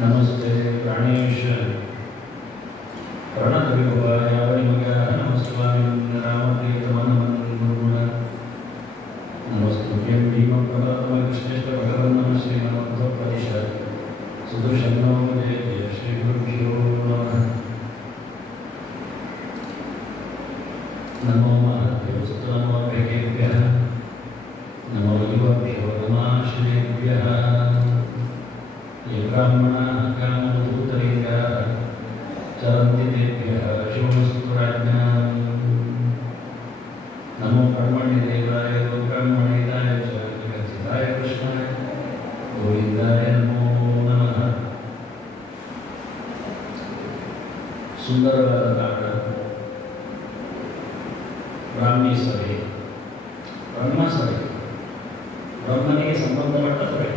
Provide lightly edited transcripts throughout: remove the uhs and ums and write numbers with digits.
नमस्ते प्राणेश प्रणतविभवाय वरिमगाः नमस्वामिन् रामप्रियतमनमन्मुरुण नमस्तुभ्यं भीमप्रदातमकृष्णेश्च भगवन् नमः श्रीमन्मध्वपरिषत् सुदर्शनो जय श्रीगुरुभ्यो नमः नमो महद्भ्यो नमो भेकेभ्यः नमो युवभ्यो नमाश्रयेभ्यः ये ब्राह्मणाः कामधूतलिङ्गाः चरन्ति तेभ्यः शिवमस्तुराज्ञाम् नमो कर्मणि देवाय गोब्राह्मणिताय च जगत्सिताय कृष्णाय गोविन्दाय नमो नमः ಸುಂದರವಾದ ಕಾರಣ ಬ್ರಾಹ್ಮಿ ಸಭೆ ಬ್ರಹ್ಮ ಸಭೆ ಬ್ರಹ್ಮನಿಗೆ ಸಂಬಂಧಪಟ್ಟ ಸಭೆ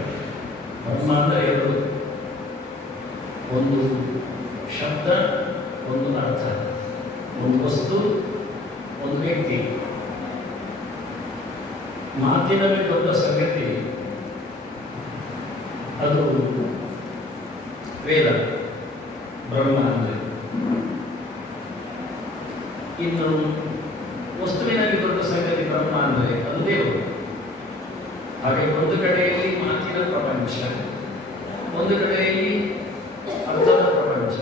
ಬ್ರಹ್ಮ ಅಂದರೆ ಎರಡು ಒಂದು ಶಬ್ದ ಒಂದು ಅರ್ಥ ಒಂದು ವಸ್ತು ಒಂದು ವ್ಯಕ್ತಿ ಮಾತಿನಲ್ಲಿ ದೊಡ್ಡ ಸಂಗತಿ ಅದು ವೇದ ಬ್ರಹ್ಮ ಅಂದರೆ ಇನ್ನು ವಸ್ತುವಿನಲ್ಲಿ ದೊಡ್ಡ ಸಂಗತಿ ಬ್ರಹ್ಮ ಅಂದರೆ ಅದು ದೇವರು ಹಾಗೆ ಒಂದು ಕಡೆಯಲ್ಲಿ ಮಾತಿನ ಪ್ರಪಂಚ ಒಂದು ಕಡೆಯಲ್ಲಿ ಅರ್ಥದ ಪ್ರಪಂಚ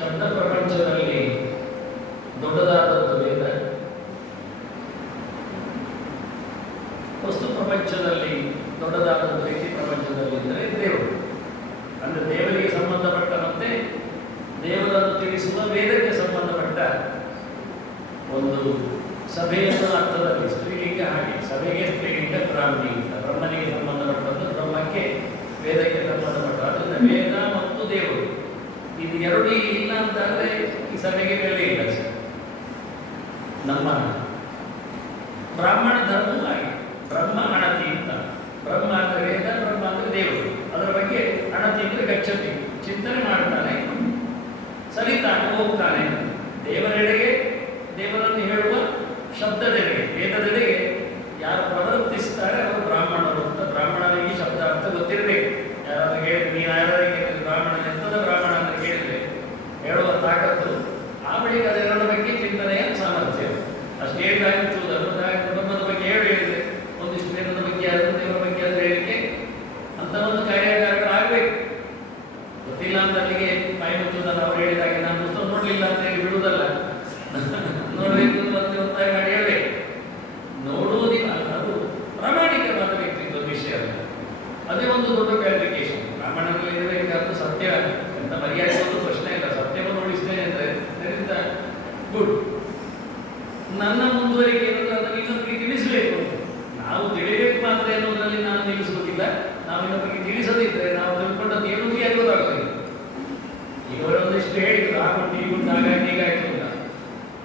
ಶಬ್ದ ಪ್ರಪಂಚದಲ್ಲಿ ದೊಡ್ಡದಾದದ್ದು ವೇದ ವಸ್ತು ಪ್ರಪಂಚದಲ್ಲಿ ದೊಡ್ಡದಾದದ್ದು ವ್ಯಕ್ತಿ ಪ್ರಪಂಚದಲ್ಲಿ ಅಂದರೆ ದೇವರು ಅಂದರೆ ದೇವರಿಗೆ ಸಂಬಂಧಪಟ್ಟಂತೆ ದೇವರನ್ನು ತಿಳಿಸುವ ವೇದಕ್ಕೆ ಸಂಬಂಧಪಟ್ಟ ಒಂದು ಸಭೆಯನ್ನು ಅರ್ಥದಲ್ಲಿ ಸ್ತ್ರೀಲಿಂಗ ಹಾಗೆ ಸಭೆಗೆ ಸ್ತ್ರೀಲಿಂಗ ಬ್ರಾಹ್ಮಿ ಅಂತ ಬ್ರಹ್ಮನಿಗೆ ಸಂಬಂಧಪಟ್ಟದ್ದು ಬ್ರಹ್ಮಕ್ಕೆ ವೇದಕ್ಕೆ ಸಂಬಂಧಪಟ್ಟ ಅದರಿಂದ ವೇದ ಮತ್ತು ದೇವರು ಇದು ಎರಡು ಇಲ್ಲ ಅಂತಂದ್ರೆ ಈ ಸಭೆಗೆ ಬೆಲೆ ಇಲ್ಲ ಸರ್. ನಮ್ಮ ಬ್ರಾಹ್ಮಣ ಧರ್ಮ ಹಾಗೆ ಬ್ರಹ್ಮ ಅಣತಿ ಅಂತ ಬ್ರಹ್ಮ ಅಂದ್ರೆ ವೇದ ಬ್ರಹ್ಮ ಅಂದ್ರೆ ದೇವರು ಅದರ ಬಗ್ಗೆ ಅಣತಿ ಅಂದ್ರೆ ಗಚ್ಚತಿ ಚಿಂತನೆ ಮಾಡ್ತಾನೆ ಸರಿತಾನೆ ಹೋಗ್ತಾನೆ ದೇವರೆಡೆಗೆ ದೇವರನ್ನು ಹೇಳುವ ಶಬ್ದದೆಡೆಗೆ ವೇದದೆಡೆಗೆ ಯಾರು ಪ್ರವರ್ತಿಸ್ತಾರೆ ಅವರು ಬ್ರಾಹ್ಮಣರು ಅಂತ ಬ್ರಾಹ್ಮಣರಿಗೆ ಈ ಶಬ್ದ ಅರ್ಥ ಗೊತ್ತಿರಬೇಕು ಯಾರಾದ್ರೂ ಹೇಳಿ ನೀವು ಯಾರಿಗೆ ಬ್ರಾಹ್ಮಣ ಎಂಥದ ಬ್ರಾಹ್ಮಣ ಅಂತ ಕೇಳಿದ್ರೆ ಹೇಳುವ ತಾಕತ್ತು ಆ ಬಳಿಕ ಅದೆರಡರ ಬಗ್ಗೆ ಚಿಂತನೆಯ ಸಾಮರ್ಥ್ಯ ಅಷ್ಟೇ ಹೇಳಿದಾಗಿತ್ತು ಧರ್ಮದ ಬಗ್ಗೆ ಹೇಳಿದ್ರೆ ಒಂದಿಷ್ಟು ವೇದದ ಬಗ್ಗೆ ಆದ್ರೆ ದೇವರ ಬಗ್ಗೆ ಆದ್ರೆ ಹೇಳಿಕೆ ಅಂತ ಒಂದು ಕಾರ್ಯಕಾರಗಳಾಗಬೇಕು ಗೊತ್ತಿಲ್ಲ ಅಂತ ಅಲ್ಲಿಗೆ ಬಾಯಿ ಮುಚ್ಚುವುದನ್ನು ಅವ್ರು ಹೇಳಿದಾಗೆ ನಾನು ಪುಸ್ತಕ ನೋಡಲಿಲ್ಲ ಅಂತ ಹೇಳಿ ಬಿಡುವುದಲ್ಲ ನೋಡಬೇಕು ಮತ್ತೆ ಒತ್ತಾಯ ಮಾಡಿ ಹೇಳಬೇಕು ನೋಡುವುದಿಲ್ಲ ಅದು ಪ್ರಾಮಾಣಿಕವಾದ ವ್ಯಕ್ತಿತ್ವ ವಿಷಯ ಅಲ್ಲ ಅದೇ ಒಂದು ದೊಡ್ಡ ಕ್ವಾಲಿಫಿಕೇಶನ್ ಬ್ರಾಹ್ಮಣರಲ್ಲಿ ಇರಬೇಕಾದ ಸತ್ಯ ಅಂತ ಮರ್ಯಾದೆ ಒಂದು ಪ್ರಶ್ನೆ ಇಲ್ಲ ಸತ್ಯವನ್ನು ನೋಡಿಸ್ತೇನೆ ಅಂದರೆ ಅದರಿಂದ ಗುಡ್ ನನ್ನ ಮುಂದುವರಿಕೆ ಏನಂದ್ರೆ ಅದನ್ನು ಇನ್ನೊಬ್ಬರಿಗೆ ತಿಳಿಸಬೇಕು ನಾವು ತಿಳಿಬೇಕು ಮಾತ್ರ ಎನ್ನುವುದರಲ್ಲಿ ನಾನು ನಿಲ್ಲಿಸುವುದಿಲ್ಲ ನಾವು ಇನ್ನೊಬ್ಬರಿಗೆ ತಿಳಿಸದಿದ್ದರೆ ನಾವು ತಿಳ್ಕೊಂಡದ್ದು ಏನೂ ಗೊತ್ತಾಗೋದಿಲ್ಲ ಈಗ ಅವರೊಂದಿಷ್ಟು ಹೇಳಿದ್ರು ಆಗುಂಟು ಈಗುಂಟು ಹಾಗಾಗಿ ಹೀಗಾಯ್ತು ಅಂತ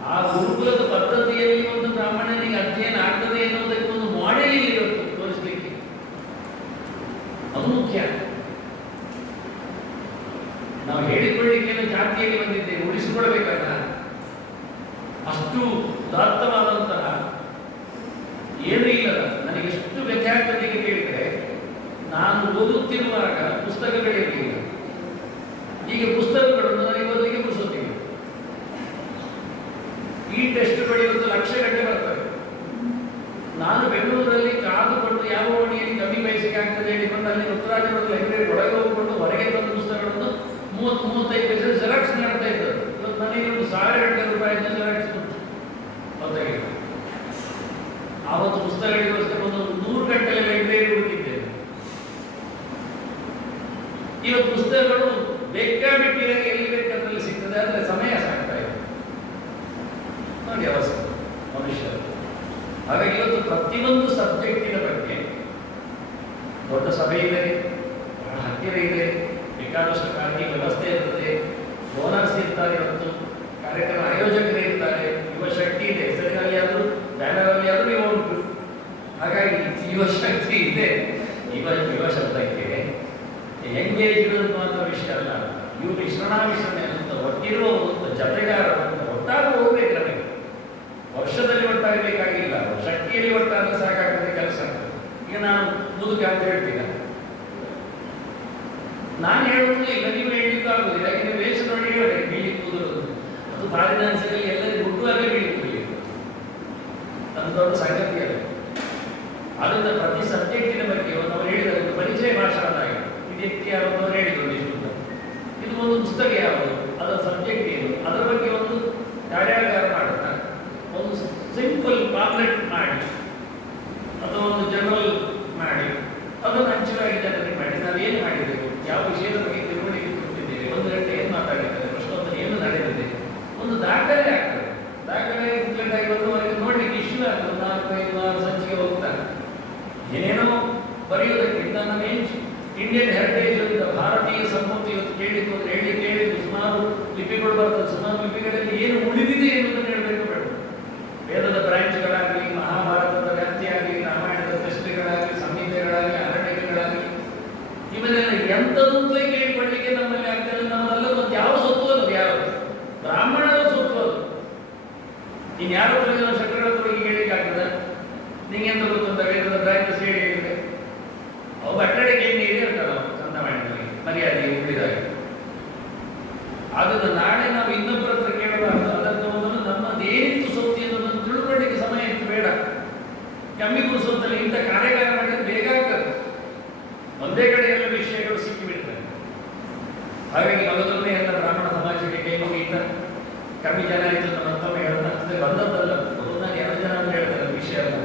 ಆ ಗುರುಕುಲದ ಪದ್ಧತಿಯಲ್ಲಿ ಒಂದು ಬ್ರಾಹ್ಮಣನಿಗೆ ಅಧ್ಯಯನ ಆಗ್ತದೆ ಎನ್ನುವುದಕ್ಕೆ ಒಂದು ಮಾಡೆಲ್ ಇಲ್ಲಿ ಇವತ್ತು ತೋರಿಸಲಿಕ್ಕೆ ಅದು ಮುಖ್ಯ ನಾವು ಹೇಳಿಕೊಳ್ಳಿಕ್ಕೆ ಜಾತಿಯಲ್ಲಿ ಬಂದಿದ್ದೇವೆ ಉಳಿಸಿಕೊಳ್ಬೇಕಲ್ಲ ಅಷ್ಟು ಉದಾತ್ತವಾದಂತಹ ಏನೂ ಇಲ್ಲದ ನನಗೆ ಎಷ್ಟು ವ್ಯತ್ಯಾಸದಲ್ಲಿ ಕೇಳಿದರೆ ನಾನು ಓದುತ್ತಿರುವಾಗ ಪುಸ್ತಕಗಳಿರಲಿಲ್ಲ ಈಗ ಪುಸ್ತಕಗಳನ್ನು ನನಗೆ ಓದಲಿಕ್ಕೆ ಪುರುಸೊತ್ತಿಲ್ಲ ಈ ಟೆಸ್ಟ್ಗಳು ಇವತ್ತು ಲಕ್ಷಗಟ್ಟಲೆ ಬರ್ತವೆ ನಾನು ಬೆಂಗಳೂರಲ್ಲಿ ಕಾದುಕೊಂಡು ಯಾವ ಓಣಿಯಲ್ಲಿ ಕಮ್ಮಿ ಪೈಸೆಗೆ ಆಗ್ತದೆ ಹೇಳಿಕೊಂಡು ಅಲ್ಲಿ ಉತ್ತರಾಜನಗರದ ಲೈಬ್ರರಿ ಒಳಗೆ ಹೋಗಿಕೊಂಡು ಹೊರಗೆ ಬಂದ ಪುಸ್ತಕಗಳನ್ನು 30-35 ಪೈಸೆ ಜೆರಾಕ್ಸ್ ಮಾಡ್ತಾ ಇದ್ದರು ಇವತ್ತು ನನಗೆ ಒಂದು 1,000 ಜೆರಾಕ್ಸ್ ಹೊರಗೆ ಆವತ್ತು ಪುಸ್ತಕಗಳಿಗೋಸ್ಕರ ಒಂದು 100 ಗಂಟೆಲೆ ಲೈಬ್ರರಿ ಹುಡುಕಿದ್ದೇನೆ ಇವತ್ತು ಪುಸ್ತಕಗಳು ಬೇಕಾಬಿಟ್ಟಿಯಾಗಿ ಎಲ್ಲಿ ಬೇಕಂತಲ್ಲಿ ಸಿಗ್ತದೆ ಆದರೆ ಸಮಯ ಸಾಕ್ತಾ ಇದೆ ನೋಡಿ ಅವಸ್ಥೆ ಮನುಷ್ಯರು ಹಾಗಾಗಿ ಇವತ್ತು ಪ್ರತಿಯೊಂದು ಸಬ್ಜೆಕ್ಟಿನ ಬಗ್ಗೆ ದೊಡ್ಡ ಸಭೆ ಇದೆ ಬಹಳ ಹತ್ತಿರ ಇದೆ ಬೇಕಾದಷ್ಟು ಕಾರ್ಯ ವ್ಯವಸ್ಥೆ ಇರ್ತದೆ ಡೋನರ್ಸ್ ಇರ್ತಾರೆ ಇವತ್ತು ಕಾರ್ಯಕ್ರಮ ಆಯೋಜಕರೇ ಇರ್ತಾರೆ ಯುವ ಶಕ್ತಿ ಇದೆ ಹೆಸರಿನಲ್ಲಿ ಆದರೂ ಬ್ಯಾನರಲ್ಲಿ ಉದ್ದುಕ ಅಂತ ಹೇಳ್ತೀರ. ನಾನು ಹೇಳುವುದು ಇಲ್ಲ, ನೀವು ಹೇಳಲಿಕ್ಕೆ ಆಗುದಿಲ್ಲ. ಯಾಕೆ ವೇಷ ನೋಡಿ ಹೇಳಿ ಬೀಳಿ ಕೂದಲು ಅದು ಫಾರಿನಾನ್ಸಿನಲ್ಲಿ ಎಲ್ಲರಿಗೂ ಹುಟ್ಟುವಾಗಲೇ ಬೀಳಿ ಕೂದಲಿ ಅದು ದೊಡ್ಡ ಸಂಗತಿ ಅದು. ಅದರಿಂದ ಪ್ರತಿ ಸಬ್ಜೆಕ್ಟಿನ ಬಗ್ಗೆ ನಾವು ಹೇಳಿದ ಒಂದು ಪರಿಚಯ ಭಾಷಣ ಇದಕ್ಕೆ ಯಾರು ಹೇಳಿದ್ರು ಇದು ಒಂದು ಪುಸ್ತಕ ಯಾವುದು, ಅದರ ಸಬ್ಜೆಕ್ಟ್ ಏನು, ಅದರ ಬಗ್ಗೆ ಒಂದು ಕಾರ್ಯಾಗಾರ ಮಾಡ್ತಾರೆ. ಒಂದು ಸಿಂಪಲ್ ಪಾಂಪ್ಲೆಟ್ ಮಾಡಿ ಅಥವಾ ಒಂದು ಜರ್ನಲ್ ಮಾಡಿ ಅದನ್ನು ಹಂಚುವಾಗಿ ಜನರಿಗೆ ಮಾಡಿ ನಾವೇನು ಮಾಡಿದ್ದೇವೆ, ಯಾವ ವಿಷಯದ ಬಗ್ಗೆ ತಿಳುವಳಿಕೆ ಕೊಟ್ಟಿದ್ದೇವೆ, 1 ಗಂಟೆ ಏನು ಮಾತಾಡಿದ್ದಾರೆ, ಪ್ರಶ್ನೋತ್ತರ ಏನು ನಡೆದಿದೆ, ಒಂದು ದಾಖಲೆ ಆಗ್ತದೆ. ದಾಖಲೆ ಇಂಪ್ಲಿಮೆಂಟ್ ಆಗಿ ಬಂದವರೆಗೆ ನೋಡ್ಲಿಕ್ಕೆ ಇಶ್ಯೂ ಆಗ್ತದೆ. 4-5 ಸಂಚಿಕೆ ಹೋಗ್ತಾರೆ. ಏನೇನೋ ಬರೆಯುವುದಕ್ಕಿಂತ ನಾವೇನು ಇಂಡಿಯನ್ ಹೆರಿಟೇಜ್ ಅಂತ ಭಾರತೀಯ ಸಂಪತ್ತು ಇವತ್ತು ಕೇಳಿದ್ದು ಹೇಳಿದ್ದು ಸುಮಾರು ಲಿಪಿಗಳು ಬರ್ತದೆ. ಸುಮಾರು ಲಿಪಿಗಳಲ್ಲಿ ಏನು ಉಳಿದಿದೆ ಎನ್ನುವುದನ್ನು ಹೇಳಬೇಕು ಬೇಡ. ವೇದದ ಬ್ರಾಂಚ್ಗಳಾಗಲಿ, ಮಹಾಭಾರತದ ವ್ಯಾಪ್ತಿಯಾಗಲಿ, ರಾಮಾಯಣದ ಪ್ರಶ್ನೆಗಳಾಗಲಿ, ಸಂಹಿತೆಗಳಾಗಲಿ, ಅರಣ್ಯಗಳಾಗಲಿ, ಇವನ್ನೆಲ್ಲ ಎಂಥದಂತಲೇ ಕೇಳಿಕೊಳ್ಳಿಕ್ಕೆ ನಮ್ಮಲ್ಲಿ ಆಗ್ತದೆ. ನಮ್ಮದೆಲ್ಲ ಒಂದು ಯಾವ ಸೊತ್ತು ಅನ್ನೋದು ಯಾರು ಬ್ರಾಹ್ಮಣರ ಸೊತ್ತು ಅದು. ಇನ್ನು ಯಾರ ಹತ್ರ ಶಂಕರಗಳ ಹತ್ರ ಕೇಳಿಕ್ಕೆ ಆಗ್ತದೆ. ನಿಂಗೆ ಎಂತ ಗೊತ್ತಂತ ವೇದದ ಬ್ರಾಂಚಸ್ ಹೇಳಿ ಹೇಳಿದ್ರೆ ಅವು ಬಟ್ಟಡೆಗೆ ನೀಡಿ ಇರ್ತಲ್ಲ ಚಂದ ಮಾಡಿದ್ವಿ ಮರ್ಯಾದೆ ಉಳಿದಾಗ. ಆದ್ರೆ ನಾಳೆ ನಾವು ಇನ್ನೊಬ್ಬರ ಹತ್ರ ಕೇಳಬಾರ್ದು. ಅದನ್ನು ನಮ್ಮದೇನಿತ್ತು ಸೊತ್ತು ಎನ್ನುವುದನ್ನು ತಿಳ್ಕೊಳ್ಳಿಕ್ಕೆ ಸಮಯ ಇತ್ತು ಬೇಡ. ಕಮ್ಮಿ ಸೊತ್ತಲ್ಲಿ ಇಂಥ ಕಾರ್ಯಾಗಾರ ಮಾಡಿದ್ರೆ ಬೇಗ ಆಗ್ತದೆ. ಒಂದೇ ಕಡೆ ಎಲ್ಲ ವಿಷಯಗಳು ಸಿಕ್ಕಿಬಿಡ್ತವೆ. ಹಾಗಾಗಿ ಮೊದಲನೇ ಎಲ್ಲ ಬ್ರಾಹ್ಮಣ ಸಮಾಜಕ್ಕೆ ಕೈ ಮುಗಿತ ಕಮ್ಮಿ ಜನ ಇತ್ತು ಮತ್ತೊಮ್ಮೆ ಹೇಳ್ತಾರೆ ಬಂದದ್ದಲ್ಲ. ನಾನು 2 ಜನ ಅಂತ ಹೇಳ್ತಾರೆ ವಿಷಯ ಅಲ್ಲ.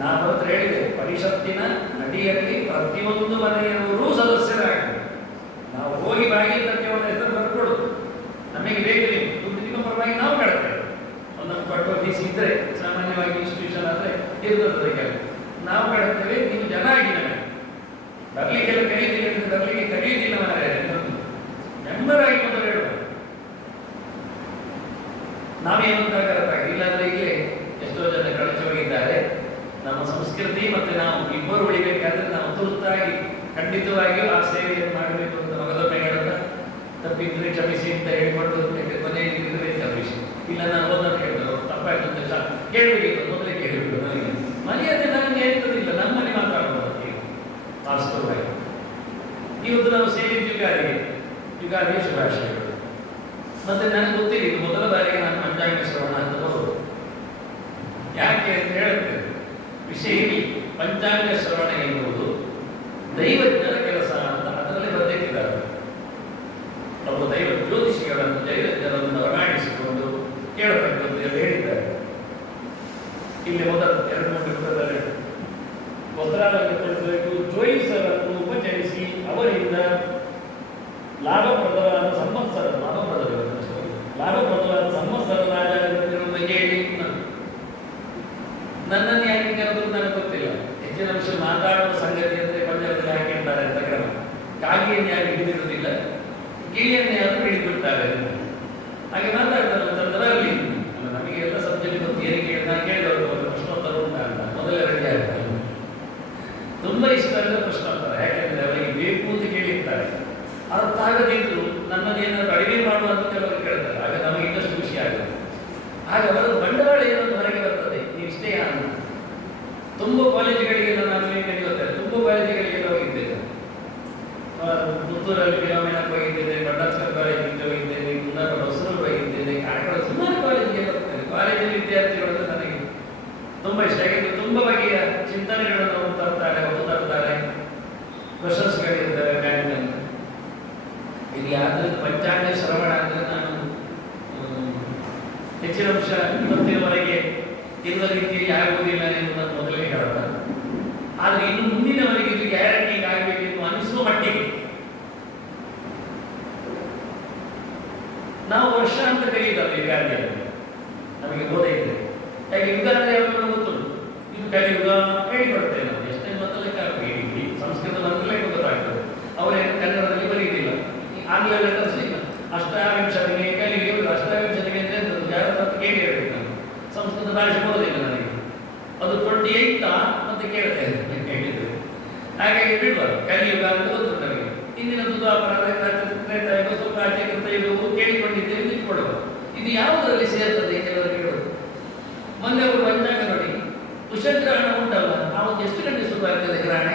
ನಾನು ಹತ್ರ ಹೇಳಿದೆ, ಪರಿಷತ್ತಿನ ಅಡಿಯಲ್ಲಿ ಪ್ರತಿಯೊಂದು ಮನೆಯವರು ಸದಸ್ಯರಾಗ್ತದೆ. ನಾವು ಹೋಗಿ ಬಾಗಿ ಪ್ರತಿಯೊಂದು ಹೆಸರು ಬರ್ಕೊಡೋದು ನಮಗೆ ಬೇಕಿಲ್ಲ. ದುಡ್ಡು ನಿಮ್ಮ ಪರವಾಗಿ ನಾವು ಕಟ್ತೇವೆ. ಒಂದೊಂದು ಕಟ್ಟುವ ಫೀಸ್ ಇದ್ದರೆ ಸಾಮಾನ್ಯವಾಗಿ ಇನ್ಸ್ಟಿಟ್ಯೂಷನ್ ಆದರೆ ಇರ್ತದೆ ಕೆಲವು ನಾವು ಕಟ್ತೇವೆ. ನೀವು ಜನ ಆಗಿ ನಮಗೆ ಬರ್ಲಿಕ್ಕೆಲ್ಲ ಕರೀತೀವಿ ಅಂತ ಬರ್ಲಿಕ್ಕೆ ಕರೆಯುವುದಿಲ್ಲ. ಮೆಂಬರ್ ಆಗಿ ಮೊದಲು ಹೇಳುವ ನಾವೇನು ಅಂತ ಕರೆಕ್ಟಾಗಿ. ಇಲ್ಲಾಂದ್ರೆ ಈಗಲೇ ಎಷ್ಟೋ ಜನ ಕಳಚಿ ಹೋಗಿದ್ದಾರೆ. ನಮ್ಮ ಸಂಸ್ಕೃತಿ ಮತ್ತು ನಾವು ಇಬ್ಬರು ಉಳಿಬೇಕಾದ್ರೆ ನಾವು ತುರ್ತಾಗಿ ಖಂಡಿತವಾಗಿಯೂ ಆ ಸೇವೆಯನ್ನು ಮಾಡಬೇಕು ಅಂತ ಮಗದೊಮ್ಮೆ ಹೇಳುತ್ತಾ ತಪ್ಪಿದ್ರೆ ಕ್ಷಮಿಸಿ ಅಂತ ಹೇಳಿಕೊಂಡು ಕೊನೆಯಲ್ಲಿ ವಿಷಯ ಇಲ್ಲ. ನಾನು ಒಂದನ್ನು ಹೇಳ್ತಾರೆ ತಪ್ಪಾಗ್ತದೆ ಕೇಳಬೇಕಿತ್ತು ಮೊದಲೇ ಕೇಳಬೇಕು. ನನಗೆ ಮರ್ಯಾದೆ ನನಗೆ ಹೇಳ್ತದಿಲ್ಲ. ನಮ್ಮಲ್ಲಿ ಮಾತಾಡಬಹುದು ವಾಸ್ತವವಾಗಿ. ಇವತ್ತು ನಾವು ಸೇರಿದ ಯುಗಾದಿ ಶುಭಾಶಯಗಳು. ಮತ್ತೆ ನನಗೆ ಗೊತ್ತಿಲ್ಲ, ಇದು ಮೊದಲ ಬಾರಿಗೆ ನಾನು ಪಂಚಾಂಗ ಶ್ರವಣ ಅಂತ ಬರೋದು. ಯಾಕೆ ಅಂತ ಹೇಳುತ್ತೇವೆ ವಿಷಯ ಇಲ್ಲಿ. ಪಂಚಾಂಗ ಶ್ರವಣ ಎನ್ನುವುದು ದೈವಜ್ಞರ ಕೆಲಸ ಅಂತ ಅದರಲ್ಲೇ ಬರೆದಿಟ್ಟಿದ್ದಾರೆ. ಅವರು ದೈವ ಜ್ಯೋತಿಷಿಗಳನ್ನು ದೈವಜ್ಞರನ್ನು ವರ್ಗಾಯಿಸಿಕೊಂಡು ಕೇಳಬೇಕು ಅಂತ ಹೇಳಿದ್ದಾರೆ. ಇಲ್ಲಿ ಮೊದಲು 2-3 ಪುಟದಲ್ಲಿ ವಸ್ತ್ರಾಲಂಗ ತೊಡಬೇಕು, ಜೋಯಿಸರನ್ನು ಉಪಚರಿಸಿ ಅವರಿಂದ ಲಾಭಪ್ರದವಾದ ಸಂವತ್ಸರ ರಾಜ ಹೇಳಿ ನನ್ನನ್ನು ಯಾಕೆ ಕರೆದ್ರು ನನಗೆ ಗೊತ್ತಿಲ್ಲ. ಹೆಚ್ಚಿನ ವಿಷಯ ಮಾತಾಡುವ ಸಂಗತಿ ಅಂದರೆ ಪಂಜರದಲ್ಲಿ ಹಾಕಿರ್ತಾರೆ ಅಂತ ಕ್ರಮ. ಕಾಗಿಯನ್ನು ಯಾರು ಹಿಡಿದಿರುವುದಿಲ್ಲ, ಗಿಳಿಯನ್ನು ಯಾರು ಹಿಡಿದಿರ್ತಾರೆ. ಹಾಗೆ ಮಾತಾಡ್ತಾರಲ್ಲ ತಂದರಲ್ಲಿ ನಮಗೆ ಎಲ್ಲ ಸಬ್ಜೆಕ್ಟ್ ಗೊತ್ತು. ಏನು ನಾನು ಕೇಳಿದವರು ಪ್ರಶ್ನೋತ್ತರ ಉಂಟಾ ಅಂತ ಮೊದಲೇ ರೆಡಿ ಆಗ್ತಾರೆ. ತುಂಬ ಇಷ್ಟ ಅಲ್ಲ ಪ್ರಶ್ನೋತ್ತರ. ಯಾಕೆಂದರೆ ಅವರಿಗೆ ಬೇಕು ಅಂತ ಕೇಳಿರ್ತಾರೆ. ಅರ್ಥ ಆಗದಿದ್ರು ನನ್ನದೇನಾದ್ರು ಕಡಿಮೆ ಮಾಡುವಂತ ಕೆಲವರು ಕೇಳ್ತಾರೆ. ಆಗ ನಮಗೆ ಇನ್ನಷ್ಟು ಖುಷಿ ಆಗುತ್ತೆ. ಆಗ ಅವರ ಬಂಡವಾಳ ಏನೊಂದು ಹೊರಗೆ ಬರ್ತದೆ. ನೀವು ಇಷ್ಟೇ ಅಂತ ತುಂಬ ಕಾಲೇಜುಗಳಿಗೆಲ್ಲ ನಾನು ಗೊತ್ತಾರೆ. ತುಂಬ ಕಾಲೇಜುಗಳಿಗೆಲ್ಲ ಹೋಗಿದ್ದೇನೆ. ಪುತ್ತೂರಲ್ಲಿ ಫಿಲೋಮಿನಾಕ್ಕೆ ಹೋಗಿದ್ದೇನೆ, ಬಳ್ಳಾರ್ಕರ್ ಕಾಲೇಜಿಗೆ ಹೋಗಿದ್ದೇನೆ, ಕುಂದಾಪುರ ಹೊಸೂರು ಹೋಗಿದ್ದೇನೆ, ಕಾರ್ಕಳ ಸುಮಾರು ಕಾಲೇಜಿಗೆ ಹೋಗ್ತೇನೆ. ಕಾಲೇಜಿನ ವಿದ್ಯಾರ್ಥಿಗಳು ನನಗೆ ತುಂಬ ಇಷ್ಟ ಆಗಿದ್ದು. ತುಂಬ ಬಗೆಯ ಚಿಂತನೆಗಳನ್ನು ಹೊತ್ತು ತರ್ತಾರೆ. ಕ್ವಶನ್ಸ್ಗಳಿರ್ತವೆ ಬ್ಯಾಂಕ್ನಲ್ಲಿ. ಇಲ್ಲಿ ಆದ್ದರಿಂದ ಪಂಚಾಂಗ ಶ್ರವಣ ಅಂದರೆ ನಾನು ಹೆಚ್ಚಿನ ಅಂಶ ಇವತ್ತಿನವರೆಗೆ ಇರುವ ರೀತಿಯಲ್ಲಿ ಆಗುವುದಿಲ್ಲ ಎನ್ನುವುದನ್ನು ಮೊದಲೇ ಹೇಳ್ತಾರೆ. ಆದರೆ ಇನ್ನು ಮುಂದಿನವರೆಗೆ ಇದು ಗ್ಯಾರಂಟಿ ಆಗಬೇಕೆಂದು ಅನಿಸುವ ಮಟ್ಟಿಗೆ ನಾವು ವರ್ಷ ಅಂತ ಕರೀತಾರೆ ಯುಗಾದಿಯಲ್ಲಿ. ನಮಗೆ ಬೋಧ ಇದೆ. ಯಾಕೆ ಯುಗಾದಿ ಯಾವಾಗ ಗೊತ್ತುಂಟು. ಇದು ಕಲಿಯುಗ ಹೇಳಿಕೊಡ್ತೇವೆ ನಾವು. ಎಷ್ಟೇ ಮೊದಲಕ್ಕೆ ಹೇಳಿ ಸಂಸ್ಕೃತ ಮೊದಲೇ ಗೊತ್ತಾಗ್ತದೆ. ಅವರೇನು ಕನ್ನಡದಲ್ಲಿ ಬರೆಯುವುದಿಲ್ಲ. ಆಂಗ್ಲ ಲೆಟರ್ಸ್ ಇಲ್ಲ. ಅಷ್ಟಾವಿಂಶತಿಗೆ ಕಲಿಯುಗ ಅಷ್ಟಾವಿಂಶತಿಗೆ ಅಂತ ಯಾರ ಕೇಳಿ ಹೇಳ್ಬೇಕು. ನಾನು ಸಂಸ್ಕೃತ ಭಾಷೆ ಬರೋದಿಲ್ಲ ನನಗೆ. ಅದು 28 ಮತ್ತೆ ಕೇಳ್ತೇನೆ ಹೇಳಿದ್ರು. ಹಾಗಾಗಿ ಬಿಡ್ಬಾರ್ದು. ಕಲಿಯುಗ ಅಂತ ಗೊತ್ತು ನಮಗೆ. ಇಂದಿನದ್ದು ದ್ವಾಪರ ಸ್ವಲ್ಪ ಆಚೆ ಕೃತಯುಗವು ಕೇಳಿಕೊಂಡಿದ್ದೇವೆ ನಿಂತ್ಕೊಳ್ಬಹುದು. ಇದು ಯಾವುದರಲ್ಲಿ ಸೇರ್ತದೆ ಕೆಲವರು ಕೇಳೋದು. ಮೊನ್ನೆ ಅವರು ಪಂಚಾಂಗ ನೋಡಿ ಕುಶಗ್ರಹಣ ಉಂಟಲ್ಲ, ಅವತ್ತು ಎಷ್ಟು ಗಂಟೆ ಶುರು ಆಗ್ತದೆ ಗ್ರಹಣ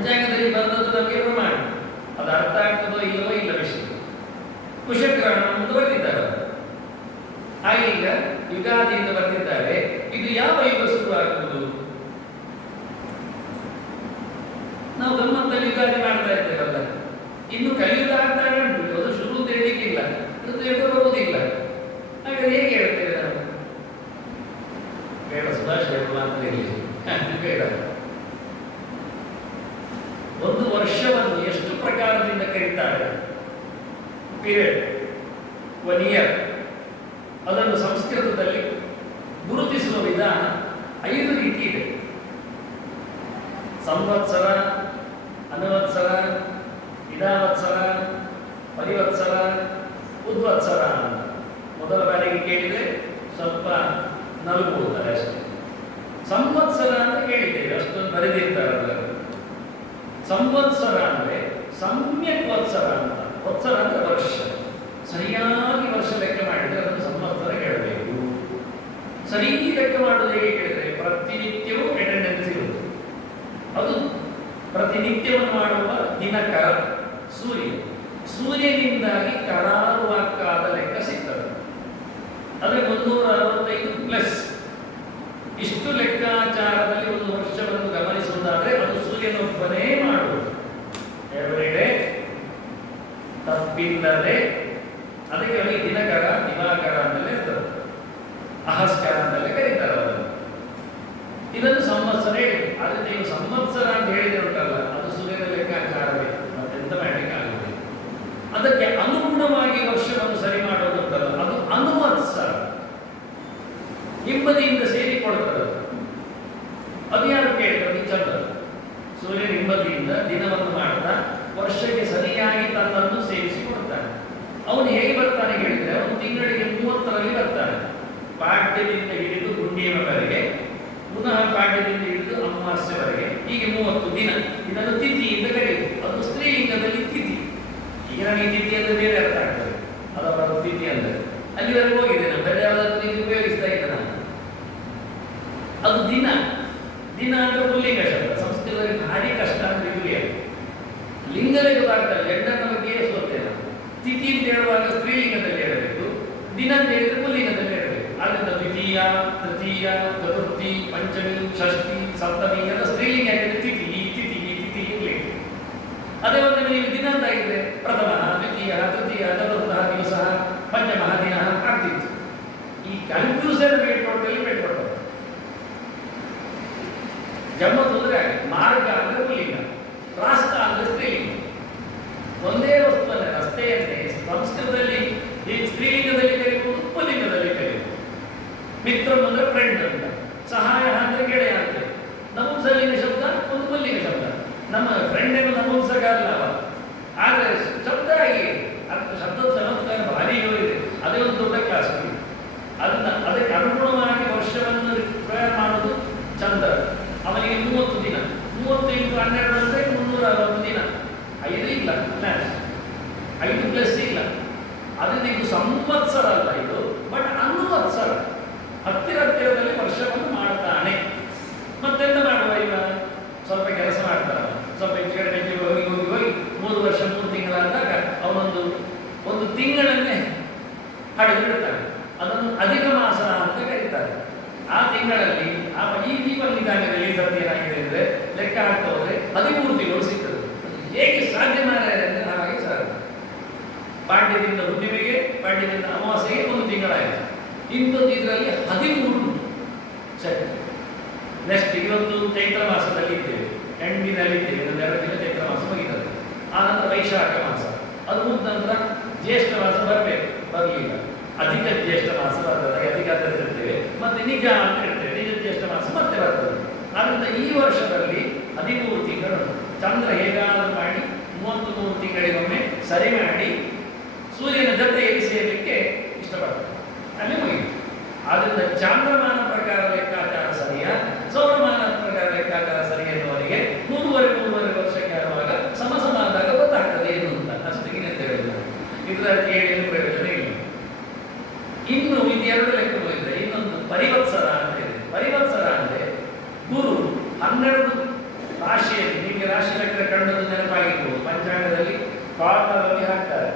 ಪಂಚಾಂಗದಲ್ಲಿ ಬರೆದದ್ದು ನಮಗೆ ಪ್ರಮಾಣ. ಅದು ಅರ್ಥ ಆಗ್ತದೋ ಇಲ್ಲವೋ ಇಲ್ಲ ವಿಷಯ. ಕುಶಗ್ರಹಣ ಮುಂದುವರೆದಿದ್ದಾರೆ. ಹಾಗೆ ಈಗ ಯುಗಾದಿಯಿಂದ ಬರೆದಿದ್ದಾರೆ. ಇದು ಯಾವ ಯುಗ ಶುರುವಾಗುವುದು? ನಾವು ಗಮ್ಮತ್ತಲ್ಲಿ ಯುಗಾದಿ ಮಾಡ್ತಾ ಇದ್ದೇವಲ್ಲ, ಇನ್ನು ಕಲಿಯುಗ ಆಗ್ತಾನೆ ಉಂಟು. ಅದು ಶುರು ಅಂತ ಹೇಳಲಿಕ್ಕಿಲ್ಲ, ಋತುಯುಗ ಬರುವುದಿಲ್ಲ. ಹಾಗಾದ್ರೆ ಹೇಗೆ ಹೇಳ್ತೇವೆ ನಾವು? ಬೇಡ, ಸುಭಾಷ್ ಹೇಳುವ ಅಂತ ಹೇಳಿ ಬೇಡ. ಒಂದು ವರ್ಷವನ್ನು ಎಷ್ಟು ಪ್ರಕಾರದಿಂದ ಕರೀತಾರೆ? Period, 1 year. ಅದನ್ನು ಸಂಸ್ಕೃತದಲ್ಲಿ ಗುರುತಿಸುವ ವಿಧಾನ 5 ರೀತಿ ಇದೆ. ಸಂವತ್ಸರ, ಅನುವತ್ಸರ, ಇಡಾವತ್ಸರ, ಪರಿವತ್ಸರ, ಉದ್ವತ್ಸರ ಅಂತ. ಮೊದಲ ಬಾರಿಗೆ ಕೇಳಿದರೆ ಸ್ವಲ್ಪ ನಲುಗುವುದಾರೆ ಅಷ್ಟೇ. ಸಂವತ್ಸರ ಅಂತ ಕೇಳಿದ್ದೇವೆ, ಅಷ್ಟೊಂದು ಬರೆದಿರ್ತಾರೆ ಅದರಲ್ಲಿ. ಸಂವತ್ಸರ ಅಂದರೆ ಸಮ್ಯಕ್ ವತ್ಸರ ಅಂತ. ವತ್ಸರ ಅಂದರೆ ವರ್ಷ. ಸರಿಯಾಗಿ ವರ್ಷ ಲೆಕ್ಕ ಮಾಡಿದರೆ ಅದನ್ನು ಸಂವತ್ಸರ ಹೇಳಬೇಕು. ಸರಿ ಲೆಕ್ಕ ಮಾಡುವುದು ಹೇಗೆ ಕೇಳಿದರೆ ಪ್ರತಿನಿತ್ಯವೂ ಅಟೆಂಡೆನ್ಸ್ ಇರುವುದು. ಅದು ಪ್ರತಿನಿತ್ಯವನ್ನು ಮಾಡುವ ದಿನಕರ ಸೂರ್ಯ. ಸೂರ್ಯನಿಂದಾಗಿ ಕರಾರುವಾಕ್ಕಾದ ಲೆಕ್ಕ ಸಿಗ್ತದೆ. ಅಂದರೆ 365 ಪ್ಲಸ್. ಇಷ್ಟು ಲೆಕ್ಕಾಚಾರದಲ್ಲಿ ಒಂದು ವರ್ಷವನ್ನು ಗಮನಿಸುವುದಾದರೆ ಅದು ಸೂರ್ಯನೊಬ್ಬನೇ ಮಾಡುವುದು. ಎವ್ರಿಡೇ ತಪ್ಪಿಲ್ಲದೆ. ಅದಕ್ಕೆ ಅವರಿಗೆ ದಿನಕರ, ದಿವಾಕರ ಅಂತೆಲ್ಲ ಇರ್ತದೆ, ಅಹಸ್ಕರ ಅಂತೆಲ್ಲ ಕರೀತಾರೆ ಅವರನ್ನು. ಇದನ್ನು ಸಂವತ್ಸರ ಹೇಳಿದೆ. ಆದರೆ ನೀವು ಸಂವತ್ಸರ ಅಂತ ಹೇಳಿದ್ರೆ ಉಂಟಲ್ಲ, ಅದು ಸೂರ್ಯನ ಲೆಕ್ಕಾಚಾರವೇ, ಮತ್ತೆಂತ ಮಾಡಲಿಕ್ಕೆ ಆಗುವುದಿಲ್ಲ. ಅದಕ್ಕೆ ಅನುಗುಣವಾಗಿ ವರ್ಷವನ್ನು ಸರಿ ಮಾಡೋದುಂಟಲ್ಲ, ಅದು ಅನುವತ್ಸರ. ಹಿಂಬದಿಯಿಂದ ಸೇರಿಕೊಳ್ತದೆ. ಅದು ಯಾರು ಕೇಳ್ತಾರೆ? ಚಂದ್ರ. ಸೂರ್ಯ ಹಿಂಬದಿಯಿಂದ ದಿನವನ್ನು ಮಾಡ್ತಾ ವರ್ಷಕ್ಕೆ ಸರಿಯಾಗಿ ತನ್ನನ್ನು ಸೇರಿಸಿಕೊಡ್ತಾನೆ. ಅವನು ಹೇಗೆ ಬರ್ತಾನೆ ಹೇಳಿದ್ರೆ, ಅವನು ತಿಂಗಳಿಗೆ 30ರಲ್ಲಿ ಬರ್ತಾನೆ. ಪಾಡ್ಯದಿಂದ ಹಿಡಿದು ಹುಣ್ಣಿಮೆವರೆಗೆ, ಪುನಃ ಪಾಡ್ಯದಿಂದ ಹಿಡಿದು ಅಮಾವಾಸ್ಯವರೆಗೆ, ಹೀಗೆ 30 ದಿನ. ಇದನ್ನು ತಿಥಿ ಅಂತ ಕರೆಯುವುದು. ಅದು ಸ್ತ್ರೀಲಿಂಗದಲ್ಲಿ ತಿಥಿ. ಈಗ ನನಗೆ ತಿಥಿ ಅಂದರೆ ಬೇರೆ ಅರ್ಥ ಆಗ್ತದೆ, ಅದರ ತಿಥಿ ಅಂದರೆ ಅಲ್ಲಿವರೆಗೆ ಹೋಗಿದೆ. ನಾನು ಬೇರೆ ಯಾವುದಾದ್ರೂ ರೀತಿ ಉಪಯೋಗಿಸ್ತಾ ಇಲ್ಲ ನಾನು. ಅದು ದಿನ. ದಿನ ಅಂದರೆ ಪುಲ್ಲಿಂಗ ಶಬ್ದ. ಸಂಸ್ಕೃತದಲ್ಲಿ ಭಾರಿ ಕಷ್ಟ ಅಂತ ಇದುವೇ. ಲಿಂಗವೇ ಗೊತ್ತಾಗ್ತದೆ, ಗಂಡನ ಬಗ್ಗೆ ಸೋತೇನೆ. ತಿಥಿ ಅಂತ ಹೇಳುವಾಗ ಸ್ತ್ರೀಲಿಂಗದಲ್ಲಿ ಹೇಳಬೇಕು, ದಿನ ಅಂತ ಹೇಳಿದ್ರೆ ಪುಲ್ಲಿಂಗದಲ್ಲಿ ಹೇಳಬೇಕು. ಆದ್ದರಿಂದ ದ್ವಿತೀಯ, ತೃತೀಯ, ಚತುರ್ಥಿ, ಪಂಚಮಿ, ಷಷ್ಠಿ, ಸಪ್ತಮಿ ಎಲ್ಲ ಸ್ತ್ರೀಲಿಂಗ ಆಗಿದ್ರೆ ತಿಥಿ ತಿಥಿ ತಿಥಿ ಇರಲಿಕ್ಕೆ. ಅದೇ ಒಂದು ನೀವು ದಿನ ಅಂತ ಆಗಿದ್ರೆ ಪ್ರಥಮ, ದ್ವಿತೀಯ, ತೃತೀಯ, ಚತುರ್ಥ ದಿವಸ, ಪಂಚಮ ದಿನ ಆಗ್ತಿತ್ತು. ಈ ಕನ್ಫ್ಯೂಷನ್ ಬೇಟ್ಕೊಟ್ಟಲ್ಲಿ ಬೇಟ್ಕೊಡ್ತಾರೆ. ಜಮ್ಮತ್ತು ಅಂದರೆ ಮಾರ್ಗ ಅಂದರೆ ಪುಲ್ಲಿಂಗ, ರಾಸ್ತ ಅಂದರೆ ಸ್ತ್ರೀಲಿಂಗ. ಒಂದೇ ವಸ್ತುವನ್ನೇ ರಸ್ತೆಯನ್ನೇ ಸಂಸ್ಕೃತದಲ್ಲಿ ಸ್ತ್ರೀಲಿಂಗದಲ್ಲಿ ಕರೆಯುವುದು, ಪುಲ್ಲಿಂಗದಲ್ಲಿ ಕರೆಯುವುದು. ಮಿತ್ರ ಅಂದರೆ ಫ್ರೆಂಡ್ ಅಂತ, ಸಹಾಯ ಅಂದರೆ ಗೆಳೆಯ ಅಂತ. ನಪುಂಸಕಲಿಂಗ ಶಬ್ದ ಒಂದು ಪುಲ್ಲಿಂಗ ಶಬ್ದ. ನಮ್ಮ ಫ್ರೆಂಡ್ ಏನು ನಪುಂಸಕ ಅಲ್ಲವ, ಆದರೆ ಶಬ್ದ ಆಗಿ ಶಬ್ದದ ಚಮತ್ಕಾರ ಭಾರಿ ಇದೆ. ಅದೇ ಒಂದು ದೊಡ್ಡ ಕ್ಲಾಸ್. ಅದಕ್ಕೆ ಅನುಗುಣವಾಗಿ ವರ್ಷವನ್ನು ಪ್ರಯಾಣ ಮಾಡೋದು ಚಂದ್ರ. ಅವನಿಗೆ 30 ದಿನ. 30 × 12 ಅಂದರೆ 360 ದಿನ. 5 ಇಲ್ಲ, 5 ಪ್ಲಸ್ ಇಲ್ಲ. ಅದರಿಂದ ಇದು ಸಂವತ್ಸರ ಅಲ್ಲ ಇದು, ಬಟ್ ಅನುವತ್ಸರ. ಹತ್ತಿರದಲ್ಲಿ ವರ್ಷವನ್ನು ಮಾಡ್ತಾನೆ. ಮತ್ತೆಂತ ಮಾಡುವ? ಈಗ ಸ್ವಲ್ಪ ಕೆಲಸ ಮಾಡ್ತಾನೆ, ಸ್ವಲ್ಪ ಹೆಚ್ಚು ಕಡೆ ಹೋಗಿ 3 ವರ್ಷ 3 ತಿಂಗಳಾದಾಗ ಅವನೊಂದು ತಿಂಗಳನ್ನೇ ಹಡೆದು ಬಿಡ್ತಾನೆ. ಅದನ್ನು ಅಧಿಕ ಮಾಸ ಅಂತ ಕರೀತಾರೆ. ಆ ತಿಂಗಳಲ್ಲಿ ಈ ದೀಪಲಿಂಗಾಂಗದಲ್ಲಿ ಸತ್ಯ ಏನಾಗಿದೆ ಅಂದರೆ ಲೆಕ್ಕ ಹಾಕ್ತಾ ಹೋದ್ರೆ 13 ತಿಂಗಳು ಸಿಗ್ತದೆ. ಹೇಗೆ ಸಾಧ್ಯ ಮಾಡಿದ್ದಾರೆ ಅಂದರೆ ಹಾಗೆ ಸರ್. ಪಾಡ್ಯದಿಂದ ಹುಣ್ಣಿಮೆಗೆ, ಪಾಡ್ಯದಿಂದ ಅಮಾವಾಸ್ಯೆಗೆ 1 ತಿಂಗಳಾಯಿತು. ಇಂಥದ್ದು ಇದರಲ್ಲಿ 13 ಸರಿ. ನೆಕ್ಸ್ಟ್ ಇವತ್ತು ಚೈತ್ರ ಮಾಸದಲ್ಲಿ ಇದ್ದೇವೆ, ಎಂಡಿನಲ್ಲಿ ಇದ್ದೇವೆ. ಇನ್ನೊಂದು 2 ದಿನ ಚೈತ್ರ ಮಾಸ ಮುಗಿತದೆ. ಆನಂತರ ವೈಶಾಖ ಮಾಸ, ಅದು ಮುಗಿದ ನಂತರ ಜ್ಯೇಷ್ಠ ಮಾಸ ಬರಬೇಕು, ಬರಲಿಲ್ಲ. ಅಧಿಕ ಜ್ಯೇಷ್ಠ ಮಾಸ ಬರ್ತದೆ, ಅಧಿಕ ಅಂತ ಇರ್ತೇವೆ. ಮತ್ತೆ ನಿಜ ಅಂತ ಹೇಳ್ತೇವೆ, ನಿಜ ಜ್ಯೇಷ್ಠ ಮಾಸ ಮತ್ತೆ ಬರ್ತದೆ. ಆದ್ದರಿಂದ ಈ ವರ್ಷದಲ್ಲಿ 13 ತಿಂಗಳು. ಚಂದ್ರ ಹೇಗಾದರೂ ಮಾಡಿ 33 ತಿಂಗಳಿಗೊಮ್ಮೆ ಸರಿ ಮಾಡಿ ಸೂರ್ಯನ ಜೊತೆಯಲ್ಲಿ ಸೇರಲಿಕ್ಕೆ ಇಷ್ಟಪಡ್ತಾರೆ. ಅಲ್ಲಿ ಮುಗಿತು. ಆದ್ದರಿಂದ ಚಾಂದ್ರಮಾನ ಪ್ರಕಾರ ಲೆಕ್ಕಾಚಾರ ಸರಿಯ, ಸೌರಮಾನ ಪ್ರಕಾರ ಲೆಕ್ಕಾಚಾರ ಸರಿ ಎನ್ನುವರಿಗೆ 3.5 ವರ್ಷಕ್ಕೆ ಆಗುವಾಗ ಸಮಸಮಾದಾಗ ಗೊತ್ತಾಗ್ತದೆ ಏನು ಅಂತ. ಅಷ್ಟಿಗೆ ಅಂತ ಹೇಳಿಲ್ಲ. ಇದರಲ್ಲಿ ಏನು ಪ್ರಯೋಜನ ಇಲ್ಲ. ಇನ್ನು ಇದೆರಡು ಲೆಕ್ಕ ಹೋಗಿದ್ರೆ ಇನ್ನೊಂದು ಪರಿವತ್ಸರ ಅಂತ ಇದೆ. ಪರಿವತ್ಸರ ಅಂದರೆ ಗುರು 12 ರಾಶಿಯಲ್ಲಿ, ನಿಮಗೆ ರಾಶಿ ಚಕ್ರ ಕಂಡದ್ದು ನೆನಪಾಗಿರ್ಬೋದು. ಪಂಚಾಂಗದಲ್ಲಿ ಕಾರ್ನರಲ್ಲಿ ಹಾಕ್ತಾರೆ,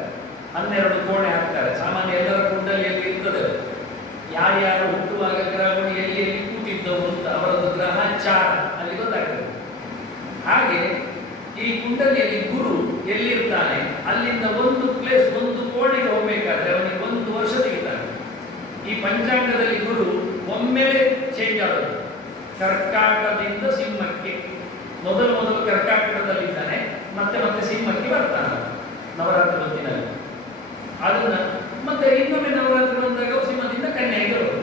12 ಕೋಣೆ ಹಾಕ್ತಾರೆ. ಸಾಮಾನ್ಯ ಎಲ್ಲರ ಕುಂಡಲಿಯಲ್ಲಿ ಇರ್ತದೆ ಯಾರ್ಯಾರು ಹುಟ್ಟುವಾಗ ಗ್ರಹಗಳು ಎಲ್ಲಿ ಎಲ್ಲಿ ಕೂತಿದ್ದವು ಅಂತ ಅವರದ್ದು ಗ್ರಹಚಾರ ಅಲ್ಲಿ ಗೊತ್ತಾಗ್ತದೆ. ಹಾಗೆ ಈ ಕುಂಡಲಿಯಲ್ಲಿ ಗುರು ಎಲ್ಲಿರ್ತಾನೆ ಅಲ್ಲಿಂದ ಒಂದು ಪ್ಲೇಸ್ ಒಂದು ಕೋಣೆಗೆ ಹೋಗ್ಬೇಕಾದ್ರೆ ಅವನಿಗೆ 1 ವರ್ಷ ತೆಗಿತಾನೆ. ಈ ಪಂಚಾಂಗದಲ್ಲಿ ಗುರು ಒಮ್ಮೆಲೆ ಚೇಂಜ್ ಆಗುತ್ತೆ. ಕರ್ಕಾಟಕದಿಂದ ಸಿಂಹಕ್ಕೆ, ಮೊದಲು ಕರ್ಕಾಟಕದಲ್ಲಿದ್ದಾನೆ, ಮತ್ತೆ ಸಿಂಹಕ್ಕೆ ಬರ್ತಾನೆ ನವರಾತ್ರಿ ಹೊತ್ತಿನಲ್ಲಿ. ಅದನ್ನ ಮತ್ತೆ ಇನ್ನೊಮ್ಮೆ ನವರಾತ್ರಿ ಬಂದಾಗ ಸಿಂಹದಿಂದ ಕನ್ಯೆಗೆ ಬರೋದು.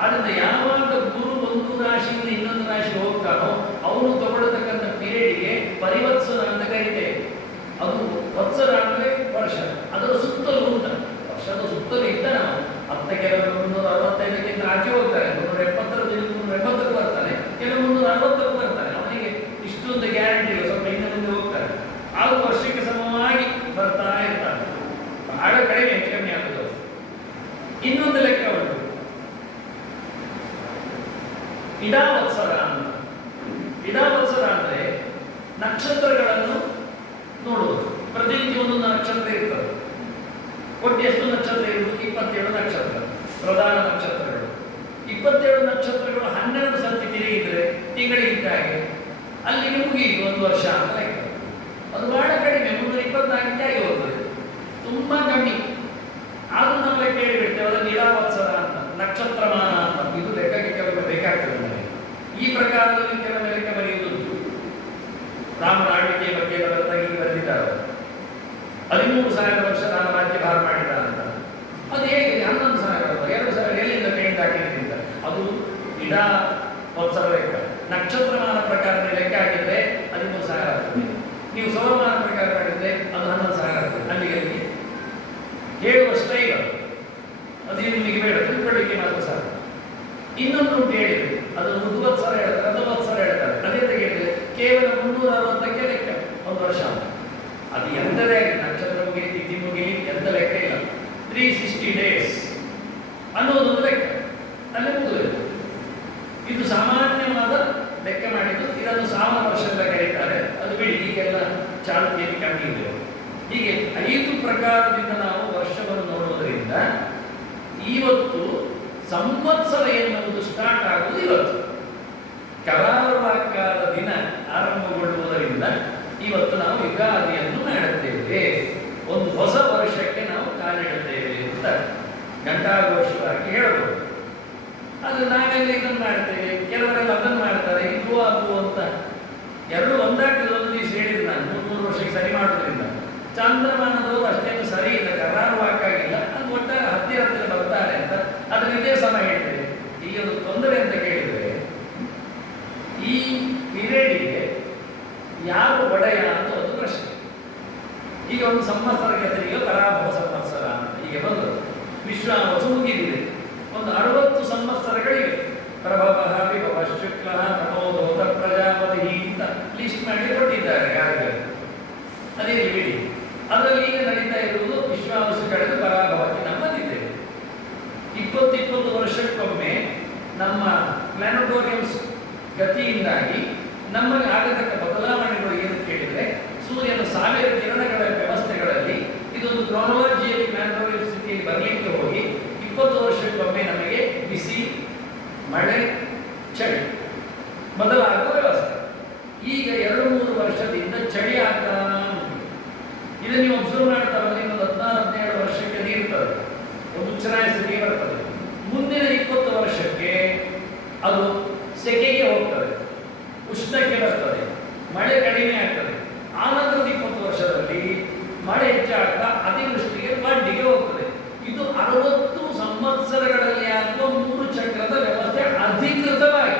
ಆದ್ರಿಂದ ಯಾವಾಗ ಗುರು ಒಂದು ರಾಶಿಯಿಂದ ಇನ್ನೊಂದು ರಾಶಿ ಹೋಗ್ತಾನೋ ಅವನು ತಗೊಳ್ಳತಕ್ಕಂಥ ಪೀರಿಯಡ್ಗೆ ಪರಿವತ್ಸರ ಅಂತ ಕರೀತೇವೆ. ಅದು ವತ್ಸರ ಅಂದ್ರೆ ವರ್ಷ, ಅದರ ಸುತ್ತಲೂ ಅಂತ ವರ್ಷದ ಸುತ್ತಲೂ ಇದ್ದ ನಾವು ಹತ್ತ ಕೆಲವರು 365ಕ್ಕಿಂತ ಆಚೆ ಹೋಗ್ತಾರೆ, 370ಕ್ಕೂ ಬರ್ತಾನೆ, ಕೆಲವು 360ಕ್ಕೂ ಬರ್ತಾನೆ. ಅವನಿಗೆ ಇಷ್ಟು ಅಂತ ಗ್ಯಾರಂಟಿ ಇಲ್ಲ, ಸ್ವಲ್ಪ ಹಿಂದೆ ಮುಂದೆ ಹೋಗ್ತಾರೆ. ಆಗ ವರ್ಷಕ್ಕೆ ಸಮವಾಗಿ ಬರ್ತಾ ಇರ್ತಾನೆ. ಬಹಳ ಕಡಿಮೆ ಹೆಚ್ಚು ಕಮ್ಮಿ ಆಗುವುದು. ಇನ್ನೊಂದು ಲೆಕ್ಕ ಉಂಟು, ಇಡಾವತ್ಸರ ಅಂತ. ಇಡಾವತ್ಸರ ಅಂದ್ರೆ ನಕ್ಷತ್ರಗಳನ್ನು ನೋಡುವುದು. ಪ್ರತಿನಿತ್ಯ ಒಂದೊಂದು ನಕ್ಷತ್ರ ಇರ್ತದೆ. ಒಟ್ಟು ಎಷ್ಟು ನಕ್ಷತ್ರ ಇರುವುದು? 27 ನಕ್ಷತ್ರ, ಪ್ರಧಾನ ನಕ್ಷತ್ರಗಳು. 27 ನಕ್ಷತ್ರಗಳು 12 ಸರ್ತಿ ತಿರುಗಿದ್ರೆ ತಿಂಗಳಿಗೆ ಹಾಗೆ ಅಲ್ಲಿಗೆ ಮುಗಿಯಿತು 1 ವರ್ಷ ಅಂತ ಲೆಕ್ಕ. ಅದು ಬಹಳ ಕಡಿಮೆ, 324ಕ್ಕೆ ಆಗಿ ಹೋಗ್ತದೆ, ತುಂಬಾ ಕಮ್ಮಿ. ಆದ್ರೂ ನಾವು ಲೆಕ್ಕ ಹೇಳಿಬಿಡ್ತೇವೆ ಅದನ್ನು ಇಡಾವತ್ಸರ ಅಂತ, ನಕ್ಷತ್ರಮಾನ ಅಂತ. ಇದು ಲೆಕ್ಕಕ್ಕೆ ಕೆಲವು ಬೇಕಾಗ್ತದೆ ನನಗೆ. ಈ ಪ್ರಕಾರದಲ್ಲಿ ಕೆಲವು ಲೆಕ್ಕ ಬರೆಯುವುದುಂಟು. ರಾಮನ ಆಳ್ವಿಕೆಯ ಬಗ್ಗೆ ಹೀಗೆ ಬರೆದಿದ್ದಾರೆ. 13,000 ವರ್ಷ ರಾಮ ರಾಜ್ಯ ಭಾರ ಮಾಡಿದ ಅಂತ. ಅದು ಹೇಗಿದೆ? 11,000, 2,000 ಎಲ್ಲಿಂದ ಪೇಂಟ್ ಹಾಕಿದ್ರಿಂದ? ಅದು ಇಡಾ ವತ್ಸರ ಲೆಕ್ಕ. ನಕ್ಷತ್ರಮಾನ ಪ್ರಕಾರದ ಲೆಕ್ಕ ಹಾಕಿದ್ರೆ 13,000 ಆಗ್ತದೆ. ನೀವು ಸೌರಮಾನ ಪ್ರಕಾರ ಮಾಡಿದ್ರೆ ಅದು 11,000 ಆಗ್ತದೆ. ಅಲ್ಲಿಗೆ ಹೇಳುವ ಸ್ಟೈಲ್ ಅದು ನಿಮಗೆ ಬೇಡ, ತಿಳ್ಕೊಳ್ಳಿಕ್ಕೆ ಮಾತ್ರ ಸಾಕು. ಇನ್ನೊಂದು ಹೇಳಿದ್ರೆ ಅದು ಋತುವತ್ಸರ ಹೇಳ್ತಾರೆ, ರಥವತ್ಸರ ಹೇಳ್ತಾರೆ. ಅದೇ ತೆಗೆದ್ರೆ ಕೇವಲ 360ಕ್ಕೆ ಲೆಕ್ಕ 1 ವರ್ಷ. ಅದು ಎಂದರೇ ನಕ್ಷತ್ರ ಮುಗಿಲಿ, ತಿಥಿ ಮುಗಿಲಿ, ಎಂತ ಲೆಕ್ಕ ಇಲ್ಲ. 360 ಡೇಸ್ ಅನ್ನೋದೊಂದು ಲೆಕ್ಕ ಅಲ್ಲೇ ಮುಗಿದು. ಇದು ಸಾಮಾನ್ಯವಾದ ಲೆಕ್ಕ ಮಾಡಿದ್ದು. ಇದನ್ನು ಸಾವನ ವರ್ಷ ಅಂತ ಕರೀತಾರೆ. ಅದು ಬಿಡಿ, ಈಗೆಲ್ಲ ಚಾಲ್ತಿಯಲ್ಲಿ ಕಮ್ಮಿ ಇದೆ. ಹೀಗೆ 5 ಪ್ರಕಾರದಿಂದ ನಾವು ವರ್ಷವನ್ನು ನೋಡುವುದರಿಂದ ಇವತ್ತು ಸಂವತ್ಸರ ಎನ್ನುವುದು ಸ್ಟಾರ್ಟ್ ಆಗುವುದು ಇವತ್ತು. ಕರಾರುವಾಕ್ಕಾದ ದಿನ ಆರಂಭಗೊಳ್ಳುವುದರಿಂದ ಇವತ್ತು ನಾವು ಯುಗಾದಿಯನ್ನು ಮಾಡುತ್ತೇವೆ. ಒಂದು ಹೊಸ ವರ್ಷಕ್ಕೆ ನಾವು ಕಾಲಿಡುತ್ತೇವೆ ಅಂತ ಘಂಟಾಘೋಷವಾಗಿ ಹೇಳಬಹುದು. ಅದು ನಾವೆಲ್ಲ ಇದನ್ನು ಮಾಡ್ತೇವೆ, ಕೆಲವರೆಲ್ಲ ಅದನ್ನು ಮಾಡ್ತಾರೆ. ಇದು ಅದು ಅಂತ ಎರಡು ಒಂದಾಗ್ತದೆ. ಒಂದು ದಿವಸ ಹೇಳಿದ್ರು ನಾನು 300 ವರ್ಷಕ್ಕೆ ಸರಿ ಮಾಡೋದ್ರಿಂದ. ಚಾಂದ್ರಮಾನದವರು ಅಷ್ಟೇನು ಸರಿ ಇಲ್ಲ, ಕರಾರುವಾಕ್ಕಾಗಿಲ್ಲ, ಅದು ಒಟ್ಟಾರೆ ಹತ್ತಿರ ಬರ್ತಾರೆ ಅಂತ ಅದರ ಇದೇ ಸಮ ಹೇಳಿದೆ. ಇಲ್ಲಿ ಒಂದು ತೊಂದರೆ ಅಂತ ಕೇಳಿದರೆ, ಈ ಪೀರಿಯಡ್ಗೆ ಯಾರು ಒಡೆಯ ಅಂತ ಒಂದು ಪ್ರಶ್ನೆ. ಈಗ ಒಂದು ಸಂವತ್ಸರಕ್ಕೆ ಈಗ ಪರಾಭವ ಸಂವತ್ಸರ ಅಂತ ಹೀಗೆ ಬಂದರು. ವಿಶ್ವಾವಸು ಮುಗಿದಿದೆ, ಒಂದು 60 ಸಂವತ್ಸರಗಳಿವೆ. ಪ್ರಭವ ವಿಭವ ಶುಕ್ಲ ತಮೋದೋತ ಪ್ರಜಾಪತಿ ಅಂತ ಲಿಸ್ಟ್ ಮಾಡಿ ಕೊಟ್ಟಿದ್ದಾರೆ ಯಾರಿಗೆ. ಅದೇ ಬಿಡಿ, ಅದರಲ್ಲಿ ಈಗ ನಡೀತಾ ಇರುವುದು ವಿಶ್ವಾವಸು ಕಳೆದು ಪರಾಭವಕ್ಕೆ ನಾವು ಬಂದಿದ್ದೇವೆ. 20 ವರ್ಷಕ್ಕೊಮ್ಮೆ ನಮ್ಮ ಪ್ಲಾನೆಟೋರಿಯಮ್ಸ್ ಗತಿಯಿಂದಾಗಿ ನಮಗೆ ಆಗತಕ್ಕ ಬದಲಾವಣೆಗಳು ಏನು ಕೇಳಿದರೆ, ಸೂರ್ಯನ 1000 ಕಿರಣಗಳ ವ್ಯವಸ್ಥೆಗಳಲ್ಲಿ ಇದೊಂದು ಕ್ರಾನಲಾಜಿಯಲ್ಲಿ ಪ್ಲಾನೆಟೋರಿಯಂ ಸ್ಥಿತಿಯಲ್ಲಿ ಬರಲಿಕ್ಕೆ ಹೋಗಿ 20 ವರ್ಷಕ್ಕೊಮ್ಮೆ ನಮಗೆ ಬಿಸಿ, ಮಳೆ, ಚಳಿ ಬದಲಾಗುವ ವ್ಯವಸ್ಥೆ. ಈಗ 2-3 ವರ್ಷದಿಂದ ಚಳಿ ಆಗ್ತಾ ಉಂಟು. ಇದನ್ನು ನೀವು ಅಬ್ಸರ್ವ್ ಮಾಡ್ತಾ ಬಂದ್ರೆ ಇನ್ನೊಂದು 16-17 ವರ್ಷಕ್ಕೆ ನೀರ್ತದೆ, ಒಂದು ಉಚ್ಚರಾಯ ಸ್ಥಿತಿಗೆ ಬರ್ತದೆ. ಮುಂದಿನ 20 ವರ್ಷಕ್ಕೆ ಅದು ಸೆಕೆಗೆ ಹೋಗ್ತದೆ, ಉಷ್ಣಕ್ಕೆ ಬರ್ತದೆ, ಮಳೆ ಕಡಿಮೆ ಆಗ್ತದೆ. ಆನಂತರದ 20 ವರ್ಷದಲ್ಲಿ ಮಳೆ ಹೆಚ್ಚಾಗ್ತಾ ಅತಿವೃಷ್ಟಿಗೆ ಬಡ್ಡಿಗೆ ಹೋಗ್ತದೆ. ಇದು 60 ಸಂವತ್ಸರಗಳಲ್ಲಿ ಆಗುವ 3 ಚಕ್ರದ ವ್ಯವಸ್ಥೆ ಅಧಿಕೃತವಾಗಿ.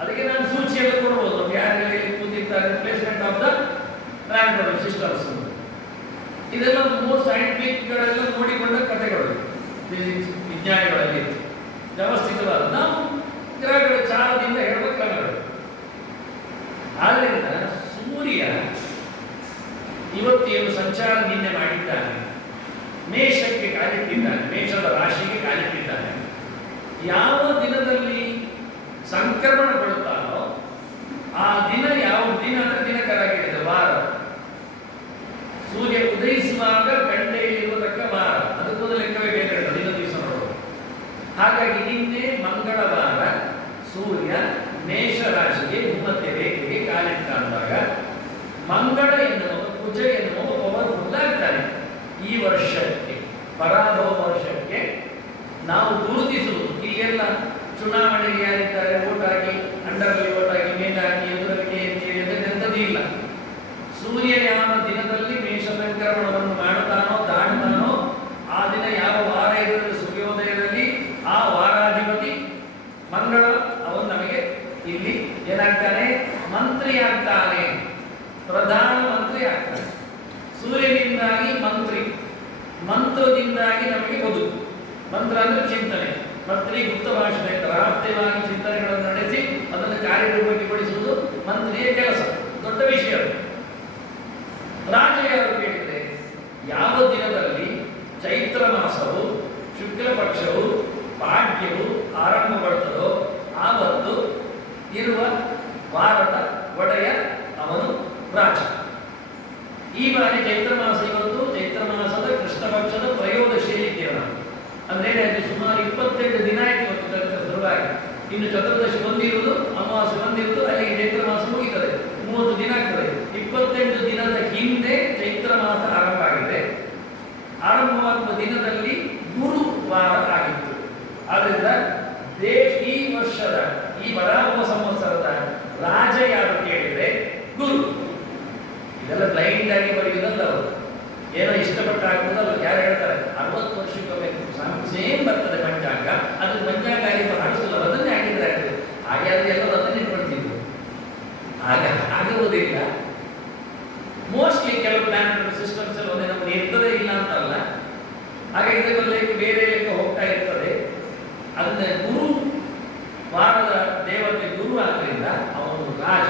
ಅದಕ್ಕೆ ನಾನು ಸೂಚಿಯನ್ನು ಕೊಡ್ಬೋದು, ಯಾರೆಲ್ಲ ಕೂತಿರ್ತಾರೆ, replacement of the planetary systems. ಇದೆಲ್ಲ 3 ಸೈಂಟಿಫಿಕ್ಗಳೆಲ್ಲ ನೋಡಿಕೊಂಡ ಕಥೆಗಳು, ವಿಜ್ಞಾನಿಗಳಲ್ಲಿ ವ್ಯವಸ್ಥಿತವಾದ ನಾವು ಗ್ರಹಗಳ ಚಾರದಿಂದ ಹೇಳುವ ಕ್ರಮಗಳು. ಆದ್ದರಿಂದ ಸೂರ್ಯ ಇವತ್ತೇನು ಸಂಚಾರ ನಿನ್ನೆ ಮಾಡಿದ್ದಾನೆ, ಮೇಷಕ್ಕೆ ಕಾಲಿಟ್ಟಿದ್ದಾನೆ, ಮೇಷದ ರಾಶಿಗೆ ಕಾಲಿಟ್ಟಿದ್ದಾನೆ. ಯಾವ ದಿನದಲ್ಲಿ ಸಂಕ್ರಮಣಗೊಳ್ಳುತ್ತಾನೋ ಆ ದಿನ, ಯಾವ ದಿನ ಅಂದರೆ ದಿನಕ ಹಾಗಾಗಿ ನಿನ್ನೆ ಮಂಗಳವಾರ ಸೂರ್ಯ ಮೇಷ ರಾಶಿಗೆ ಭೂಮಧ್ಯ ರೇಖೆಗೆ ಕಾಲಿಟ್ಟ ಅಂದಾಗ ಮಂಗಳ ಎನ್ನುವ ಕುಜ ಎನ್ನುವ ಪವರ್ಫುಲ್ ಆಗ್ತಾನೆ. ಈ ವರ್ಷಕ್ಕೆ ಪರಾಭವ ವರ್ಷಕ್ಕೆ ನಾವು ಗುರುತಿಸುವುದು ಇಲ್ಲೆಲ್ಲ ಚುನಾವಣೆಗೆ ಯಾರಿದ್ದಾರೆ ಓಟ್ ಹಾಕಿ ಅಂಡರಲ್ಲಿ ಓಟ್ ಹಾಕಿ ಮೇಲೆ ಹಾಕಿ ಎದುರಕ್ಕೆ ಎಂಥದ್ದು ಇಲ್ಲ. ಸೂರ್ಯ ಯಾವ ದಿನದಲ್ಲಿ ಮೇಷ ಸಂಕ್ರಮಣವನ್ನು ಮಾಡುತ್ತಾನೋ ದಾಣ್ತಾನೋ ಆ ದಿನ ಯಾವ ವಾರ ಇರುತ್ತದೆ ಸೂರ್ಯೋದಯದಲ್ಲಿ ಆ ವಾರಾಧಿಪತಿ ಮಂಗಳ ಅವನು ನಮಗೆ ಇಲ್ಲಿ ಏನಾಗ್ತಾನೆ, ಮಂತ್ರಿ ಆಗ್ತಾನೆ, ಪ್ರಧಾನ ಮಂತ್ರಿ ಆಗ್ತಾನೆ. ಸೂರ್ಯನಿಂದಾಗಿ ಮಂತ್ರಿ, ಮಂತ್ರದಿಂದಾಗಿ ನಮಗೆ ಬದುಕು. ಮಂತ್ರ ಅಂದ್ರೆ ಚಿಂತನೆ. ಮಂತ್ರಿ ಗುಪ್ತ ಭಾಷಣ ರಹಸ್ಯವಾಗಿ ಚಿಂತನೆಗಳನ್ನು ನಡೆಸಿ ಅದನ್ನು ಕಾರ್ಯರೂಪಗೊಳಿಸುವುದು ಮಂತ್ರಿಯ ಕೆಲಸ, ದೊಡ್ಡ ವಿಷಯ. ರಾಜ ಯಾರು ಕೇಳಿದರೆ ಯಾವ ದಿನದಲ್ಲಿ ಚೈತ್ರ ಮಾಸವು ಶುಕ್ಲ ಪಕ್ಷವು ಪಾಡ್ಯವು ಆರಂಭಗೊಳ್ತದೋ ಆವತ್ತು ಇರುವ ವಾರದ ಒಡೆಯ ಅವನು ರಾಜ. ಈ ಬಾರಿ ಚೈತ್ರ ಮಾಸ ಇವತ್ತು ಚೈತ್ರ ಮಾಸದ ಕೃಷ್ಣ ಪಕ್ಷದ ತ್ರಯೋದಶಿಯಲ್ಲಿ ಕಿರಣ ಅಂದ್ರೆ ಸುಮಾರು 28 ದಿನ ಆಯ್ತು ಇವತ್ತು ಚೈತ್ರ ಶುರುವಾಗಿ. ಇನ್ನು ಚತುರ್ದಶಿ ಬಂದಿರುವುದು, ಅಮಾವಾಸ್ಯೆ ಬಂದಿರುವುದು, ಅಲ್ಲಿಗೆ ಚೈತ್ರ ಮಾಸ ಮುಗಿತದೆ, 30 ದಿನ ಆಗ್ತದೆ. 28 ದಿನದ ಹಿಂದೆ ಚೈತ್ರ ಮಾಸ ಆರಂಭ ಆಗಿದೆ. ಆರಂಭವಾಗುವ ದಿನದಲ್ಲಿ ಗುರುವಾರ ಆಗಿತ್ತು. ಆದ್ರಿಂದ ಈ ವರ್ಷದ ಈ ಬರಾಬರ ಸಂವತ್ಸರದ ರಾಜ ಯಾರು ಕೇಳಿದ್ರೆ ಗುರು. ಇದೆಲ್ಲ ಬ್ಲೈಂಡ್ ಆಗಿ ಬರೆಯುವುದಲ್ಲ, ಅವರು ಏನೋ ಇಷ್ಟಪಟ್ಟು ಹಾಕುವುದಲ್ಲ. ಯಾರು ಹೇಳ್ತಾರೆ 60 ವರ್ಷಕ್ಕೊಮ್ಮೆ ಸೇಮ್ ಬರ್ತದೆ ಪಂಚಾಂಗ, ಅದು ಪಂಚಾಂಗ ಹಾಡಿಸಲ್ಲ, ಅದನ್ನೇ ಹಾಕಿದ್ರೆ ಆಗ್ತದೆ. ಹಾಗೆ ಆದ್ರೆ ಎಲ್ಲರೂ ಅದನ್ನೇ ಇಟ್ಕೊಳ್ತಿದ್ರು. ಆಗ ಆಗುವುದಿಲ್ಲ. ಮೋಸ್ಟ್ಲಿ ಕೆಲವು ಪ್ಲಾನೆಟರಿ ಸಿಸ್ಟಮ್ಸ್ ಎಲ್ಲ ಒಂದೇ ನಮ್ಗೆ ಇರ್ತದೆ ಇಲ್ಲ ಅಂತಲ್ಲ. ಹಾಗೆ ಇದಕ್ಕೆ ಬೇರೆ ಲೆಕ್ಕ ಹೋಗ್ತಾ ಇರ್ತದೆ. ಅದನ್ನ ಗುರು ವಾರದ ದೇವತೆ ಗುರು ಆದ್ದರಿಂದ ಅವನು ರಾಜ.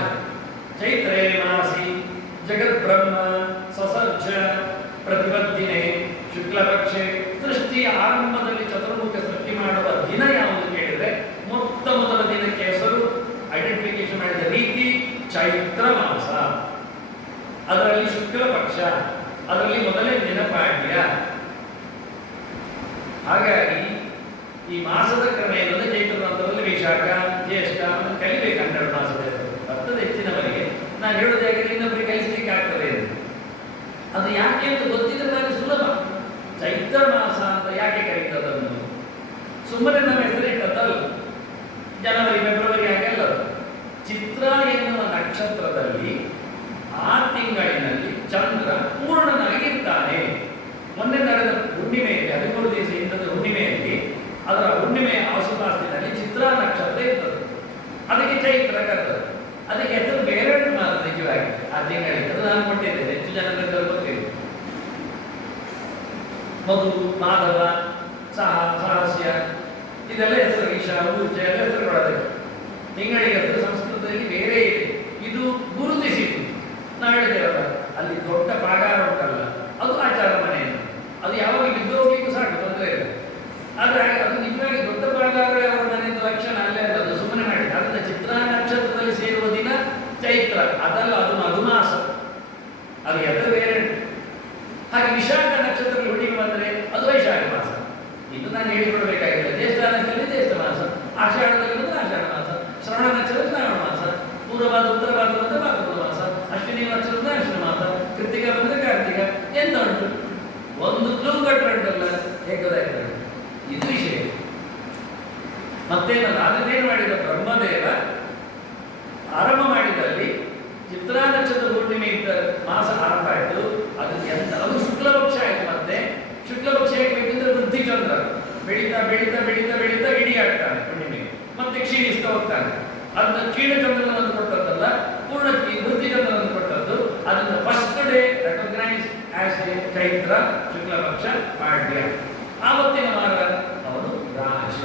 ಚೈತ್ರೇ ಮಾಸಿ ಜಗದ್ಬ್ರಹ್ಮ ಸಸರ್ಜ ಪ್ರತಿಪತ್ತಿನೇ ಶುಕ್ಲ ಪಕ್ಷೆ. ಸೃಷ್ಟಿಯ ಆರಂಭದಲ್ಲಿ ಚತುರ್ಮುಖ ಸೃಷ್ಟಿ ಮಾಡುವ ದಿನ ಯಾವುದು ಕೇಳಿದ್ರೆ ಮೊದಲ ದಿನಕ್ಕೆ ಹೆಸರು ಐಡೆಂಟಿಫಿಕೇಶನ್ ಮಾಡಿದ ರೀತಿ ಚೈತ್ರ ಮಾಸ. ಅದರಲ್ಲಿ ಶುಕ್ಲ ಪಕ್ಷ, ಅದರಲ್ಲಿ ಮೊದಲೇ ದಿನ ಪಾಡ್ಯ. ಹಾಗಾಗಿ ಈ ಮಾಸದ ಕ್ರಮ ಏನಂದ್ರೆ ಚೈತ್ರ ಮಾಸದಲ್ಲಿ ವೈಶಾಖ ಜ್ಯೇಷ್ಠ ಕಲಿಬೇಕು. 12 ಮಾಸದ ಬರ್ತದೆ ಹೆಚ್ಚಿನವರಿಗೆ. ನಾನು ಹೇಳೋದಾಗಿ ಇನ್ನೊಬ್ಬರಿಗೆ ಕಲಿಸ್ಲಿಕ್ಕೆ ಆಗ್ತದೆ ಅಂತ. ಅದು ಯಾಕೆ ಅಂತ ಗೊತ್ತಿದ್ರೆ ನಾನು ಸುಲಭ. ಚೈತ್ರ ಮಾಸ ಅಂತ ಯಾಕೆ ಕರೀತದನ್ನು ಸುಮ್ಮನೆ ನಮ್ಮ ಹೆಸರಿಟ್ಟದ್ದಲ್ಲ. ಜನವರಿ ಫೆಬ್ರವರಿ ಹಾಗೆಲ್ಲ. ಚಿತ್ರ ಎನ್ನುವ ನಕ್ಷತ್ರದಲ್ಲಿ ಆ ತಿಂಗಳಿನಲ್ಲಿ ಚಂದ್ರ ಪೂರ್ಣನಾಗಿರ್ತಾನೆ. ಮೊನ್ನೆ ನಡೆದ ಹುಣ್ಣಿಮೆಯಲ್ಲಿ 13 ದಿವಸ ಇಂಥದ ಹುಣ್ಣಿಮೆಯಲ್ಲಿ ಅದರ ಹುಣ್ಣಿಮೆಯ ಆಸುಪಾಸಿನಲ್ಲಿ ಚಿತ್ರ ನಕ್ಷತ್ರ ಇರ್ತದೆ. ಅದಕ್ಕೆ ಚೈತ್ರ ಕರ್ತದೆ. ಅದಕ್ಕೆ ಹೆಸರು ಬೇರೆ ಮಾತ್ರ ನಿಜವಾಗಿ ಆ ತಿಂಗಳಿಗೆ. ಅದು ನಾನು ಕೊಟ್ಟಿದ್ದೇನೆ, ಹೆಚ್ಚು ಜನರಿಗೆ ಗೊತ್ತಿದೆ. ಮಧು, ಮಾಧವ, ಸಹಸ್ಯ ಇದೆಲ್ಲ ಹೆಸರು. ಈಶ, ಊರ್ಜ ಎಲ್ಲ ಹೆಸರು ಕೊಡೋದಕ್ಕೆ ತಿಂಗಳಿಗೆ ಹೆಸರು ಸಂಸ್ಕೃತದಲ್ಲಿ ಬೇರೆ ಇದೆ. ಇದು ಗುರುತಿಸಿದ್ದು. ನಾವು ಹೇಳಿದ್ದೇವಲ್ಲ, ಅಲ್ಲಿ ದೊಡ್ಡ ಪಾಗಾರ ಉಂಟಲ್ಲ, ಅದು ಆಚಾರ ಮನೆಯನ್ನು. ಅದು ಯಾವಾಗ ಬಿದ್ದು ಹೋಗ್ಲಿಕ್ಕೂ ಸಾಕು, ತೊಂದರೆ ಇಲ್ಲ. ಆದರೆ ಅದು ನಿಜವಾಗಿ ದೊಡ್ಡ ಪಾಗಾರ ಅವರ ಮನೆಯಿಂದ ಲಕ್ಷಣ ಅಲ್ಲೇ ಅಲ್ಲ, ಅದು ಸುಮ್ಮನೆ ಮಾಡಿದ. ಅದನ್ನ ಚಿತ್ರಾ ನಕ್ಷತ್ರದಲ್ಲಿ ಸೇರುವ ದಿನ ಚೈತ್ರ, ಅದಲ್ಲ, ಅದು ಮಧುಮಾಸ. ಅದು ಎರಡು ಬೇರೆ. ಹಾಗೆ ವಿಶಾಖ ನಕ್ಷತ್ರದಲ್ಲಿ ಹುಣ್ಣಿಮೆ ಬಂದರೆ ಅದು ವೈಶಾಖ ಮಾಸ. ಇದು ನಾನು ಹೇಳಿಕೊಡ್ಬೇಕಾಗಿಲ್ಲ. ಜ್ಯೇಷ್ಠ ನಕ್ಷತ್ರದಲ್ಲಿ ಜ್ಯೇಷ್ಠ ಮಾಸ, ಆಷಾಢದಲ್ಲಿ ಬಂದರೆ ಆಷಾಢ ಮಾಸ, ಶ್ರವಣ ನಕ್ಷತ್ರ ಶ್ರಾವಣ ಮಾಸ, ಪೂರ್ವಭಾದ ಉತ್ತರ ಭಾದ ಬಂದರೆ ಭಾದ್ರಪದ ಮಾಸ, ಅಶ್ವಿನಿ ನಕ್ಷತ್ರ ಅಶ್ವಿನ ಮಾಸ, ಕೃತಿಕ ಬಂದರೆ ಕಾರ್ತಿಕ. ಎಂತ ಉಂಟು? ಒಂದು ಕ್ಲೂ ಕಟ್ಟರೆ ಉಂಟಲ್ಲ, ಹೇಗೆ ಗೊತ್ತಾಗ್ತದೆ? ಇದು ವಿಷಯ. ಮತ್ತೇನಲ್ಲ, ಅದನ್ನೇನು ಮಾಡಿದ ಬ್ರಹ್ಮದೇವ ಆರಂಭ ಮಾಡಿದಲ್ಲಿ ಚಿತ್ರಾ ನಕ್ಷತ್ರ ಹುಣ್ಣಿಮೆ ಇದ್ದ ಮಾಸ ಆರಂಭ ಆಯಿತು. ಅದು ಎಂತ, ಅದು ಶುಕ್ಲ ಪಕ್ಷ ಆಯಿತು. ಮತ್ತೆ ಶುಕ್ಲ ಪಕ್ಷ ಹೇಗಬೇಕೆಂದ್ರೆ ವೃದ್ಧಿ ಚಂದ್ರ ಬೆಳೀತಾ ಬೆಳೀತಾ ಬೆಳೀತಾ ಬೆಳೀತಾ ಇಡೀ ಆಗ್ತಾನೆ ಹುಣ್ಣಿಮೆಗೆ, ಮತ್ತೆ ಕ್ಷೀಣಿಸ್ತಾ ಹೋಗ್ತಾನೆ. ಅದನ್ನ ಕ್ಷೀಣ ಚಂದ್ರನನ್ನು ಕೊಟ್ಟದ್ದಲ್ಲ, ಪೂರ್ಣ ವೃದ್ಧಿ ಚಂದ್ರನನ್ನು ಕೊಟ್ಟದ್ದು. ಅದನ್ನ first day recognise as a ಚೈತ್ರ ಶುಕ್ಲ ಪಕ್ಷ ಪಾಡ್ಯ. ಆವತ್ತಿನ ವಾರ ಅವನು ರಾಜ.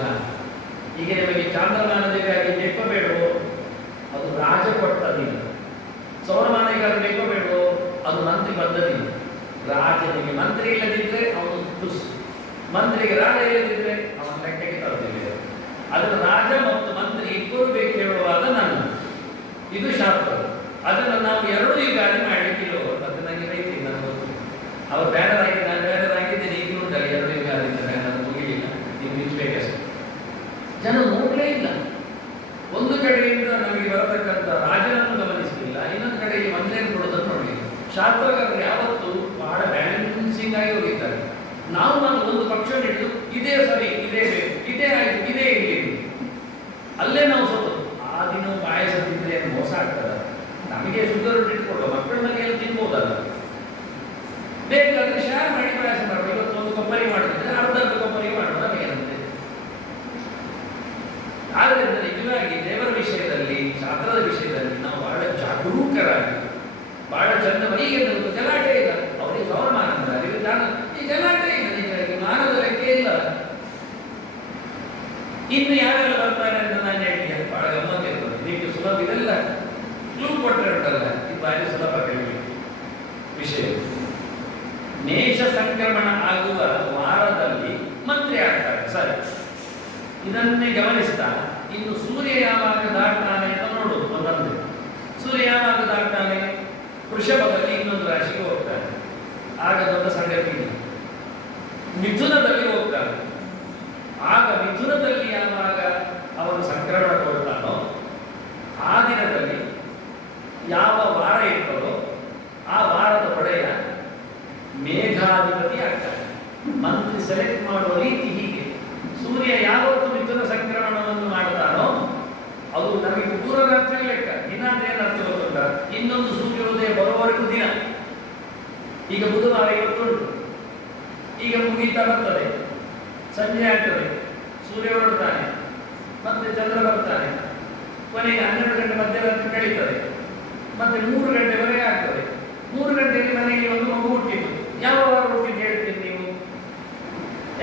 ಈಗ ನಿಮಗೆ ಚಾಂದ್ರಮಾನದಿಗಾಗಿ ಬೇಕೋ ಬೇಡವೋ, ಅದು ರಾಜ ಕೊಟ್ಟ ದಿನ. ಸೌರಮಾನಿಗಾಗಿ ಬೇಕೋ ಬೇಡವೋ, ಅದು ಮಂತ್ರಿ ಬದ್ಧ ದಿನ. ರಾಜನಿಗೆ ಮಂತ್ರಿ ಇಲ್ಲದಿದ್ರೆ ಅವನು ತುಸ್, ಮಂತ್ರಿಗೆ ರಾಜ ಇಲ್ಲದಿದ್ರೆ ಅವನ ಲೆಕ್ಕಕ್ಕೆ ತರುತ್ತಿಲ್ಲ. ಅದನ್ನು ರಾಜ ಮತ್ತು ಮಂತ್ರಿ ಇಬ್ಬರು ಬೇಕು ಹೇಳುವಾಗ ನನ್ನ ಇದು ಶಾಸ್ತ್ರ. ಅದನ್ನು ನಾವು ಎರಡು ಯುಗಾದಿ ಮಾಡಲಿಕ್ಕಿಲ್ಲ. ಮತ್ತೆ ನನಗೆ ರೈತಿ ನಾನು ಅವ್ರು ಬ್ಯಾನರ್ ಹಾಕಿ ನಾನು ಬ್ಯಾನರ್ ಹಾಕಿದ್ದೇನೆ. ಈಗ ಉಂಟಲ್ಲ ಎರಡು ಯುಗಾದಿ ಬ್ಯಾನರ್ ಮುಗಿಲಿಲ್ಲ, ನೀವು ಮಿಂಚಬೇಕಷ್ಟೆ. ಜನ ನೋಡಲೇ ಇಲ್ಲ. ಒಂದು ಕಡೆಯಿಂದ ನಮಗೆ ಬರತಕ್ಕಂಥ ರಾಜನನ್ನು ಗಮನಿಸಲಿಲ್ಲ, ಇನ್ನೊಂದು ಕಡೆಗೆ ಮಂತ್ರಿಯನ್ನು ಕೊಡೋದನ್ನು ನೋಡಲಿಲ್ಲ. ಶಾಸ್ತ್ರಗಾರರು ಯಾವತ್ತೂ ಬಹಳ ಬ್ಯಾಲೆನ್ಸಿಂಗ್ ಆಗಿ ಹೋಗಿದ್ದಾರೆ. ನಾವು ಒಂದು ಪಕ್ಷವನ್ನು ಹಿಡಿದು ಇದೇ ಸರಿ, ಇದೇ ಬೇಕು, ಇದೇ ಆಯ್ತು, ಇದೇ ಇಲ್ಲಿ, ಅಲ್ಲೇ ನಾವು ಸೋತು ಆ ದಿನ ಪಾಯಸ ತಿಂದರೆ ಮೋಸ ಆಗ್ತದೆ. ನಮಗೆ ಶುಗರ್ ಇಟ್ಕೊಳ್ಳೋ ಮಕ್ಕಳ ಮನೆಯಲ್ಲಿ ತಿನ್ಬೋದಲ್ಲ, ಬೇಕಾದ್ರೆ ಶೇರ್ ಮಾಡಿ ಪಾಯಸ ಮಾಡಬೇಕು. ಇವತ್ತೊಂದು ಕೊಬ್ಬರಿ ಮಾಡಿದ್ರೆ ಅರ್ಧ ಕೊಬ್ಬರಿ ಮಾಡೋಣ ನಮಗೇನಂತೆ. ಆದ್ದರಿಂದ ನಿಜವಾಗಿ ದೇವರ ವಿಷಯದಲ್ಲಿ, ಶಾಸ್ತ್ರದ ವಿಷಯದಲ್ಲಿ ನಾವು ಬಹಳ ಜಾಗರೂಕರಾಗಿ ಬಹಳ ಚಂದ. ಈಗ ಗಲಾಟೆ ಇಲ್ಲ, ಅವರಿಗೆ ಸೌರಮಾನಂದ ಅರಿವು ತಾನು ಈ ಗಲಾಟೆ ಇಲ್ಲ, ನಿಜವಾಗಿ ಮಾನದ ಲೆಕ್ಕ ಇಲ್ಲ. ಇನ್ನು ಯಾರೆಲ್ಲ ಬರ್ತಾರೆ ಅಂತ ನಾನು ಹೇಳ್ತೀನಿ, ಬಹಳ ಗಮ್ಮತ್ ಇರ್ತದೆ. ನಿಮಗೆ ಸುಲಭ ಇದೆಲ್ಲ ಕ್ಲೂ ಕೊಟ್ಟರೆ ಉಂಟಲ್ಲ, ಇದು ಭಾರಿ ಸುಲಭ ಕಲಿಯಲಿಕ್ಕೆ ವಿಷಯ. ಮೇಷ ಸಂಕ್ರಮಣ ಆಗುವ ವಾರದಲ್ಲಿ ಮಂತ್ರಿ ಆಗ್ತಾರೆ, ಸರಿ. ಇದನ್ನೇ ಗಮನಿಸ್ತಾ ಇನ್ನು ಸೂರ್ಯ ಯಾವಾಗ ದಾಟ್ತಾನೆ ಅಂತ ನೋಡುವುದು ಒಂದೊಂದು. ಸೂರ್ಯ ಯಾವಾಗ ದಾಟ್ತಾನೆ? ವೃಷಭದಲ್ಲಿ ಇನ್ನೊಂದು ರಾಶಿಗೆ ಹೋಗ್ತಾನೆ, ಆಗ ದೊಡ್ಡ ಸಂಗತಿ ಇಲ್ಲ. ಮಿಥುನದಲ್ಲಿ ಹೋಗ್ತಾನೆ, ಆಗ ಮಿಥುನದಲ್ಲಿ ಯಾವಾಗ ಅವನು ಸಂಕ್ರಮಣ ಕೊಡ್ತಾನೋ ಆ ದಿನದಲ್ಲಿ ಯಾವ ವಾರ ಇರ್ತದೋ ಆ ವಾರದ ಒಡೆಯ ಮೇಘಾಧಿಪತಿ ಆಗ್ತಾನೆ. ಮಂತ್ರಿ ಸೆಲೆಕ್ಟ್ ಮಾಡುವ ರೀತಿ ಹೀಗೆ. ಸೂರ್ಯ ಯಾವತ್ತು ಮಿಥುನ ಸಂಕ್ರಮಣವನ್ನು ಮಾಡ್ತಾನೋ ಅದು ನಮಗೆ ಪೂರ ರಾತ್ರಿ ಲೆಕ್ಕ. ದಿನ ಏನು ಅರ್ಥ ಗೊತ್ತುಂಟ? ಇನ್ನೊಂದು ಸೂರ್ಯೋದಯ ಬರುವವರೆಗೂ ದಿನ. ಈಗ ಬುಧವಾರ ಇವತ್ತುಂಟು, ಈಗ ಮುಗೀತಾ ಬರ್ತದೆ, ಸಂಜೆ ಆಗ್ತದೆ, ಸೂರ್ಯ ಹೊರಡ್ತಾನೆ, ಮತ್ತೆ ಚಂದ್ರ ಬರ್ತಾನೆ, ಕೊನೆಗೆ 12 ಗಂಟೆ ಮಧ್ಯರಾತ್ರಿ ಕಳೀತದೆ, ಮತ್ತೆ 3 ಗಂಟೆವರೆಗೆ ಆಗ್ತದೆ. 3 ಗಂಟೆಗೆ ಮನೆಗೆ ಒಂದು ಮಗು ಹುಟ್ಟಿತು. ಯಾವ ವಾರ ಹುಟ್ಟಿದ್ದು ಹೇಳ್ತೀನಿ ನೀವು?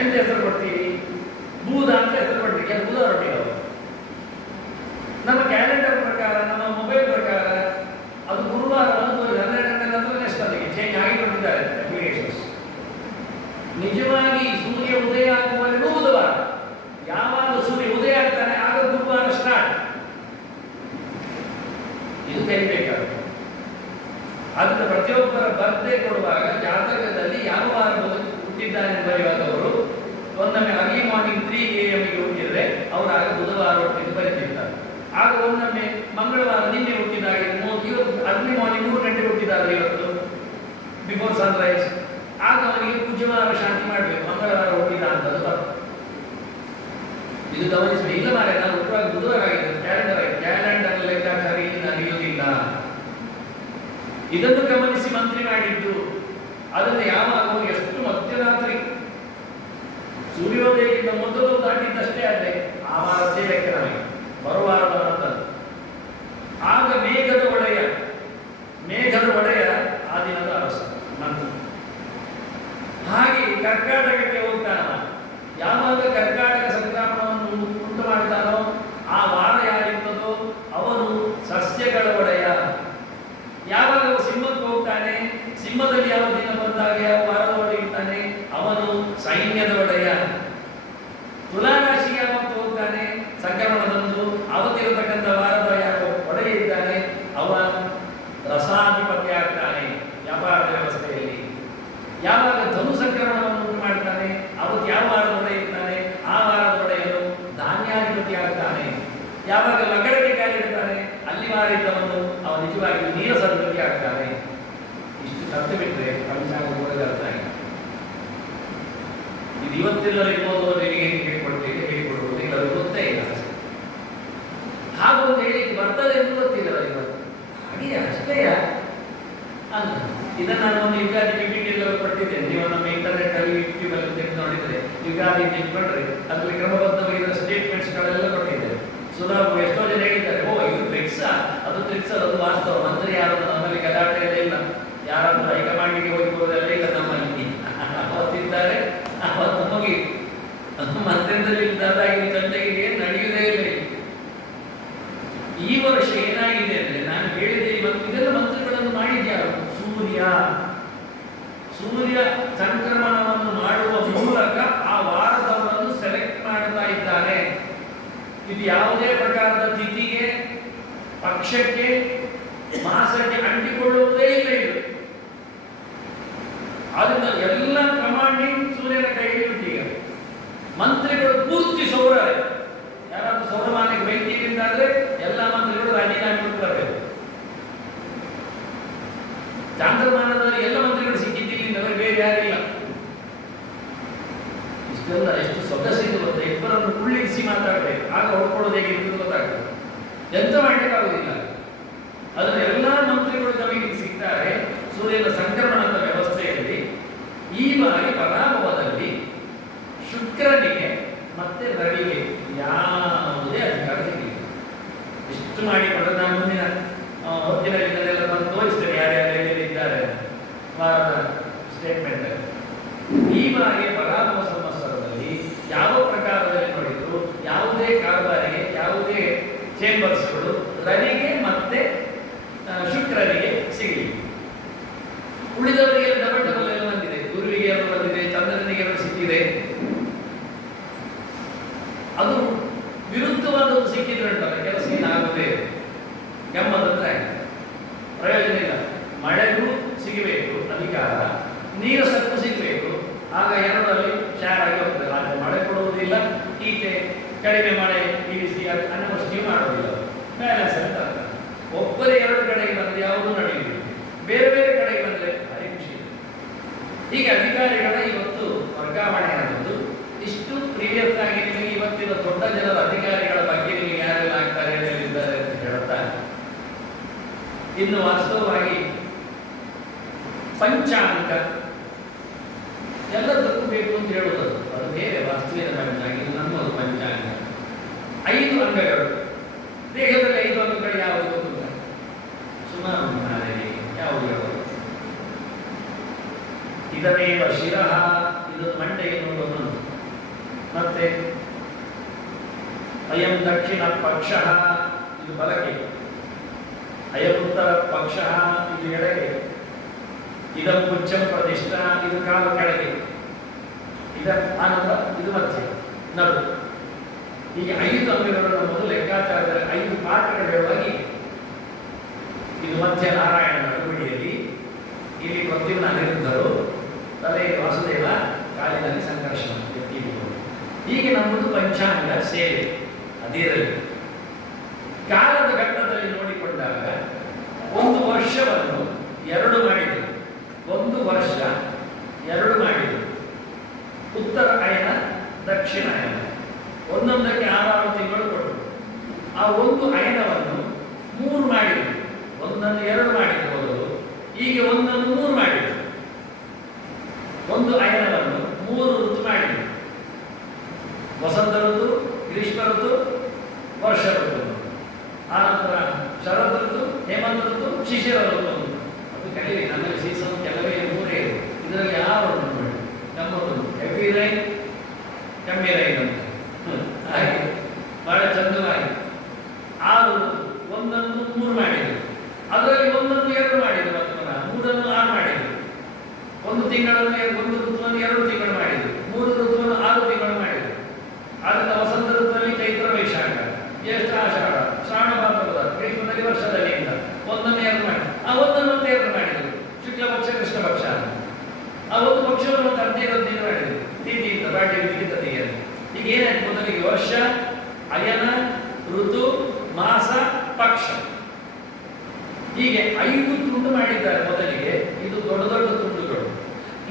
ಎಂತ ಹೆಸರು ಕೊಡ್ತೀರಿ? ಬೂಧ ಅಂತ ಹೆಸರು ಕೊಡ್ತೀವಿ. ಅದು ಬುಧ ಹೊರಟಿದವರು. ನಮ್ಮ ಕ್ಯಾಲೆಂಡರ್ ಪ್ರಕಾರ, ನಮ್ಮ ಮೊಬೈಲ್ ಪ್ರಕಾರ ಅದು ಗುರುವಾರ 12 ಗಂಟೆ ನಂತರ ನೆಕ್ಸ್ಟ್ ಅದಕ್ಕೆ ಚೇಂಜ್ ಆಗಿಕೊಂಡಿದ್ದಾರೆ ಅಪ್ಲಿಕೇಶನ್ಸ್. ನಿಜವಾಗಿ ಸೂರ್ಯ ಉದಯ ಆಗುವವರೆಗೂ ಬುಧವಾರ. ಯಾವಾಗ ಸೂರ್ಯ ಉದಯ ಆಗ್ತಾನೆ ಆಗ ಗುರುವಾರ ಸ್ಟಾರ್ಟ್. ಇದು ಕಲಿಬೇಕಾಗುತ್ತೆ. ಅದನ್ನು ಪ್ರತಿಯೊಬ್ಬರ ಬರ್ತ್ಡೇ ಕೊಡುವಾಗ ಜಾತಕದಲ್ಲಿ ಯಾವ ವಾರ ಹುಟ್ಟಿದ್ದಾನೆ ಬರೆಯುವಾಗವರು ಒಂದೊಮ್ಮೆ ಅರ್ಲಿ ಮಾರ್ನಿಂಗ್ 3 AM ಹುಟ್ಟಿದ್ರೆ ಅವರಾಗ ಬುಧವಾರ ಹುಟ್ಟಿದ್ದು ಬರೀತಿರ್ತಾರೆ. ಆಗ ಒಂದೊಮ್ಮೆ ಮಂಗಳವಾರ ನಿನ್ನೆ ಹುಟ್ಟಿದಾಗ ಇವತ್ತು ಅರ್ಲಿ ಮಾರ್ನಿಂಗ್ 3 ಗಂಟೆ ಹುಟ್ಟಿದ್ದಾರೆ ಇವತ್ತು ಬಿಫೋರ್ ಸನ್ರೈಸ್, ಆಗ ಅವನಿಗೆ ಕುಜವಾರ ಶಾಂತಿ ಮಾಡಬೇಕು, ಮಂಗಳವಾರ ಹುಟ್ಟಿದ ಅಂತದ್ದು ತಪ್ಪು. ಇದು ಗಮನಿಸಬೇಕು. ಇಲ್ಲ ಮಾರೆ ನಾನು ಹುಟ್ಟುವಾಗ ಬುಧವಾರ ಆಗಿದೆ, ಕ್ಯಾಲೆಂಡರ್ ಲೆಕ್ಕಾಚಾರ ಇಲ್ಲಿ ನಡೆಯುವುದಿಲ್ಲ. ಇದನ್ನು ಗಮನಿಸಿ ಮಂತ್ರಿ ಮಾಡಿದ್ದು. ಅದನ್ನು ಯಾವಾಗ ಎಷ್ಟು ಮಧ್ಯರಾತ್ರಿ ಸೂರ್ಯೋದಯಕ್ಕಿಂತ ಮೊದಲು ದಾಟಿದ್ದಷ್ಟೇ ಅಲ್ಲೇ ಆ ವಾರದ್ದೇ ಲೆಕ್ಕ ನಮಗೆ ಬರುವಾರದ ನಂತರ. ಆಗ ಮೇಘದ ಒಡೆಯ ಆ ದಿನದ ಅರಸ ಮಂತ್ರಿ. ಹಾಗೆ ಕರ್ನಾಟಕಕ್ಕೆ ಹೋಗ್ತಾನ. ಯಾವಾಗ ಕರ್ನಾಟಕ ಸಂಕ್ರಮಣವನ್ನು ಉಂಟು ಮಾಡ್ತಾನೋ ಆ ವಾರ ಯಾರಿರ್ತದೋ ಅವನು ಸಸ್ಯಗಳ ಒಡೆಯ. ಯಾವಾಗ ಸಿಂಹಕ್ಕೆ ಹೋಗ್ತಾನೆ, ಸಿಂಹದಲ್ಲಿ ಯಾವ ದಿನ ಬಂದಾಗ ಯಾವ ವಾರದ ಒಡೆಯ ಇರ್ತಾನೆ ಅವನು ಸೈನ್ಯದ ಒಡೆಯ. ತುಲಾರಾಶಿಗೆ ಯಾವತ್ತು ಹೋಗ್ತಾನೆ ಸಂಕ್ರಮಣದಂದು ಅವತ್ತಿರತಕ್ಕಂಥ ವಾರದ ಯಾವ ಒಡೆಯ ಇದ್ದಾನೆ ಅವ ರಸಾಧಿಪತಿ ಆಗ್ತಾನೆ ವ್ಯಾಪಾರದ ವ್ಯವಸ್ಥೆಯಲ್ಲಿ. ಯಾವಾಗ ಧನು ಸಂಕ್ರಮಣವನ್ನು ಉಂಟು ಮಾಡ್ತಾನೆ ಅವತ್ತು ಯಾವ ವಾರದ ಒಡೆಯ ಇರ್ತಾನೆ ಆ ವಾರದ ಒಡೆಯನು ಧಾನ್ಯಾಧಿಪತಿ ಆಗ್ತಾನೆ. ಯಾವಾಗ ಮಕರಕ್ಕೆ ಕಾಲಿಡ್ತಾನೆ ಅಲ್ಲಿ ವಾರ ಇದ್ದವನು ಅವ ನಿಜವಾಗಿ ನೀರಸಾಧಿಪತಿ ಆಗ್ತಾನೆ. ಇಷ್ಟು ಕತ್ತು ಬಿಟ್ಟರೆ ಪಂಚಾಂಗ ಅರ್ಥ ಆಗಿದೆ. ಇದು ಇವತ್ತೆಲ್ಲರಿಗೂ ಓದುವವರಿಗೆ ಹೇಳಿಕೊಡುವುದು ಎಲ್ಲರಿಗೂ ಗೊತ್ತೇ ಇಲ್ಲ. ಹಾಗೂ ಒಂದು ಹೇಳಿಕ್ಕೆ ಬರ್ತದೆ ಎಂದು ಗೊತ್ತಿಲ್ಲ ಇವತ್ತು. ಹಾಗೆ ಅಷ್ಟೇಯ ಅಂತ ಇದನ್ನು ನಾನು ಒಂದು ಯುಗಾದಿ PPT ಕೊಟ್ಟಿದ್ದೇನೆ. ನೀವು ನಮ್ಮ ಇಂಟರ್ನೆಟ್ ಅಲ್ಲಿ ಯೂಟ್ಯೂಬ್ ಅಲ್ಲಿ ತೆಗೆದು ನೋಡಿದ್ರೆ ಯುಗಾದಿ ತಿಳ್ಕೊಂಡ್ರೆ ಅದರಲ್ಲಿ ಕ್ರಮಬದ್ಧವಾಗಿರೋ ಸ್ಟೇಟ್ಮೆಂಟ್ಸ್ಗಳೆಲ್ಲ ಕೊಟ್ಟಿದ್ದೇನೆ. ಸುಲಭ. ಎಷ್ಟೋ ಜನ ಹೇಳಿದ್ದಾರೆ, ಓ ಇದು ಟ್ರಿಕ್ಸ್, ಅದು ಟ್ರಿಕ್ಸ್, ಅದು ವಾಸ್ತವ. ಮಂತ್ರಿ ಯಾರು ನಮ್ಮಲ್ಲಿ ಗಲಾಟೆ ಇಲ್ಲ, ಯಾರಾದ್ರೂ ಹೈಕಮಾಂಡಿಗೆ ಹೋಗಿರೋದೆಲ್ಲ ಇಲ್ಲ ನಮ್ಮಲ್ಲಿ. ಅವತ್ತಿದ್ದಾರೆ ಅವತ್ತು ಹೋಗಿ ಮಂತ್ರಿಯಲ್ಲಿ ದಾದಾಗಿರಿ ಚಂದಗಿರಿ ನಡೆಯುವುದೇ ಇಲ್ಲ. ಈ ವರ್ಷ ಏನಾಗಿದೆ ಅಂದ್ರೆ ನಾನು ಹೇಳಿದೆ, ಇದೆಲ್ಲ ಮಂತ್ರಿಗಳನ್ನು ಮಾಡಿದ್ಯಾರು? ಸೂರ್ಯ ಸಂಕ್ರಮಣವನ್ನು ಮಾಡುವ ಮೂಲಕ ಆ ವಾರದವರನ್ನು ಸೆಲೆಕ್ಟ್ ಮಾಡ್ತಾ ಇದ್ದಾನೆ. ಇದು ಯಾವುದೇ ಪ್ರಕಾರದ ತಿಥಿಗೆ, ಪಕ್ಷಕ್ಕೆ, ಮಾಸಕ್ಕೆ ಅಂಟಿಕೊಳ್ಳುವುದೇ ಇಲ್ಲ. ಇದು ಅದನ್ನ ಎಲ್ಲ ಕಮಾಂಡಿಂಗ್ ಸೂರ್ಯನ ಕೈಯಲ್ಲಿ ಈಗ ಮಂತ್ರಿಗಳು ಪೂರ್ತಿ ಸೌರ ಆಗ ಹೊಡ್ಕೊಳ್ಳೋದು ಹೇಗಿರ್ತದೆ ಗೊತ್ತಾಗ್ತದೆ. ಎಂತ ಮಾಡಲಿಕ್ಕಾಗುವುದಿಲ್ಲ. ಅದನ್ನು ಎಲ್ಲ ಮಂತ್ರಿಗಳು ನಮಗೆ ಸಿಗ್ತಾರೆ ಸೂರ್ಯನ ಸಂಕ್ರಮಣದ ವ್ಯವಸ್ಥೆಯಲ್ಲಿ. ಈ ಬಾರಿ ಪರಾಭವದಲ್ಲಿ ಶುಕ್ರನಿಗೆ ಮತ್ತೆ ರವಿಗೆ ಯಾವುದೇ ಅಧಿಕಾರ ಸಿಗಲಿಲ್ಲ. ಇಷ್ಟು ಮಾಡಿಕೊಂಡು ನಾನು ಮುಂದಿನ ಹೊತ್ತಿನ ದಿನದೆಲ್ಲ ಬಂದು ತೋರಿಸ್ತೇನೆ ಯಾರ್ಯಾರು ಇದ್ದಾರೆ ವಾರದ ಸ್ಟೇಟ್ಮೆಂಟ್. ಈ ಬಾರಿಯ ಪರಾಭವ ಸಂವತ್ಸರದಲ್ಲಿ ಯಾವ ಪ್ರಕಾರದಲ್ಲಿ ನೋಡಿದ್ರು ಯಾವುದೇ ಕಾರಬಾರಿಗೆ ಯಾವುದೇ ಚೇಂಬರ್ಸ್ಗಳು ರವಿಗೆ ಮತ್ತೆ ಶುಕ್ರನಿಗೆ ಸಿಗಲಿಲ್ಲ. ಉಳಿದವರಿಗೆ ಡಬಲ್ ಡಬಲ್ ಎಲ್ಲ ಬಂದಿದೆ. ಗುರುವಿಗೆ ಎರಡು ಬಂದಿದೆ, ಚಂದ್ರನಿಗೆ ಎರಡು ಸಿಕ್ಕಿದೆ. ಅದು ವಿರುದ್ಧವಾದದ್ದು ಸಿಕ್ಕಿದ್ರೆ ಉಂಟಲ್ಲ ಕೆಲಸ ಏನಾಗುತ್ತೆ ಗಮ್ಮತ್ತಂದ್ರೆ ಪ್ರಯೋಜನ ಇಲ್ಲ. ಮಳೆಗೂ ಸಿಗಬೇಕು ಅಧಿಕಾರ, ನೀರಸಕ್ಕೂ ಸಿಗಬೇಕು. ಆಗ ಎರಡರಲ್ಲಿ ಶೇರ್ ಆಗಿ ಹೋಗ್ತದೆ. ಆದರೆ ಮಳೆ ಕೊಡುವುದಿಲ್ಲ, ಈಚೆ ಕಡಿಮೆ ಮಳೆ ಬೀಳಿಸಿ ಅನಾವೃಷ್ಟಿ ಮಾಡುವುದಿಲ್ಲ, ಬ್ಯಾಲೆನ್ಸ್ ಅಂತ. ಒಬ್ಬರೇ ಎರಡು ಕಡೆಗೆ ಬಂದರೆ ಯಾವುದೂ ನಡೆಯುವುದಿಲ್ಲ, ಬೇರೆ ಬೇರೆ ಕಡೆಗೆ ಬಂದರೆ ಭಾರಿ ಖುಷಿ. ಹೀಗೆ ಅಧಿಕಾರಿಗಳ ಇವತ್ತು ವರ್ಗಾವಣೆ ಆದದ್ದು. ಇಷ್ಟು ಪ್ರೀವಿಯಸ್ ಆಗಿ ನಿಮಗೆ ಇವತ್ತಿನ ದೊಡ್ಡ ಜನರ ಅಧಿಕಾರಿಗಳ ಬಗ್ಗೆ ನಿಮಗೆ ಯಾರೆಲ್ಲ ಆಗ್ತಾರೆ ಹೇಳಿದ್ದಾರೆ ಅಂತ ಹೇಳ್ತಾ, ಇನ್ನು ವಾಸ್ತವವಾಗಿ ಪಂಚಾಂಗ ಎಲ್ಲದಕ್ಕೂ ಬೇಕು ಅಂತ ಹೇಳುವುದು ಅದು ಬೇರೆ. ವಾಸ್ತವಿಕ ಪಂಚಾಂಗ, ಇದು ನಮ್ಮದು ಪಂಚಾಂಗ. 5 ಅಂಗಗಳು ದೇಹದಲ್ಲಿ 5 ಅಂಗಗಳು ಯಾವುದು ಗೊತ್ತಿಲ್ಲ, ಸುಮಾರು ಯಾವುದು ಹೇಳೋದು. ಇದಮೇವ ಶಿರಃ, ಇದು ಮಂಡೆ ಎನ್ನುವುದು. ಮತ್ತೆ ಅಯಂ ದಕ್ಷಿಣ ಪಕ್ಷ, ಇದು ಬಲಕ್ಕೆ. ಅಯಂ ಉತ್ತರ ಪಕ್ಷ, ಇದು ಎಡಗೆ. ಇದಂ ಪುಚ್ಚಂ ಪ್ರತಿಷ್ಠ, ಇದು ಕಾಲು ಕೆಳಗೆ. ಆನಂತರ ಇದು ಮಧ್ಯೆ ನಡು. ಹೀಗೆ 5 ಅಂಗಗಳು ನಮ್ಮದು ಲೆಕ್ಕಾಚಾರದಲ್ಲಿ 5 ಪಾಠಗಳು ಹೇಳುವಾಗಿ. ಇದು ಮಧ್ಯ ನಾರಾಯಣನ ನಡುಬಿಡಿಯಲ್ಲಿ, ಇಲ್ಲಿ ಪ್ರದ್ಯುಮ್ನ ಅನಿರುದ್ಧರು, ತಲೆ ವಾಸುದೇವ, ಕಾಲಿನಲ್ಲಿ ಸಂಕರ್ಷಣ ಎತ್ತಿಕೊಂಡು. ಹೀಗೆ ನಮ್ಮದು ಪಂಚಾಂಗ ಸೇವೆ. ಅದಿರಲಿ ಕಾಲದ ಘಟ್ಟದಲ್ಲಿ ನೋಡಿಕೊಂಡಾಗ ಒಂದು ವರ್ಷವನ್ನು 2 ಮಾಡಿದರು. 1 ವರ್ಷ 2 ಮಾಡಿದರು. ಉತ್ತರ ಅಯನ ದಕ್ಷಿಣ ಅಯನ ಒಂದೊಂದಕ್ಕೆ 6 ತಿಂಗಳು ಕೊಟ್ಟರು. ಆ ಒಂದು ಅಯನವನ್ನು 3 ಮಾಡಿದರು. ಒಂದನ್ನು 2 ಮಾಡಿದರು ಮೊದಲು, ಈಗ ಒಂದನ್ನು 3 ಮಾಡಿದರು. ಒಂದು ಅಯನವನ್ನು 3 ಋತು ಮಾಡಿದರು. ವಸಂತ ಋತು, ಗ್ರೀಷ್ಮ ಋತು, ವರ್ಷ ಋತು, ಆನಂತರ ಶರತ್ ಋತು, ಹೇಮಂತ ಋತು, ಶಿಶಿರ ಋತು. ಅದು ಕಲಿವಿ. ನಮ್ಮಲ್ಲಿ ಸೀಸನ್ ಕೆಲವೇ 3 ಇದೆ. ಇದರಲ್ಲಿ 6 ಉಂಟು ನೋಡಿ. ನಮ್ಮದು ಹೆವಿ ರೈನ್, ಕಮ್ಮಿ ರೈನ್ ಅಂತ. ಹಾಗೆ ಬಹಳ ಚಂದವಾಗಿ 6 ಋತು. ಒಂದನ್ನು 3 ಮಾಡಿದರು. ಅದರಲ್ಲಿ ಒಂದನ್ನು 2 ಮಾಡಿದರು. ಮತ್ತು 3ಅನ್ನು 6 ಮಾಡಿದರು. ಒಂದು ತಿಂಗಳನ್ನು ಒಂದು ಋತುವನ್ನು 2 ತಿಂಗಳು ಮಾಡಿದರು. 3 ಋತುವನ್ನು 6 ತಿಂಗಳು ಮಾಡಿದರು. ಆದ್ದರಿಂದ ವಸಂತ ಋತುವಿನಲ್ಲಿ ಚೈತ್ರ ವೈಶಾಖ, ಜ್ಯೇಷ್ಠ ಆಷಾಢ, ಶ್ರಾವಣ ಭಾದ್ರಪದ, ಗ್ರೀಷ್ಮದಲ್ಲಿ ವರ್ಷದಲ್ಲಿ ಅಂತ ಒಂದನ್ನು 2 ಮಾಡಿ, ಆ ಒಂದನ್ನು ಮತ್ತೆ 2 ಮಾಡಿದರು. ಶುಕ್ಲ ಪಕ್ಷ, ಕೃಷ್ಣ ಪಕ್ಷ. ಆ ಒಂದು ಪಕ್ಷವನ್ನು ಮತ್ತೆ 15 ಮಾಡಿದರು. ತಿಥಿ ಅಂತ ಪಾಠ್ಯ ತೆಗೆಯಲು. ಈಗ ಏನಾಯ್ತು? ಮೊದಲಿಗೆ ವರ್ಷ, ಅಯನ, ಋತು, ಮಾಸ, ಪಕ್ಷ, ಹೀಗೆ 5 ತುಂಡು ಮಾಡಿದ್ದಾರೆ ಮೊದಲಿಗೆ. ಇದು ದೊಡ್ಡ ದೊಡ್ಡ ತುಂಡುಗಳು.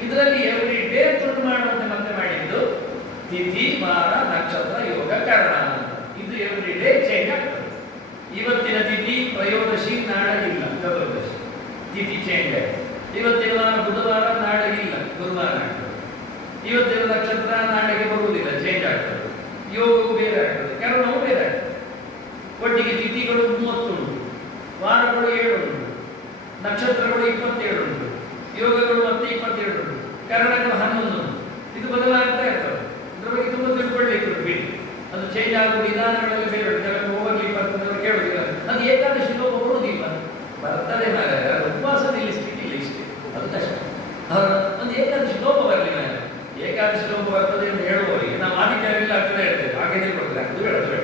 ಇದರಲ್ಲಿ ಎವ್ರಿ ಡೇ ತುಂಡು ಮಾಡುವಂತೆ ಮತ್ತೆ ಮಾಡಿದ್ದು ತಿಥಿ, ವಾರ, ನಕ್ಷತ್ರ, ಯೋಗ, ಕರ್ಣ. ಇದು ಎವ್ರಿ ಡೇ ಚೇಂಜ್ ಆಗ್ತದೆ. ಇವತ್ತಿನ ತಿಥಿ ತ್ರಯೋದಶಿ, ನಾಳೆ ಇಲ್ಲ ಚತುರ್ದಶಿ, ತಿಥಿ ಚೇಂಜ್ ಆಗಿದೆ. ಇವತ್ತಿನ ವಾರ ಬುಧವಾರ, ನಾಳೆ ಇಲ್ಲ ಗುರುವಾರ ಆಗ್ತದೆ. ಇವತ್ತಿನ ನಕ್ಷತ್ರ ನಾಳೆಗೆ ಬರುವುದಿಲ್ಲ, ಚೇಂಜ್ ಆಗ್ತದೆ. ಯೋಗವು ಬೇರೆ ಆಗ್ತದೆ, ಕರ್ಣವು ಬೇರೆ ಆಗ್ತದೆ. ಒಟ್ಟಿಗೆ ತಿಥಿಗಳು 30 ಉಂಟು, ವಾರಗಳು 7 ಉಂಟು, ನಕ್ಷತ್ರಗಳು 27 ಉಂಟು, ಯೋಗಗಳು ಮತ್ತೆ 27 ಉಂಟು, ಕರ್ಣಗಳು 11 ಉಂಟು. ಇದು ಬದಲಾಗ್ತಾ ಇರ್ತದೆ. ಇದ್ರ ಬಗ್ಗೆ ತುಂಬ ತಿಳ್ಕೊಳ್ಳಿಕ್ಕೆ ಬಿಡಿ. ಅದು ಚೇಂಜ್ ಆಗುವ ವಿಧಾನಗಳಲ್ಲಿ ಬೇರೆ. ಕೆಲವು ಹೋಗಲಿ ಬರ್ತದೆ ಕೇಳುವುದಿಲ್ಲ. ಅದು ಏಕಾದಶಿ ಲೋಪ ಬರುವುದಿಲ್ಲ, ಬರ್ತದೆ ಮಾರಾಯ. ಉಪವಾಸ ನಿಲ್ಲಿಸ್ಲಿಕ್ಕಿಲ್ಲ, ಇಷ್ಟೇ. ಅದು ಕಷ್ಟ. ಒಂದು ಏಕಾದಶಿ ಲೋಪ ಬರಲಿ ಮಾರಾಯ. ಏಕಾದಶಿ ಲೋಪ ಬರ್ತದೆ ಅಂತ ಹೇಳುವವರಿಗೆ ನಾವು ಆದಿತ್ಯವಾರ ಆಗ್ತದೆ ಹೇಳ್ತೇವೆ. ಹಾಗೆ ತಿಳ್ಕೊಳ್ತಾರೆ. ಅದು ಬೇಡ, ಅದು ಬೇಡ.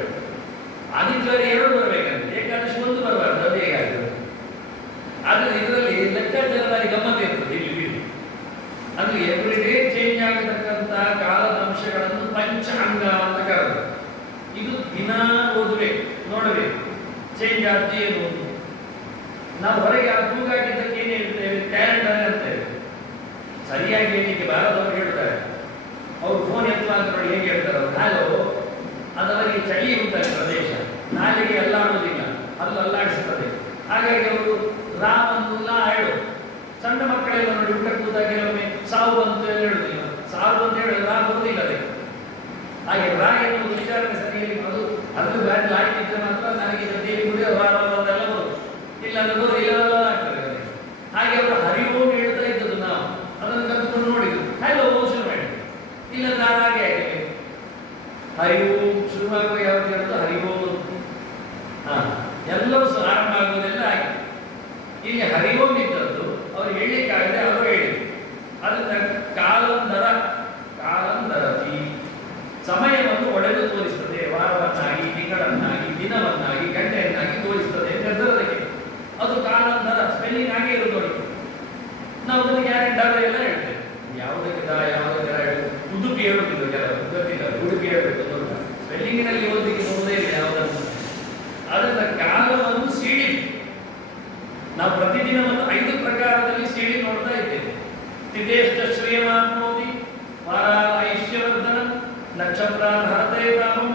ಆದಿತ್ಯವಾರ 2 ಬರಬೇಕಂತ, ಏಕಾದಶಿ 1 ಬರಬಾರ್ದು. ಅದು ಹೇಗಾಗ್ತದೆ? ಆದರೆ ಇದರಲ್ಲಿ ಲೆಕ್ಕಾಚಾರವಾಗಿ ಗಮ್ಮತ್ತು ಇರ್ತದೆ. ಇಲ್ಲಿ ಬಿಡಿ. ಅಂದ್ರೆ ಎವ್ರಿ ಡೇ ಚೇಂಜ್ ಆಗತಕ್ಕಂತಹ ಕಾಲದ ಅಂಶಗಳನ್ನು ಪಂಚಾಂಗ ಅಂತ ಕರೆದು ಇದು ದಿನ ಓದಬೇಕು, ನೋಡಬೇಕು. ಚೇಂಜ್ ಆದ್ದು ಏನು? ನಾವು ಹೊರಗೆ ಆ ತೂಗಾಕಿದ್ದಕ್ಕೆ ಏನು ಹೇಳ್ತೇವೆ? ಕ್ಯಾಲೆಂಡರ್ ಅಂತೇವೆ. ಸರಿಯಾಗಿ ಹೇಳಲಿಕ್ಕೆ ಬಾರದವ್ರು ಹೇಳ್ತಾರೆ. ಅವ್ರು ಫೋನ್ ಎತ್ತುವ ಅಂತ ನೋಡಿ ಹೇಗೆ ಹೇಳ್ತಾರೆ ಅವರು? ಹಲೋ ಅದವರಿಗೆ ಚಳಿ ಉಂಟಲ್ಲ ಪ್ರದೇಶ, ನಾಲಿಗೆ ಅಲ್ಲಾಡುವುದಿಲ್ಲ, ಅಲ್ಲೂ ಅಲ್ಲಾಡಿಸುತ್ತದೆ. ಹಾಗಾಗಿ ಅವರು ರಾಮಂದು ಲಾ ಹೇಳು. ಸಣ್ಣ ಮಕ್ಕಳೆಲ್ಲ ನೋಡಿ ಊಟ ಕೂತಾಗ ಕೆಲವೊಮ್ಮೆ ಸಾವು ಬಂತು ಎಲ್ಲ ಹೇಳುದಿಲ್ಲ, ಸಾವು ಅಂತ ಹೇಳುದು ರಾ ಬರುವುದಿಲ್ಲ ಅದಕ್ಕೆ. ಹಾಗೆ ರಾ ಎನ್ನುವುದು ಉಚ್ಚಾರಣೆ ಸರಿಯಲ್ಲಿ ಅದು ಬ್ಯಾಡ್ ಹಾಕಿದ್ರೆ ಮಾತ್ರ ನನಗೆ ದೇವಿ ಗುಡಿ ರಾವೆಲ್ಲ ಬರುದು, ಇಲ್ಲ ಅಂದ್ರೆ ಇಲ್ಲವೆಲ್ಲ ಆಗ್ತದೆ. ಹಾಗೆ ಅವರು ಹರಿವು ಹೇಳ್ತಾ ಇದ್ದದ್ದು, ನಾವು ಅದನ್ನು ಕಲ್ತ್ಕೊಂಡು ನೋಡಿದ್ದು, ಹಲೋ ಶುರು ಮಾಡಿ, ಇಲ್ಲದ ಹಾಗೆ ಆಗಿದೆ. ಹರಿವು ಶುರುವಾಗುವ ಯಾವ್ದು ಹೇಳೋದು ಹರಿವು, ಎಲ್ಲವೂ ಆರಂಭ ಆಗುವುದೆಲ್ಲ ಆಗಿದೆ. ಇಲ್ಲಿ ಹರಿವೋಮ್ ಇದ್ದದ್ದು ಅವ್ರು ಹೇಳಿಕ್ಕಾಗದೆ ಅವರು ಹೇಳಿದ್ರು. ಅದನ್ನ ಕಾಲಂದರತಿ ಸಮಯವನ್ನು ಒಡೆದು ತೋರಿಸ್ತದೆ, ವಾರವನ್ನಾಗಿ, ತಿಂಗಳನ್ನಾಗಿ, ದಿನವನ್ನಾಗಿ, ಗಂಟೆಯನ್ನಾಗಿ ತೋರಿಸ್ತದೆ ಅಂತ ಹೆಸರದಕ್ಕೆ. ಅದು ಕಾಲಂದರ ಸ್ಪೆಲ್ಲಿಂಗ್ ಆಗೇ ಇರೋದು ನೋಡಿ. ನಾವು ಅದನ್ನು ಗ್ಯಾರಂಟಿ ಎಲ್ಲ ಹೇಳ್ತೇವೆ, ಯಾವುದಕ್ಕೆ ಯಾವುದಕ್ಕೆ ಉಡುಪಿ ಹೇಳುತ್ತಿದ್ದು ಕೆಲವರು ಗೊತ್ತಿಲ್ಲ, ಉಡುಪಿ ಹೇಳಬೇಕು ದೊಡ್ಡ ಸ್ಪೆಲ್ಲಿಂಗಿನಲ್ಲಿ ಓದಲಿಕ್ಕೆ ನೋಡೋದೇ ಇಲ್ಲ ಯಾವುದನ್ನು. ಅದನ್ನ ಕಾಲವನ್ನು ಸೀಳಿ ನಾವು ಪ್ರತಿದಿನವನ್ನು 5 ಪ್ರಕಾರದಲ್ಲಿ ಸೀಳಿ ನೋಡ್ತಾ ಇದ್ದೇವೆ. ತಿಥೇಷ್ಟ ಶ್ರೇಯಮಾಪ್ನೋತಿ, ವಾರ ಐಶ್ಯವರ್ಧನ, ನಕ್ಷತ್ರಾಧರತೆ ಪಾಪಂ,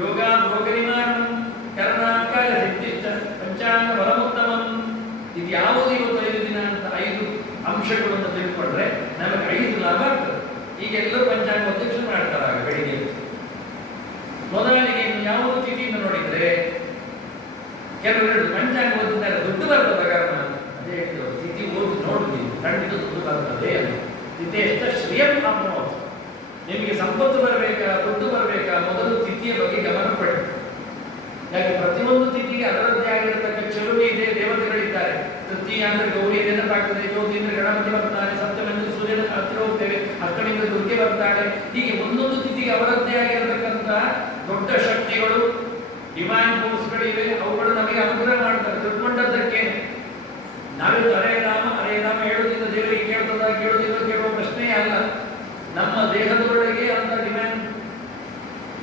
ಯೋಗ ಭೋಗನಿವಾರಣಂ, ಕರ್ಣಾಕಾಲ ಸಿದ್ಧಿಷ್ಟ, ಪಂಚಾಂಗ ಬಲಮುತ್ತಮಂ. ಇದು ಯಾವುದು ಇವತ್ತು 5 ದಿನ ಅಂತ 5 ಅಂಶಗಳನ್ನು ತಿಳ್ಕೊಂಡ್ರೆ ನಮಗೆ 5 ಲಾಭ ಆಗ್ತದೆ. ಈಗ ಎಲ್ಲರೂ ಪಂಚಾಂಗ ಓದಲಿಕ್ಕೆ ಶುರು ಮಾಡ್ತಾರೆ ಬೆಳಿಗ್ಗೆ. ಮೊದಲಿಗೆ ಯಾವುದು ತಿಥಿಯಿಂದ ನೋಡಿದ್ರೆ ಕೆಲವರು ಪಂಚಾಂಗ ಓದಿದ್ದಾರೆ ದುಡ್ಡು ಬರ್ತದೆ ಕಾರಣ ಅದೇ ಹೇಳ್ತೇವೆ, ತಿಥಿ ಓದಿ ನೋಡುವುದಿಲ್ಲ, ಖಂಡಿತ ದುಡ್ಡು ಬರ್ತದೆ. ಅದು ತಿಥೇಷ್ಟ ಶ್ರೇಯಂ ಆಪ್ನೋತಿ. ನಿಮಗೆ ಸಂಪತ್ತು ಬರಬೇಕಾ, ದುಡ್ಡು ಬರಬೇಕಾ, ಮೊದಲು ತಿಥಿಯ ಬಗ್ಗೆ ಗಮನ ಕೊಡಿ. ಯಾಕೆ ಪ್ರತಿಯೊಂದು ತಿಥಿಗೆ ಅದರದ್ದೇ ಆಗಿರತಕ್ಕ ಚೆಲುವೆ ಇದೆ, ದೇವತೆಗಳಿದ್ದಾರೆ. ತೃತೀಯ ಅಂದ್ರೆ ಗೌರಿ ನೆನಪಾಗ್ತದೆ, ಜ್ಯೋತಿ ಅಂದ್ರೆ ಗಣಪತಿ ಬರ್ತಾನೆ, ಸಪ್ತಮಿ ಅಂದ್ರೆ ಸೂರ್ಯನ ಹತ್ತಿರ ಹೋಗ್ತೇವೆ, ಅಷ್ಟಮಿಂದ ದುರ್ಗೆ ಬರ್ತಾಳೆ. ಹೀಗೆ ಒಂದೊಂದು ತಿಥಿಗೆ ಅವರದ್ದೇ ಆಗಿರತಕ್ಕಂತಹ ದೊಡ್ಡ ಶಕ್ತಿಗಳು, ಡಿವೈನ್ ಫೋರ್ಸ್ಗಳಿವೆ. ಅವುಗಳು ನಮಗೆ ಅನುಗ್ರಹ ಮಾಡ್ತಾರೆ ತಿಳ್ಕೊಂಡದ್ದಕ್ಕೇನೆ. ನಾವಿತ್ತು ಹರೇ ರಾಮ ಹೇಳುವುದಿಲ್ಲ, ದೇವರಿಗೆ ಕೇಳ್ತದ ಕೇಳುವುದಿಲ್ಲ ಕೇಳುವ ಪ್ರಶ್ನೆಯೇ ಅಲ್ಲ. ನಮ್ಮ ದೇಹದೊಳಗೆ ಅಂತ ಡಿವೈನ್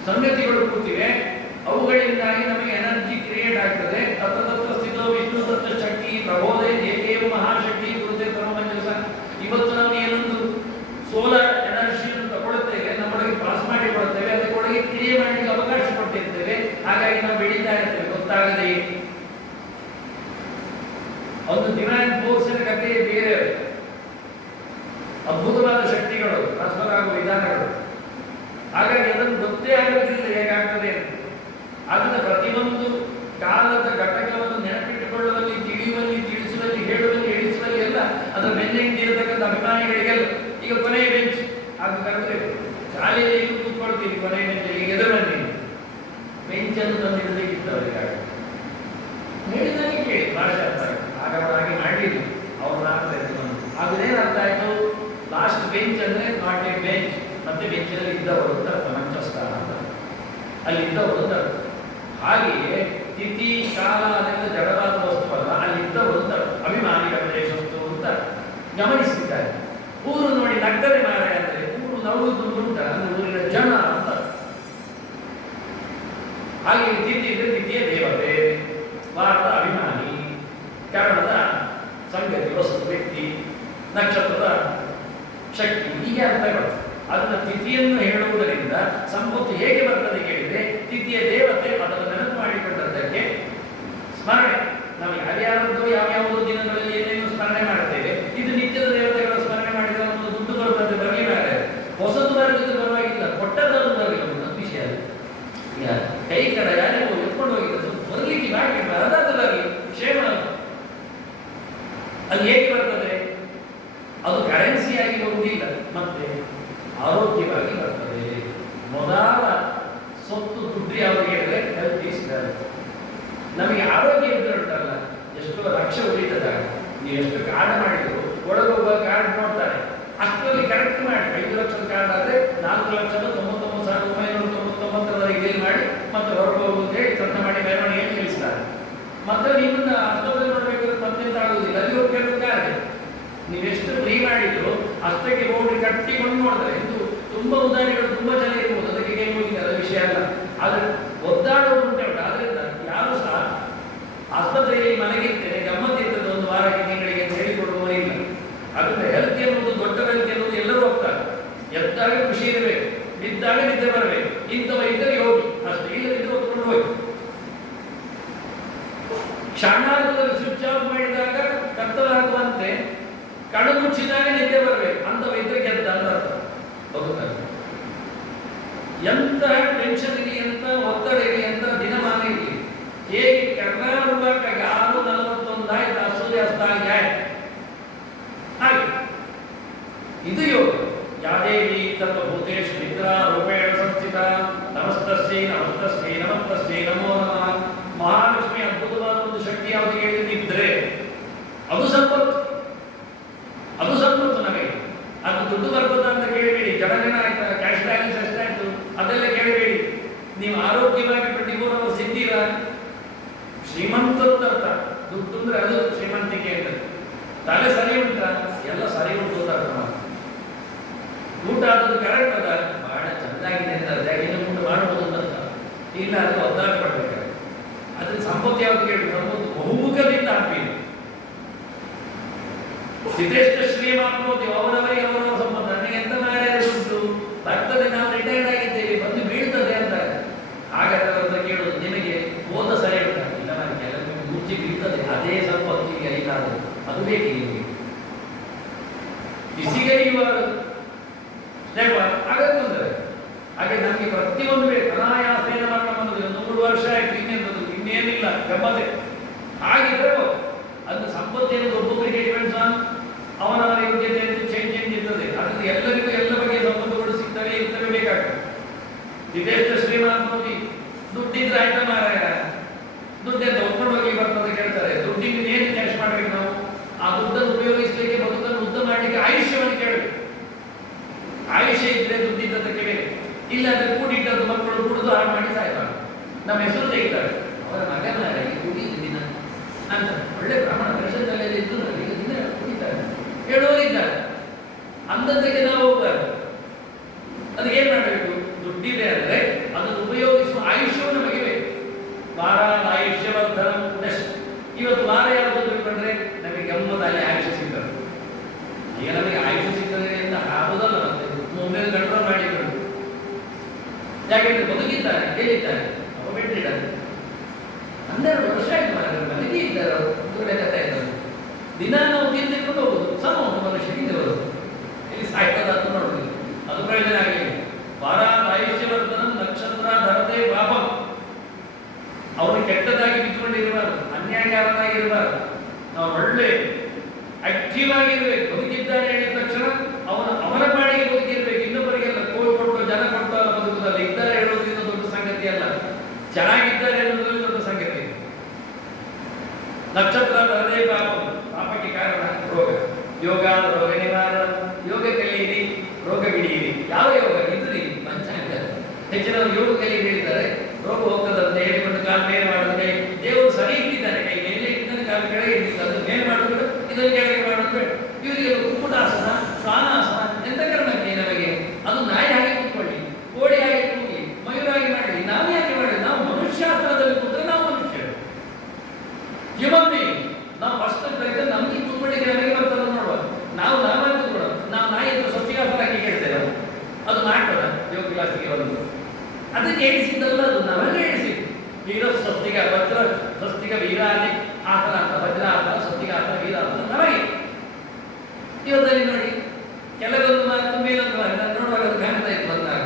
ಸಂಗತಿಗಳು ಕೂತಿವೆ, ಅವುಗಳಿಂದಾಗಿ ನಮಗೆ ಎನರ್ಜಿ ಕ್ರಿಯೇಟ್ ಆಗ್ತದೆ. ತತ್ರ ಸ್ಥಿತೋ ವಿಷ್ಣು ತತ್ವ ಶಕ್ತಿ ಪ್ರಬೋಧೆ ಏಕೇವ ಮಹಾಶಕ್ತಿ ಕುರುತೆ ತಮಮಂಜಸ. ಇವತ್ತು ನಾವು ಏನೊಂದು ಸೋಲಾರ್ ಎನರ್ಜಿಯನ್ನು ತಗೊಳ್ತೇವೆ, ನಮ್ಮೊಳಗೆ ಪಾಸ್ ಮಾಡಿ ಕೊಡ್ತೇವೆ, ಅದಕ್ಕೊಳಗೆ ಕ್ರಿಯೆ ಮಾಡಲಿಕ್ಕೆ ಅವಕಾಶ ಕೊಟ್ಟಿರ್ತೇವೆ. ಹಾಗಾಗಿ ನಾವು ಬೆಳೀತಾ ಇರ್ತೇವೆ ಗೊತ್ತಾಗದೆ. ಒಂದು ಡಿವೈನ್ ಫೋರ್ಸಿನ ಕಥೆ ಬೇರೆ, ಅದ್ಭುತವಾದ ಶಕ್ತಿಗಳು ಟ್ರಾನ್ಸ್ಫರ್ ಆಗುವ ವಿಧಾನಗಳು. ಹಾಗಾಗಿ ಅದನ್ನು ಗೊತ್ತೇ ಆಗೋದಿಲ್ಲ ಹೇಗಾಗ್ತದೆ ಅಂತ. ಅದನ್ನ ಪ್ರತಿಯೊಂದು ಕಾಲದ ಘಟಕವನ್ನು ನೆನಪಿಟ್ಟುಕೊಳ್ಳುವಲ್ಲಿ, ತಿಳಿಯುವಲ್ಲಿ, ತಿಳಿಸುವಲ್ಲಿ, ಹೇಳುವಲ್ಲಿ, ಹೇಳಿಸುವಲ್ಲಿ ಎಲ್ಲ ಅದರ ಬೆನ್ನ ಹಿಂದಿರತಕ್ಕಂಥ ಅಭಿಮಾನಿಗಳಿಗೆಲ್ಲ ಈಗ ಕೊನೆಯ ಬೆಂಚ್ ಅದು ಕರೆದ್ರೆ ಶಾಲೆಯಲ್ಲಿ ಈಗ ಕೂತ್ಕೊಳ್ತೀವಿ, ಕೊನೆಯ ಬೆಂಚಲ್ಲಿ ಈಗ ಎದುರು ಬನ್ನಿ ಬೆಂಚನ್ನು ತಂದಿಡಬೇಕಿತ್ತು ಅವರಿಗೆ. ಹೇಳಿದಾಗೆ ಕೇಳಿ ಭಾಷೆ ಅರ್ಥ ಆಯ್ತು. ಆಗ ಅವರು ಹಾಗೆ ಮಾಡಲಿಲ್ಲ, ಅವ್ರು ಅರ್ಥ ಆಯ್ತು. ಅದೇನು ಅರ್ಥ ಆಯ್ತು, ಲಾಸ್ಟ್ ಬೆಂಚ್ ಅಂದ್ರೆ ನಾಟ್ ಎ ಬೆಂಚ್, ಮತ್ತೆ ಬೆಂಚಲ್ಲಿ ಇದ್ದವರು ಅಂತ ಅರ್ಥ, ಮಂಚಸ್ಥಾನ ಅಂತ ಅಲ್ಲಿ ಇದ್ದವರು ಅಂತ ಅರ್ಥ. ಹಾಗೆಯೇ ತಿಥಿ ಕಾಲ ಅದೆಲ್ಲ ಜಡವಾದ ವಸ್ತುವಲ್ಲ, ಅಲ್ಲಿದ್ದವರು ಅಂತ ಅಭಿಮಾನಿಗಳ ಪ್ರದೇಶಸ್ತು ಅಂತ ಗಮನಿಸಿದ್ದಾರೆ. ಊರು ನೋಡಿ ನಗ್ತದೆ ಮಾರ ಅಂದ್ರೆ ಊರು ನಗುವುದು ಉಂಟ ಅಂದ್ರೆ ಊರಿನ ಜನ ಅಂತ. ಹಾಗೆ ತಿಥಿ ಇದ್ರೆ ತಿಥಿಯ ದೇವತೆ, ವಾರದ ಅಭಿಮಾನಿ, ಕರಣದ ಸಂಗತಿ ವಸ್ತು ವ್ಯಕ್ತಿ, ನಕ್ಷತ್ರದ ಶಕ್ತಿ, ಹೀಗೆ ಅರ್ಥಗಳು. ಅದನ್ನ ತಿಥಿಯನ್ನು ಹೇಳುವುದರಿಂದ ಸಂಪತ್ತು ಹೇಗೆ ಬರ್ತದೆ ಕೇಳಿದ್ರೆ ತಿಥಿಯ ದೇವತೆ ಅದನ್ನು ನೆನಪು ಮಾಡಿಕೊಂಡದ್ದಕ್ಕೆ ಸ್ಮರಣೆ. ನಾವು ಯಾರ್ಯಾರದ್ದು ಯಾವ್ಯಾವುದೋ ದಿನಗಳಲ್ಲಿ ಏನೇನು ಸ್ಮರಣೆ ಮಾಡ್ತೇವೆ, ಇದು ನಿತ್ಯದ ದೇವತೆಗಳ ಸ್ಮರಣೆ ಮಾಡಿದ್ರೆ ಒಂದು ದುಡ್ಡು ಬರ್ತದೆ, ಬರಲಿ ಬೇರೆ ಹೊಸದು ಬರಲಿದ್ದು ಪರವಾಗಿಲ್ಲ, ಕೊಟ್ಟದ್ದು ಬರಲಿಲ್ಲ ಒಂದು ವಿಷಯ. ಈಗ ಕೈ ಕಡ ಯಾರಿಗೂ ಎತ್ಕೊಂಡು ಹೋಗಿದ್ದು ಬರಲಿಕ್ಕೆ ಬಾಕಿ ಅದಾದ ಬರಲಿ ಕ್ಷೇಮ. ಅದು ಹೇಗೆ ಬರ್ತದೆ, ಅದು ಕರೆನ್ಸಿಯಾಗಿ ಬರುವುದಿಲ್ಲ, ಮತ್ತೆ ಆರೋಗ್ಯವಾಗಿ ಬರ್ತದೆ. ಮೊದಲ ಸೊತ್ತು ದುಡ್ಡು ಯಾವುದು ಹೇಳಿದ್ರೆ ಹೆಲ್ತ್ ಈಸ್ ವೆಲ್ತ್. ನಮಗೆ ಆರೋಗ್ಯ ಇದ್ರೆ ಉಂಟಲ್ಲ, ಎಷ್ಟೋ ಲಕ್ಷ ಉಳಿತದಾಗ ನೀವು ಎಷ್ಟು ಕಾರ್ಡ್ ಮಾಡಿದ್ರು ಒಳಗೊಬ್ಬ ಕಾರ್ಡ್ ನೋಡ್ತಾರೆ, ಅಷ್ಟರಲ್ಲಿ ಕರೆಕ್ಟ್ ಮಾಡಿ 5 ಲಕ್ಷದ ಕಾರ್ಡ್ ಆದರೆ 4,99,999 ಬಿಲ್ ಮಾಡಿ ಮತ್ತೆ ಹೊರಗೆ ಹೋಗುವುದು ಹೇಳಿ ತಂತ ಮಾಡಿ ಮೆರವಣಿಗೆ ತಿಳಿಸ್ತಾರೆ. ಮತ್ತೆ ನಿಮ್ಮನ್ನ ಅಷ್ಟೊಂದು ನೋಡ್ಬೇಕಾದ್ರೆ ಮತ್ತೆಂತ ಆಗುವುದಿಲ್ಲ. ಅಲ್ಲಿ ಹೋಗಿ ಕೆಲವು ಕಾರ್ಡ್ ನೀವೆಷ್ಟು ಫ್ರೀ ಮಾಡಿದ್ರು ಅಷ್ಟಕ್ಕೆ ಹೋಗಿ ಕಟ್ಟಿಕೊಂಡು ನೋಡ್ತಾರೆ. ಇದು ತುಂಬಾ ಉದಾಹರಣೆಗಳು ತುಂಬಾ ಜನ ಇರ್ಬೋದು, ಅದಕ್ಕೆ ಹೋಗಿಲ್ಲ, ಅದರ ವಿಷಯ ಅಲ್ಲ. ಆದ್ರೆ ಒದ್ದಾಡೋದು ಉಂಟೆ ಉಂಟು. ಆದ್ರಿಂದ ಯಾರು ಸಹ ಆಸ್ಪತ್ರೆಯಲ್ಲಿ ಮನೆಗಿರ್ತೇನೆ ಗಮ್ಮತ್ತಿರ್ತದೆ ಒಂದು ವಾರಕ್ಕೆ ತಿಂಗಳಿಗೆ ಅಂತ ಹೇಳಿಕೊಡುವವರಿಲ್ಲ. ಅದರಿಂದ ಹೆಲ್ತ್ ಎನ್ನುವುದು ದೊಡ್ಡ ಹೆಲ್ತ್ ಎನ್ನುವುದು ಎಲ್ಲರೂ ಹೋಗ್ತಾರೆ. ಎದ್ದಾಗ ಖುಷಿ ಇರಬೇಕು, ಬಿದ್ದಾಗ ನಿದ್ದೆ ಬರಬೇಕು. ಇಂಥವ ಇದ್ದರೆ ಯೋಗಿ ಕ್ಷಣಾರ್ಧದಲ್ಲಿ ಸ್ವಿಚ್ ಆಫ್ ಮಾಡಿದಾಗ ಕತ್ತಲಾಗುವಂತೆ ಕಣ್ಣು ಮುಚ್ಚಿದಾಗ ನಿದ್ದೆ ಬರಬೇಕು ಅಂತ ವೈದ್ಯ ಗೆದ್ದ ಅಂತ ಅರ್ಥ. ಬದುಕಾಗ ಎಂತ ಟೆನ್ಷನ್ ಇರಲಿ, ಎಂತ ಒತ್ತಡ ಇರಲಿ, ಎಂತ ದಿನಮಾನ ಇರಲಿ, ಹೇಗೆ ಕರ್ನಾಟಕ 6:41 ಆಯ್ತು, ಸೂರ್ಯಾಸ್ತ ಆಗಿ ಆಯ್ತು. ಹಾಗೆ ಇದು ಯೋಗ. ಯಾದೇವಿ ತತ್ವಭೂತೇಶು ನಿದ್ರಾ ರೂಪೇಣ ಸಂಸ್ಥಿತ ನಮಸ್ತಸ್ಯೈ ನಮಸ್ತಸ್ಯೈ ನಮಸ್ತಸ್ಯೈ ನಮೋ ನಮಃ. ಮಹಾಲಕ್ಷ್ಮಿ ಅದ್ಭುತವಾದ ಒಂದು ಶಕ್ತಿ ಯಾವುದು ಹೇಳಿ ನಿದ್ರೆ, ಅದು ಸಂಪತ್ತು, ಅದು ಸಂಪತ್ತು ನಮಗೆ. ಅದು ದುಡ್ಡು ಬರ್ತದ ಅಂತ ಕೇಳಬೇಡಿ, ಜನಗಣ ಆಯ್ತಾ, ಕ್ಯಾಶ್ ಬ್ಯಾಲೆನ್ಸ್ ಎಷ್ಟಾಯ್ತು ಅದೆಲ್ಲ ಕೇಳಬೇಡಿ. ನೀವು ಆರೋಗ್ಯವಾಗಿ 24 hours ಇದ್ದೀರಾ, ಶ್ರೀಮಂತರು ಅರ್ಥ. ದುಡ್ಡು ಅಂದ್ರೆ ಅದು ಶ್ರೀಮಂತಿಕೆ ಅಂತ. ತಲೆ ಸರಿ ಉಂಟಾ, ಎಲ್ಲ ಸರಿ ಉಂಟು ಅಂತ ಅರ್ಥ ಮಾಡಿ. ಊಟ ಆದದ್ದು ಕರೆಕ್ಟ್ ಅದ, ಬಹಳ ಚೆನ್ನಾಗಿದೆ ಅಂತ ಅರ್ಥ. ಇನ್ನು ಊಟ ಮಾಡಬಹುದು ಅಂತ ಇಲ್ಲ, ಅದು ಒದ್ದಾಟ ಪಡ್ಬೇಕಾದ್ರೆ ಅದ್ರ ಸಂಪತ್ತು ಯಾವ್ದು ಕೇಳಿ, ಸಂಪತ್ತು ಬಹುಮುಖದಿಂದ ಹಾಕ್ಬೇಕು. ಸಿದ್ಧೇಷ್ಟ ಶ್ರೀಮಾಪ್ನೋತಿ, ಅವರವರಿಗೆ ಅವರವರ ಸಂಪತ್ತು. ನನಗೆ ಎಂತ ಮ್ಯಾರೇಜ್ ಉಂಟು, ಬರ್ತದೆ, ನಾವು ರಿಟೈರ್ಡ್ ಆಗಿದ್ದೇವೆ, ಬಂದು ಬೀಳ್ತದೆ ಅಂತ. ಹಾಗಾದ್ರೆ ಅವ್ರನ್ನ ಕೇಳೋದು, ನಿಮಗೆ ಓದ ಸರಿ ಉಂಟ? ಇಲ್ಲ, ನಾನು ಕೆಲವು ಮುಚ್ಚಿ ಬೀಳ್ತದೆ, ಅದೇ ಸಂಪತ್ತು ಈಗ ಇಲ್ಲ, ಅದು ಬೇಕು ನಿಮಗೆ. ಬಿಸಿಗೈಯುವ ಹಾಗಾದ್ರೆ ಹಾಗೆ ನಮಗೆ ಪ್ರತಿಯೊಂದು ಬೇಕು. ಅನಾಯಾಸೇನ ಮರಣ ಅನ್ನೋದಿಲ್ಲ. 100 ವರ್ಷ ಆಯ್ತು, ಇನ್ನೇನಿಲ್ಲ, ಗಮ್ಮತೆ. ಹಾಗಿದ್ರೆ ಅದು ಸಂಪತ್ತೇನು ಒಬ್ಬೊಬ್ಬರಿಗೆ ಡಿಪೆಂಡ್ಸ್ ಆನ್ ಅವನವರ ಯೋಗ್ಯತೆ ಅಂತ ಚೇಂಜ್ ಇರ್ತದೆ. ಅದರಿಂದ ಎಲ್ಲರಿಗೂ ಎಲ್ಲ ಬಗೆಯ ಸಂಪತ್ತುಗಳು ಸಿಗ್ತವೆ, ಇರ್ತವೆ, ಬೇಕಾಗ್ತದೆ. ವಿದೇಶ ಶ್ರೀಮಂತಿ ದುಡ್ಡಿದ್ರೆ ಆಯ್ತಾ ಮಾರಾಯ, ದುಡ್ಡೆಂತ ಒಪ್ಕೊಂಡು ಹೋಗಿ ಬರ್ತದೆ ಕೇಳ್ತಾರೆ. ದುಡ್ಡಿಗೆ ಏನು ಕ್ಯಾಶ್ ಮಾಡ್ಬೇಕು ನಾವು? ಆ ದುಡ್ಡನ್ನು ಉಪಯೋಗಿಸಲಿಕ್ಕೆ, ಬದುಕನ್ನು ಉದ್ದ ಮಾಡಲಿಕ್ಕೆ ಆಯುಷ್ಯವನ್ನು ಕೇಳಬೇಕು. ಆಯುಷ್ಯ ಇದ್ರೆ ದುಡ್ಡಿದ್ದಕ್ಕೆ ಬೇರೆ. ಇಲ್ಲ ಅಂದ್ರೆ ಕೂಡಿಟ್ಟದ್ದು ಮಕ್ಕಳು ಕುಡಿದು ಹಾಳು ಮಾಡಿ ಸಾಯ್ತಾರೆ, ನಮ್ಮ ಹೆಸರು ತೆಗಿತಾರೆ. ಅವರ ಮಗನ ಕುಡಿಯುದು ದಿನ ಅಂತ ಒಳ್ಳೆ ಬ್ರಾಹ್ಮಣ ಪರಿಷತ್ತಲ್ಲೇ ಇದ್ದು ಈಗ ದಿನ ಕುಡಿತಾರೆ, ಹೇಳೋರಿದ್ದಾರೆ. ಅಂದದ್ದಕ್ಕೆ ನಾವು ಹೋಗ್ಬಾರ್ದು. ಅದಕ್ಕೆ ಏನ್ ಮಾಡಬೇಕು? ದುಡ್ಡಿದೆ ಅಂದ್ರೆ ಅದನ್ನು ಉಪಯೋಗಿಸುವ ಆಯುಷ್ಯವನ್ನು ನಮಗೆ ಬೇಕು. ವಾರ ಆಯುಷ್ಯವರ್ಧನ ನೆಕ್ಸ್ಟ್. ಇವತ್ತು ವಾರ ಯಾವುದು ತಿಳ್ಕೊಂಡ್ರೆ ನಮಗೆ ಗಮ್ಮದಲ್ಲಿ ಆಯುಷ್ಯ ಸಿಗ್ತದೆ. ಈಗ ನಮಗೆ ಆಯುಷ್ಯ ಸಿಗ್ತದೆ ಅಂತ ಆಗುದಲ್ಲ, ಮುಂದೆ ಕಂಟ್ರೋಲ್ ಮಾಡಿಕೊಂಡು. ಯಾಕೆಂದ್ರೆ ಬದುಕಿದ್ದಾರೆ, ಹೇಳಿದ್ದಾರೆ, ಅವ ಬಿಟ್ಟಿದ್ದಾರೆ. 12 ವರ್ಷ ಆಯ್ತು ಮಾಡಿದ್ರೆ ಮನೆಗೆ ಇದ್ದಾರೆ, ದೊಡ್ಡ ಕಥೆ ಇದ್ದಾರೆ. ದಿನ ನಾವು ತಿಂದುಕೊಂಡು ಹೋಗುದು, ಸಮ ಒಂದು ಮನುಷ್ಯ ಹಿಂದೆ ಬರೋದು, ಇಲ್ಲಿ ಸಾಯ್ತದ ಅಂತ ನೋಡುದು, ಅದು ಪ್ರಯೋಜನ ಆಗಲಿಲ್ಲ. ವಾರ ಆಯುಷ್ಯವರ್ಧನ ನಕ್ಷತ್ರ ಧರತೆ ಪಾಪಂ. ಅವನು ಕೆಟ್ಟದಾಗಿ ಬಿದ್ದುಕೊಂಡಿರಬಾರದು, ಅನ್ಯಾಯಕಾರನಾಗಿರಬಾರದು. ನಾವು ಒಳ್ಳೆ ಆಕ್ಟಿವ್ ಆಗಿರ್ಬೇಕು. ಬದುಕಿದ್ದಾನೆ ಹೇಳಿದ ತಕ್ಷಣ ಅವನ ಪಾಡಿಗೆ ಬದುಕಿರ್ಬೇಕು. ಇನ್ನೊಬ್ಬರಿಗೆಲ್ಲ ಕೋಲ್ ಕೊಟ್ಟು ಜನ ಕೊಟ್ಟು ಬದುಕುದಲ್ಲ. ಇದ್ದಾರೆ ಹೇಳೋದ್ರಿಂದ ದೊಡ್ಡ ಸಂಗತಿ ಅಲ್ಲ, ಚೆನ್ನಾಗಿದ್ದಾರೆ ಅನ್ನೋದ್ರಲ್ಲಿ ದೊಡ್ಡ ಸಂಗತಿ. ನಕ್ಷತ್ರ ಧರದೇ ಪಾಪ, ಪಾಪಕ್ಕೆ ಕಾರಣ ರೋಗ. ಯೋಗ ರೋಗ ನಿವಾರಣ. ಯೋಗ ಕಲಿಯಿರಿ, ರೋಗ ಬಿಡಿಯಿರಿ. ಯಾವ ಯೋಗ? ಇದ್ರಿ ಪಂಚಾಂಗ. ಹೆಚ್ಚಿನವರು ಯೋಗ ಕಲಿಯಿರಿ ಹೇಳಿದ್ದಾರೆ, ರೋಗ ಹೋಗ್ತದಂತೆ ಹೇಳಿಕೊಂಡು ಕಾಲು ಮೇಲೆ ಮಾಡೋದು. ಕೈ ದೇವರು ಸರಿ ಇಟ್ಟಿದ್ದಾನೆ, ಕೈ ಮೇಲೆ ಇಟ್ಟಿದ್ದಾನೆ, ಕಾಲು ಕೆಳಗೆ ಇಟ್ಟಿದ್ದಾನೆ. ಅದು ಮೇಲೆ ಮಾಡೋದು, ಇದನ್ನು ಕೆಳಗೆ ಮಾಡೋದು ಬೇಡ. ಇವರಿಗೆ ಕುಕ್ಕುಟಾಸನ, ಶ್ವಾನಾಸನ ಎಂತ ಕರ್ಮಕ್ಕೆ ನಮಗೆ? ಅದು ನಾಯಿ ಹಾಗೆ ಕೂತ್ಕೊಳ್ಳಿ, ಕೋಳಿ ಹಾಗೆ ಕೂಗಿ, ಮಯೂರಾಗಿ ಮಾಡಲಿ, ನಾವು ಯಾಕೆ ಮಾಡಲಿ? ನಾವು ಮನುಷ್ಯಾಸ್ತ್ರದಲ್ಲಿ ಕೂತ್ರೆ ನಾವು ಮನುಷ್ಯರು, ಹ್ಯೂಮನ್ ಬೀಯಿಂಗ್. ನಾವು ಫಸ್ಟ್ ಪ್ರಯತ್ನ ನಮ್ಗೆ ಕೂತ್ಕೊಳ್ಳಿಕ್ಕೆ ನಮಗೆ ಬರ್ತದ ನೋಡುವ. ನಾವು ನಾವೇ ಕೂತ್ಕೊಳ್ಳೋಣ. ನಾವು ನಾಯಿ ಹತ್ರ ಸ್ವಸ್ತಿಗಾಸನ ಹಾಕಿ ಕೇಳ್ತೇವೆ, ಅದು ಮಾಡ್ತದ ಯೋಗ ಕ್ಲಾಸಿಗೆ ಬಂದು. ಅದಕ್ಕೆ ಹೇಳಿಸಿದ್ದಲ್ಲ, ಅದು ನಮಗೆ ಹೇಳಿಸಿದ್ದು. ವೀರ ಸ್ವಸ್ತಿಗ, ವಜ್ರ ಸ್ವಸ್ತಿಗ, ವೀರಾದಿ ಆಸನ ಅಂತ, ವಜ್ರಾಸನ, ಸ್ವಸ್ತಿಗಾಸನ, ವೀರಾಸನ ನಮಗೆ. ಇವತ್ತಲ್ಲಿ ನೋಡಿ ಕೆಲವೊಂದು ಮಾತು ಮೇಲೊಂದು ನಾನು ನೋಡುವಾಗ ಅದು ಕಾಣ್ತಾ ಇತ್ತು ಬಂದಾಗ,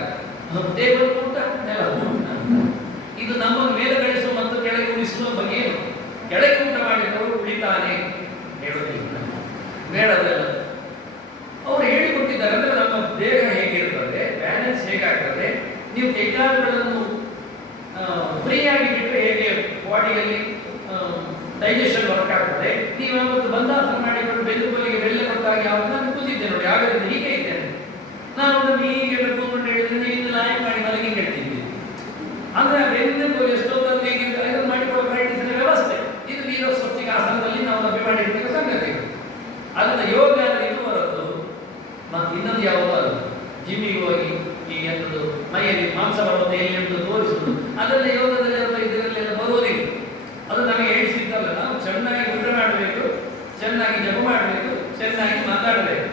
ಟೇಬಲ್ ಊಟ ನೆಲ ಊಟ. ಇದು ನಮ್ಮ ಮೇಲೆ ಬೆಳೆಸುವ ಮತ್ತು ಕೆಳಗೆ ಉಳಿಸುವ ಬಗ್ಗೆ ಏನು? ಕೆಳಗೆ ಊಟ ಮಾಡಿದವರು ಉಳಿತಾನೆ ಹೇಳೋದಿಲ್ಲ, ಬೇಡದಲ್ಲ. ಅವರು ಹೇಳಿಕೊಟ್ಟಿದ್ದಾರೆ. ಅಂದ್ರೆ ನಮ್ಮ ದೇಹ ಹೇಗಿರ್ತದೆ, ಬ್ಯಾಲೆನ್ಸ್ ಹೇಗಾಗ್ತದೆ, ನೀವು ಕೈಕಾಲುಗಳನ್ನು ಫ್ರೀಯಾಗಿ ಬಿಟ್ಟರೆ ಹೇಗೆ ಬಾಡಿಯಲ್ಲಿ ಡೈಜೆಷನ್ ವರ್ಕ್ ಆಗ್ತದೆ. ನೀವು ಅವತ್ತು ಬಂದಾಸನ ಮಾಡಿಕೊಂಡು ಬೆನ್ನು ಕೊಲ್ಲಿಗೆ ಬೆಲ್ಲ ಕೊಟ್ಟಾಗ ಯಾವಾಗ ನಾನು ಕೂತಿದ್ದೆ ನೋಡಿ, ಆಗಲಿಲ್ಲ, ಹೀಗೆ ಇದ್ದೇನೆ ನಾನು. ಒಮ್ಮೆ ಹೀಗೆಲ್ಲ ಕೂತ್ಕೊಂಡು ಹೇಳಿದ್ರೆ ನೀವು ಲಾಯ್ ಮಾಡಿ ಮಲಗಿ ಹೇಳ್ತಿದ್ದೆ. ಅಂದ್ರೆ ಬೆನ್ನು ಕೊಲ್ಲಿ ಎಷ್ಟೊಂದು ಹೇಗೆ ಇದನ್ನು ಮಾಡಿಕೊಳ್ಳೋ ಪ್ರಾಕ್ಟೀಸಿನ ವ್ಯವಸ್ಥೆ ಇದು. ವೀರ ಸ್ವಸ್ತಿಕ ಆಸನದಲ್ಲಿ ನಾವು ಲಭ್ಯ ಮಾಡಿರ್ತಕ್ಕ ಸಂಗತಿ. ಅದನ್ನ ಯೋಗ ಅಂದ್ರೆ ಇದು ಹೊರತು ಮತ್ತು ಇನ್ನೊಂದು ಯಾವುದೋ ಅಲ್ಲ. ಜಿಮ್ಮಿಗೆ ಹೋಗಿ ಈ ಎಂಥದ್ದು ಮೈಯಲ್ಲಿ ಮಾಂಸ ಬರುತ್ತೆ ಎಲ್ಲಿ ಉಂಟು ತೋರಿಸುವುದು, ಅದೆಲ್ಲ ಯೋಗದಲ್ಲಿ ಅಥವಾ ಇದರಲ್ಲೆಲ್ಲ ಬರುವುದಿಲ್ಲ. ಅದು ನಮಗೆ ಹೇಳಿಸಿದ್ದಲ್ಲ. ನಾವು ಚೆನ್ನಾಗಿ ಊಟ ಮಾಡಬೇಕು, ಚೆನ್ನಾಗಿ ಜಪ ಮಾಡಬೇಕು, ಚೆನ್ನಾಗಿ ಮಾತಾಡಬೇಕು,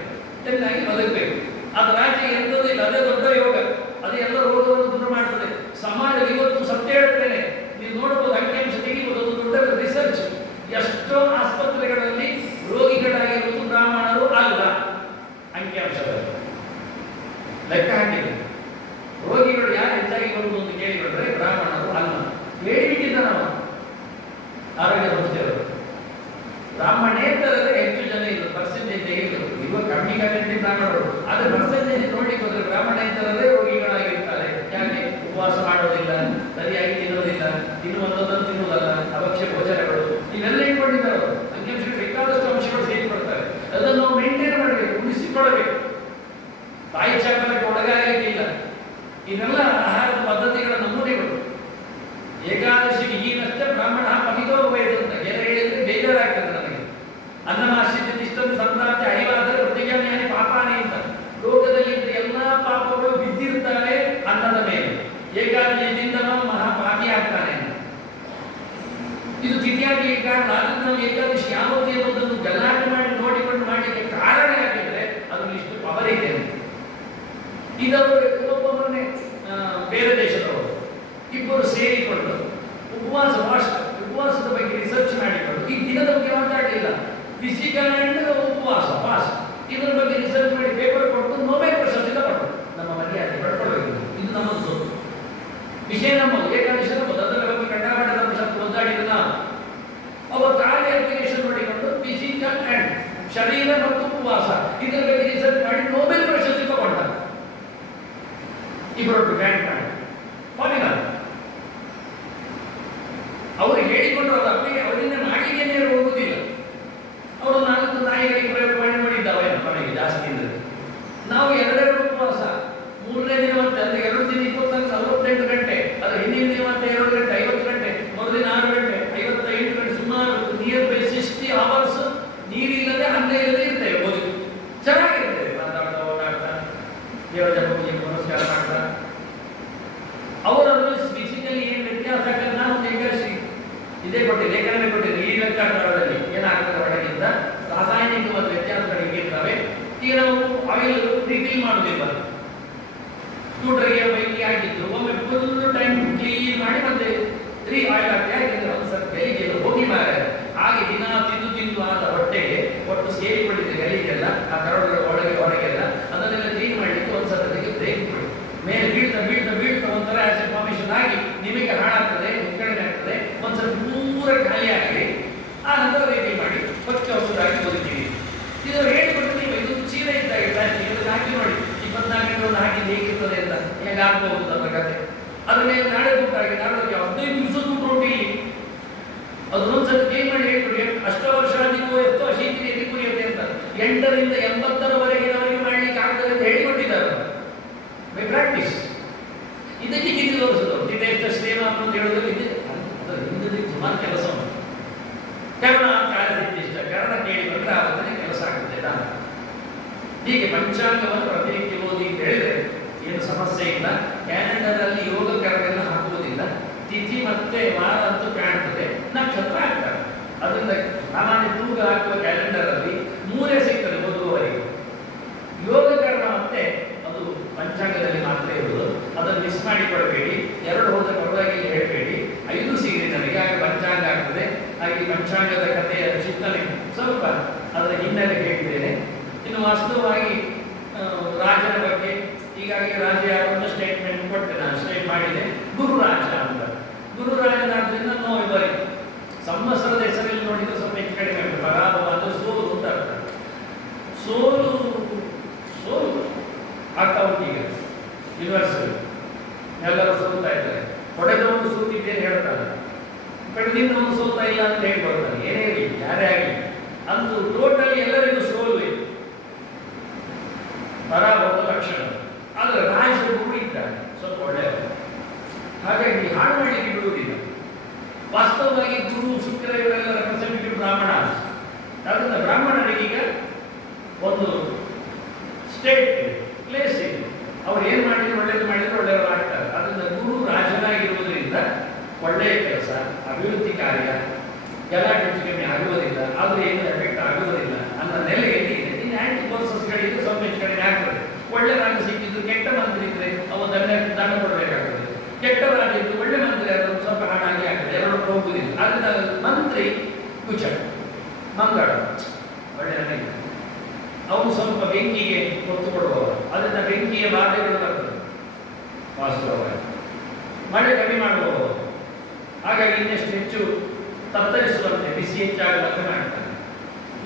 ಚೆನ್ನಾಗಿ ಬದುಕಬೇಕು. ಅದು ರಾಜ್ಯ ಎಂಥದಿಲ್ಲ, ಅದೇ ದೊಡ್ಡ ಯೋಗ. ಅದು ಎಲ್ಲ ರೋಗವನ್ನು ದೂರ ಮಾಡ್ತದೆ. ಸಮಾಜ ಇವತ್ತು ಸತ್ಯ ಹೇಳ್ತೇನೆ, ನೀವು ನೋಡ್ಬೋದು, ಅಂಕಿಅಂಶ ತೆಗಿಬೋದು, ಅದು ದೊಡ್ಡ ರಿಸರ್ಚ್. ಆರೋಗ್ಯ ಸಂಸ್ಥೆಯವರು. ಬ್ರಾಹ್ಮಣೇತರರೇ ಹೆಚ್ಚು ಜನ ಇದ್ರು, ಪರ್ಸೆಂಟೇಜ್ ತೆಗೆದು ಇವಾಗ ಕಮ್ಮಿ ಕಮ್ಮಿ ಬ್ರಾಹ್ಮಣರು, ಆದರೆ ಪರ್ಸೆಂಟೇಜ್ ನೋಡ್ಲಿಕ್ಕೆ ಹೋದ್ರೆ ಬ್ರಾಹ್ಮಣೇತರರೇ ರೋಗಿಗಳಾಗಿರ್ತಾರೆ. ಯಾಕೆ? ಉಪವಾಸ ಮಾಡೋದಿಲ್ಲ, ಸರಿಯಾಗಿ ತಿನ್ನೋದಿಲ್ಲ, ಒಂದೊಂದನ್ನು ತಿನ್ನುವುದಲ್ಲ, ಅವಶ್ಯ ಭೋಜನಗಳು ಇವೆಲ್ಲ ಇಟ್ಕೊಂಡಿದ್ದಾರೆ. ಅಂಕಿಅಂಶಗಳು ಬೇಕಾದಷ್ಟು ಅಂಶಗಳು ಸೇರಿಕೊಡ್ತಾರೆ. ಅದನ್ನು ನಾವು ಮೇಂಟೈನ್ ಮಾಡಬೇಕು, ಉಳಿಸಿಕೊಳ್ಳಬೇಕು. ತಾಯಿ ಚಾಪಲಕ್ಕೆ ಒಳಗಾಗಲಿಕ್ಕಿಲ್ಲ. ಇದೆಲ್ಲ ಆಹಾರದ ಪದ್ಧತಿಗಳ ನಮೂನೆಗಳು. ಏಕಾದಶಿಗೆ ಈಗಷ್ಟೇ ಬ್ರಾಹ್ಮಣ ಪಹಿತೋಗಬೇಕು ಅಂತ ಗೆರೆ ಹೇಳಿದ್ರೆ ಬೇಜಾರಾಗ್ತದೆ ನನಗೆ. ಅನ್ನಮಾಶ್ಯ ಇಷ್ಟೊಂದು ಸಂಕ್ರಾಂತಿ ಅರಿವಾದರೆ ಪ್ರತಿಜ್ಞಾನಿ ಪಾಪಾನಿ ಅಂತ. ಲೋಕದಲ್ಲಿ ಎಲ್ಲ ಪಾಪಗಳು ಬಿದ್ದಿರ್ತಾವೆ ಅನ್ನದ ಮೇಲೆ. ಏಕಾದಶಿಯಿಂದ ಮಹಾಪಾಪಿ ಆಗ್ತಾನೆ. ಇದು ತಿಥಿಯಾಗಿ ಕಾರಣ. ಅದನ್ನು ನಾವು ಏಕಾದಶಿ ಯಾವತ್ತು ಅನ್ನೋದನ್ನು ಗಲಾಟೆ ಮಾಡಿ ನೋಡಿಕೊಂಡು ಮಾಡಲಿಕ್ಕೆ ಕಾರಣ ಯಾಕೆಂದ್ರೆ ಅದರಲ್ಲಿ ಇಷ್ಟು ಪವರ್ ಇದೆ. ಇದವರು ಒಬ್ಬೊಬ್ಬರನ್ನೇ ಬೇರೆ ದೇಶದವರು ಇಬ್ಬರು ಸೇರಿಕೊಂಡು ಉಪವಾಸದ ಬಗ್ಗೆ ರಿಸರ್ಚ್ ಮಾಡಿಕೊಂಡು ಈ ದಿನದ ಬಗ್ಗೆ ಮಾತಾಡಲಿಲ್ಲ. ಫಿಸಿಕಲ್ ಅಂಡ್ ಉಪವಾಸ ಫಾಸ್ಟ್ ಇದರ ಬಗ್ಗೆ ರಿಸರ್ಚ್ ಮಾಡಿ ಪೇಪರ್ ಕೊಟ್ಟು ನೊಬೆಲ್ ಪ್ರಶಸ್ತಿ ತಗೊಂಡು ನಮ್ಮ ಮರ್ಯಾದೆ ಪಡ್ಕೊಳ್ಬೇಕು. ಇದು ನಮ್ಮದು ಸೊತ್ತು. ವಿಷಯ ನಮ್ಮದು, ಏಕಾದಶಿ ನಮ್ಮದು. ಅದರ ಬಗ್ಗೆ ಕನ್ನಡ ಪ್ರಶಸ್ತಿ ಒದ್ದಾಡಿದ ನಾವು ಅವರ ಖಾಲಿ ಅಪ್ಲಿಕೇಶನ್ ಮಾಡಿಕೊಂಡು ಫಿಸಿಕಲ್ ಅಂಡ್ ಶರೀರ ಮತ್ತು ಉಪವಾಸ ಇದರ ಬಗ್ಗೆ ರಿಸರ್ಚ್ ಮಾಡಿ ನೊಬೆಲ್ ಪ್ರಶಸ್ತಿ ತಗೊಂಡ ಇಬ್ಬರೊಟ್ಟು ಗ್ರ್ಯಾಂಡ್ ಮಾಡಿ ಫಾರಿನರ್. ಅವರು ಹೇಳಿಕೊಂಡು ಅವರ ಅಪ್ಪಿಗೆ ಅವರಿಂದ ಮಾಡಲಿಕ್ಕೇನೆ ಹೋಗುವುದಿಲ್ಲ. ಅವರು 4 ನಾಯಿಗಳಿಗೆ ಪ್ರಯೋಗ ಮಾಡಿದ್ದಾವೆ ಮನೆಗೆ ಜಾಸ್ತಿ ಇದ್ರೆ. ನಾವು 2 ಉಪವಾಸ, 3ನೇ ದಿನ ಮತ್ತೆ ಅಂದರೆ 2 ದಿನ 24 48 ಗಂಟೆ, ಅದು ಹಿಂದಿನ ದಿನ ಮತ್ತೆ 2 ಗಂಟೆ 50 ಗಂಟೆ, ಮರುದಿನ 6 ಗಂಟೆ 58 ಗಂಟೆ, ಸುಮಾರು ನಿಯರ್ ಬೈ 60 ಅವರ್ಸ್ ನೀರಿಲ್ಲದೆ ಅನ್ನ ಇಲ್ಲದೆ ಇರ್ತೇವೆ. ಬದುಕು ಚೆನ್ನಾಗಿರ್ತೇವೆ. ಮಾತಾಡ್ತಾ ಓಡಾಡ್ತಾ ದೇವರ ಜಪ ಪೂಜೆ ನಮಸ್ಕಾರ ಮಾಡ್ತಾ ಅವರನ್ನು ಫಿಸಿಕಲಿ ಏನು ವ್ಯತ್ಯಾಸ ಆಗ್ತದೆ. ನಾವು ಏಕಾದಶಿ ಇದೇ ಕೊಟ್ಟಿದ್ದೆ, ಲೇಖನವೇ ಕೊಟ್ಟಿದ್ದೆ. ಈ ಲೆಕ್ಕಾಚಾರದಲ್ಲಿ ಏನಾಗ್ತದೆ ಒಳಗಿಂದ ರಾಸಾಯನಿಕವಾದ ವ್ಯತ್ಯಾಸಗಳು ಹೇಗಿರ್ತವೆ. ಈಗ ನಾವು ಆಯಿಲ್ ರಿಫಿಲ್ ಮಾಡುವುದಿಲ್ಲ. ಸ್ಕೂಟರ್ಗೆ ಬೈಕ್ಗೆ ಆಗಿದ್ದು ಒಮ್ಮೆ ಫುಲ್ ಟೈಮ್ ಕ್ಲೀನ್ ಮಾಡಿ ಮತ್ತೆ ಆಯಿಲ್ ಹಾಕಿ ಯಾಕೆಂದ್ರೆ ಒಂದು ಸ್ವಲ್ಪ ಗಲಿಗೆಲ್ಲ ಹೋಗಿ ಮಾರ ಹಾಗೆ ದಿನ ತಿಂದು ಆದ ಹೊಟ್ಟೆಗೆ ಒಟ್ಟು ಸೇರಿಕೊಂಡಿದ್ದೆ ಗಲಿಗೆಲ್ಲ, ಆ ಕರಡುಗಳ ಹೊರಗೆಲ್ಲ ಅದನ್ನೆಲ್ಲ ಕ್ಲೀನ್ ಮಾಡಲಿಕ್ಕೆ ಒಂದು ಸಲಕ್ಕೆ ಬ್ರೇಕ್ ಮಾಡಿ ಮೇಲೆ ಬೀಳ್ತಾ ಒಂಥರ ಆಸಿಡ್ ಫಾರ್ಮೇಷನ್ ಆಗಿ ನಿಮಗೆ ಹಾಳಾಗ್ತದೆ, ಕಡಿಮೆ ಆಗ್ತದೆ. ಒಂದ್ಸಲ ಪೂರ ಖಾಲಿ ಆಗಿ ಆ ನಂತರ ರೇಟಿ ಮಾಡಿ ಸ್ವಚ್ಛ ಔಷಧಾಗಿ ಬದುಕೀವಿ. ಇದು ಹೇಳಿಕೊಟ್ಟು ನೀವು ಇದು ಚೀಲ ಇದ್ದಾಗ ಪ್ಲಾಸ್ಟಿಕ್ ಹಾಕಿ ನೋಡಿ 24 ಗಂಟೆ ಹಾಕಿ ಹೇಗಿರ್ತದೆ ಅಂತ ಹೇಗೆ ಆಗ್ಬಹುದು ನಮ್ಮ ಕತೆ. ಅದ್ರ ಮೇಲೆ ನಾಳೆ ದುಡ್ಡಾಗಿ ನಾಡೋದಕ್ಕೆ 15 ದಿವಸ ದುಡ್ಡು ಹೊಂಟಿಲ್ಲಿ ಅದನ್ನೊಂದ್ಸಲ ಕ್ಲೀನ್ ಮಾಡಿ ಹೇಳ್ಕೊಡಿ. ಅಷ್ಟವರ್ಷಾದಿಗೂ ಎಷ್ಟು ಅಶೀತಿಯಲ್ಲಿ ಕುರಿಯುತ್ತೆ ಅಂತ 8 ರಿಂದ 80ರವರೆಗಿನವರೆಗೆ ಮಾಡ್ಲಿಕ್ಕೆ ಆಗ್ತದೆ ಅಂತ ಹೇಳಿಕೊಟ್ಟಿದ್ದಾರೆ ಬೈ ಪ್ರಾಕ್ಟೀಸ್. ಇದಕ್ಕೆ ಕಿತ್ತಿ ತೋರಿಸೋದು ದಿನೇಶ ಶ್ರೇಮ ಅಂತ ಹೇಳೋದ್ರಲ್ಲಿ ಇದೆ. ಅದರ ಹಿಂದೆ ಸುಮಾರು ಕೆಲಸ ಉಂಟು. ಕರ್ಣ ಕಾರ್ಯದಿಷ್ಟ ಕರ್ಣ ಕೇಳಿ ಬಂದರೆ ಆವತ್ತನೇ ಕೆಲಸ ಆಗ್ತದೆ ನಾನು. ಹೀಗೆ ಪಂಚಾಂಗವನ್ನು ಪ್ರತಿನಿತ್ಯ ಓದಿ ಅಂತ ಹೇಳಿದ್ರೆ ಏನು ಸಮಸ್ಯೆ ಇಲ್ಲ. ಕ್ಯಾಲೆಂಡರಲ್ಲಿ ಯೋಗ ಕರ್ಮೆಲ್ಲ ಹಾಕುವುದಿಲ್ಲ. ತಿಥಿ ಮತ್ತೆ ವಾರ ಅಂತೂ ಕಾಣ್ತದೆ, ನಕ್ಷತ್ರ ಆಗ್ತದೆ. ಅದರಿಂದ ಸಾಮಾನ್ಯ ತೂಗ ಹಾಕುವ ಕ್ಯಾಲೆಂಡರ್ ಅಲ್ಲಿ 3 ಸಿಗ್ತದೆ ಓದುವವರೆಗೆ. ಯೋಗ ಕರ್ಮ ಮತ್ತೆ ಅದು ಪಂಚಾಂಗದಲ್ಲಿ ಮಾತ್ರ ಇರುವುದು. ಅದನ್ನು ಮಿಸ್ ಮಾಡಿಕೊಡಬೇಡಿ. 2 ಹೋದ ಪರವಾಗಿ ಹೇಳಬೇಡಿ. 5 ಸಿಗಲಿ ನನಗೆ, ಹಾಗೆ ಪಂಚಾಂಗ ಆಗ್ತದೆ. ಹಾಗೆ ಪಂಚಾಂಗದ ಕಥೆಯ ಚಿಂತನೆ ಸ್ವಲ್ಪ ಅದರ ಹಿನ್ನೆಲೆ ಹೇಳಿದ್ದೇನೆ. ಇನ್ನು ವಾಸ್ತವವಾಗಿ ರಾಜನ ಬಗ್ಗೆ ಈಗಾಗಲೇ ರಾಜ ಯಾವಂತ ಸ್ಟೇಟ್ಮೆಂಟ್ ಕೊಟ್ಟೆ, ನಾನು ಸ್ಟೇಟ್ ಮಾಡಿದೆ. ಗುರುರಾಜ ಅಂತ. ಗುರುರಾಜನಾದ್ರಿಂದ ನೋವು ಬರೀ ಸಂವತ್ಸರದ ಹೆಸರಲ್ಲಿ ನೋಡಿದ್ರೆ ಸ್ವಲ್ಪ ಹೆಚ್ಚು ಕಡಿಮೆ ಉಂಟು. ಪರಾಭವ ಅಂದರೆ ಸೋಲು ಅಂತ ಅರ್ಥ. ಸೋಲು ಆಗ್ತಾ ಉಂಟು ಈಗ ಯೂನಿವರ್ಸಲ್. ಎಲ್ಲರೂ ಸೋಲ್ತಾ ಇದ್ದಾರೆ. ಹೊಡೆದವನು ಸೋತಿದ್ದೇನೆ ಹೇಳ್ತಾರೆ, ಕಡಿದಿಂದವನು ಸೋಲ್ತಾ ಇಲ್ಲ ಅಂತ ಹೇಳ್ಕೊಡ್ತಾನೆ. ಏನೇ ಇರಲಿ, ಯಾರೇ ಆಗಲಿ, ಅಂತೂ ಟೋಟಲಿ ಎಲ್ಲರಿಗೂ ಸೋಲುವೆ ಪರಾಭವದ ಲಕ್ಷಣ. ಆದರೆ ರಾಜರು ಗುರು ಇದ್ದಾರೆ, ಸ್ವಲ್ಪ ಒಳ್ಳೆಯವರು. ಹಾಗಾಗಿ ಹಾಳು ಮಾಡಲಿಕ್ಕೆ ಬಿಡುವುದಿಲ್ಲ. ವಾಸ್ತವವಾಗಿ ಗುರು ಶುಕ್ರ ಇವರೆಲ್ಲ ರೆಪ್ರೆಸೆಂಟೇಟಿವ್ ಬ್ರಾಹ್ಮಣ. ಅದರಿಂದ ಬ್ರಾಹ್ಮಣರಿಗೀಗ ಒಂದು ಸ್ಟೇಟ್ ಪ್ಲೇಸ್ ಇದೆ. ಅವ್ರು ಏನು ಮಾಡಿದ್ರು ಒಳ್ಳೇದು ಮಾಡಿದ್ರು ಒಳ್ಳೆಯವರು ಆಗ್ತಾರೆ. ಅದರಿಂದ ಗುರು ರಾಜನಾಗಿರುವುದರಿಂದ ಒಳ್ಳೆಯ ಕೆಲಸ, ಅಭಿವೃದ್ಧಿ ಕಾರ್ಯ, ಗಲಾಟೆ ಕಮ್ಮಿ ಆಗುವುದಿಲ್ಲ, ಆದರೂ ಏನು ಎಫೆಕ್ಟ್ ಆಗುವುದಿಲ್ಲ ಅನ್ನೋ ನೆಲೆಯಲ್ಲಿ ಇದೆ. ಇನ್ನು ಆ್ಯಂಟಿ ಫೋರ್ಸಸ್ಗಳಿದ್ದು ಸ್ವಲ್ಪ ಹೆಚ್ಚು ಕಡಿಮೆ ಆಗ್ತದೆ. ಒಳ್ಳೆ ರಾಜ ಸಿಕ್ಕಿದ್ದು, ಕೆಟ್ಟ ಮಂತ್ರಿ ಇದ್ರೆ ಅವ ದಂಡ ಕೊಡಬೇಕಾಗ್ತದೆ. ಕೆಟ್ಟ ರಾಜ ಇದ್ದು ಒಳ್ಳೆ ಮಂತ್ರಿ ಆದರೂ ಸ್ವಲ್ಪ ಹಣಾಗಿ ಆಗ್ತದೆ. ಎರಡು ಹೋಗುವುದಿಲ್ಲ. ಅದರಿಂದ ಮಂತ್ರಿ ಕುಚ ಮಂಗಳ ಒಳ್ಳೆಯ ಅವನು ಸ್ವಲ್ಪ ಬೆಂಕಿಗೆ ಒತ್ತು ಕೊಡುವವರು. ಅದರಿಂದ ಬೆಂಕಿಯ ಬಾಧೆಗಳು ಬರ್ತದೆ ವಾಸ್ತವವಾಗಿ. ಮಳೆ ಕಡಿಮೆ ಮಾಡುವವರು. ಹಾಗಾಗಿ ಇನ್ನಷ್ಟು ಹೆಚ್ಚು ತತ್ತರಿಸುವಂತೆ ಬಿಸಿ ಹೆಚ್ಚಾಗುವಂತೆ ಮಾಡ್ತಾನೆ.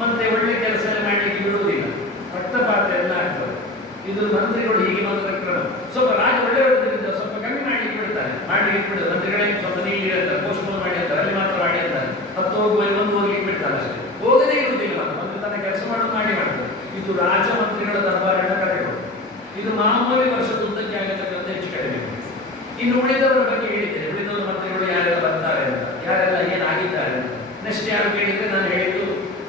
ಮತ್ತೆ ಒಳ್ಳೆ ಕೆಲಸ ಎಲ್ಲ ಮಾಡಲಿಕ್ಕೆ ಬಿಡುವುದಿಲ್ಲ, ರಕ್ತಪಾತ ಎಲ್ಲ ಆಗ್ತದೆ. ಇದು ಮಂತ್ರಿಗಳು ಹೀಗೆ ಮಾಡುವ ಕ್ರಮ. ಸ್ವಲ್ಪ ರಾಜ ಒಳ್ಳೆಯವರಿಂದ ಸ್ವಲ್ಪ ಕಮ್ಮಿ ಮಾಡಲಿಕ್ಕೆ ಬಿಡ್ತಾರೆ, ಮಾಡಲಿಕ್ಕೆ ಬಿಡುದು. ಮಂತ್ರಿಗಳಿಗೆ ಸ್ವಲ್ಪ ನೀಡಿ ಇರ್ತಾರೆ, ಪೋಸ್ಟ್ಪೋನ್ ಮಾಡಿ ಅಂತಾರೆ, ಅಲ್ಲಿ ಮಾತ್ರ ಮಾಡಿ ಅಂತಾರೆ. 10 ಹೋಗುವಲ್ಲಿ 1 ಹೋಗ್ಲಿಕ್ಕೆ ಬಿಡ್ತಾರೆ ಅಷ್ಟೇ, ಹೋಗದೇ ಇರುವುದಿಲ್ಲ. ಮಂತ್ರಿ ತನ್ನ ಕೆಲಸ ಮಾಡಿ ಮಾಡ್ತಾರೆ. ಇದು ರಾಜ ಮಂತ್ರಿಗಳ ದರ್ಬಾರಿನ ಕಥೆಗಳು. ಇದು ಮಾಮೂಲಿ ವರ್ಷದುದ್ದಕ್ಕೆ ಆಗತಕ್ಕಂಥ ಹೆಚ್ಚು ಕಡಿಮೆ. ಇನ್ನು ಉಳಿದವರ ಬಗ್ಗೆ ಹೇಳಿದ್ದೇನೆ, ಉಳಿದವರು ಮಂತ್ರಿಗಳು ಯಾರೆಲ್ಲ ಬರ್ತಾರೆ ಅಂತ, ಯಾರೆಲ್ಲ ಏನಾಗಿದ್ದಾರೆ ಅಂತ. ನೆಕ್ಸ್ಟ್ ಯಾರು ಕೇಳಿದ್ರೆ ನಾನು ಹೇಳಿದ್ದು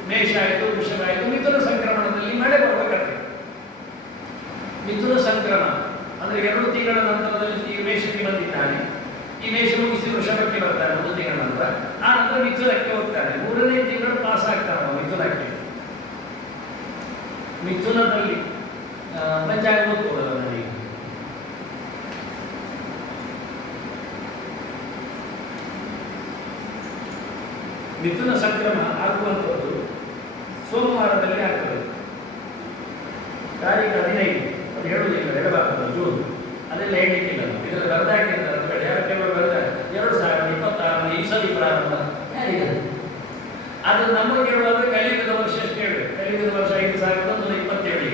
ಮೇಷ ಆಯಿತು, ವೃಷಭ ಆಯಿತು, ಮಿಥುನ ಸಂಕ್ರಮಣದಲ್ಲಿ ಮಳೆ ಬರಬೇಕಾಗ್ತದೆ. ಮಿಥುನ ಸಂಕ್ರಮಣ ಅಂದ್ರೆ 2 ತಿಂಗಳ ನಂತರದಲ್ಲಿ ಈ ಮೇಷಕ್ಕೆ ಬಂದಿದ್ದಾನೆ, ಈ ಮೇಷ ಮುಗಿಸಿ ವೃಷಭಕ್ಕೆ ಬರ್ತಾನೆ 1 ತಿಂಗಳ ನಂತರ, ಆ ನಂತರ ಮಿಥುನಕ್ಕೆ ಹೋಗ್ತಾನೆ. 3ನೇ ತಿಂಗಳು ಪಾಸ್ ಆಗ್ತಾನೆ ಮಿಥುನಕ್ಕೆ. ಮಿಥುನದಲ್ಲಿ ಪಂಚಾಂಗ ಓದ್ಕೊಳ್ಳೋದು ನನಗೆ. ಮಿಥುನ ಸಂಕ್ರಮ ಆಗುವಂಥದ್ದು ಸೋಮವಾರದಲ್ಲಿ ಆಗ್ತದೆ. ತಾರೀಖು 15, ಅದು ಹೇಳುವುದಿಲ್ಲ, ಹೇಳಬಾರದು, ಜೂನ್, ಅದೆಲ್ಲ ಹೇಳಲಿಕ್ಕಿಲ್ಲ. ಇದರಲ್ಲಿ ಬರೆದಾಕಿರ್ತಾರೆ, ಯಾರ ಕೆಲವರು ಬರೆದಾರೆ 2026 ಈ ಸರಿ ಪ್ರಾರಂಭ ಯಾರಿಗೆ. ಅದು ನಮಗೆ ಹೇಳುವಾದ್ರೆ ಕಲಿಯುಗದ ವರ್ಷ ಎಷ್ಟು ಹೇಳಬೇಕು. ಕಲಿಯುಗದ ವರ್ಷ 5127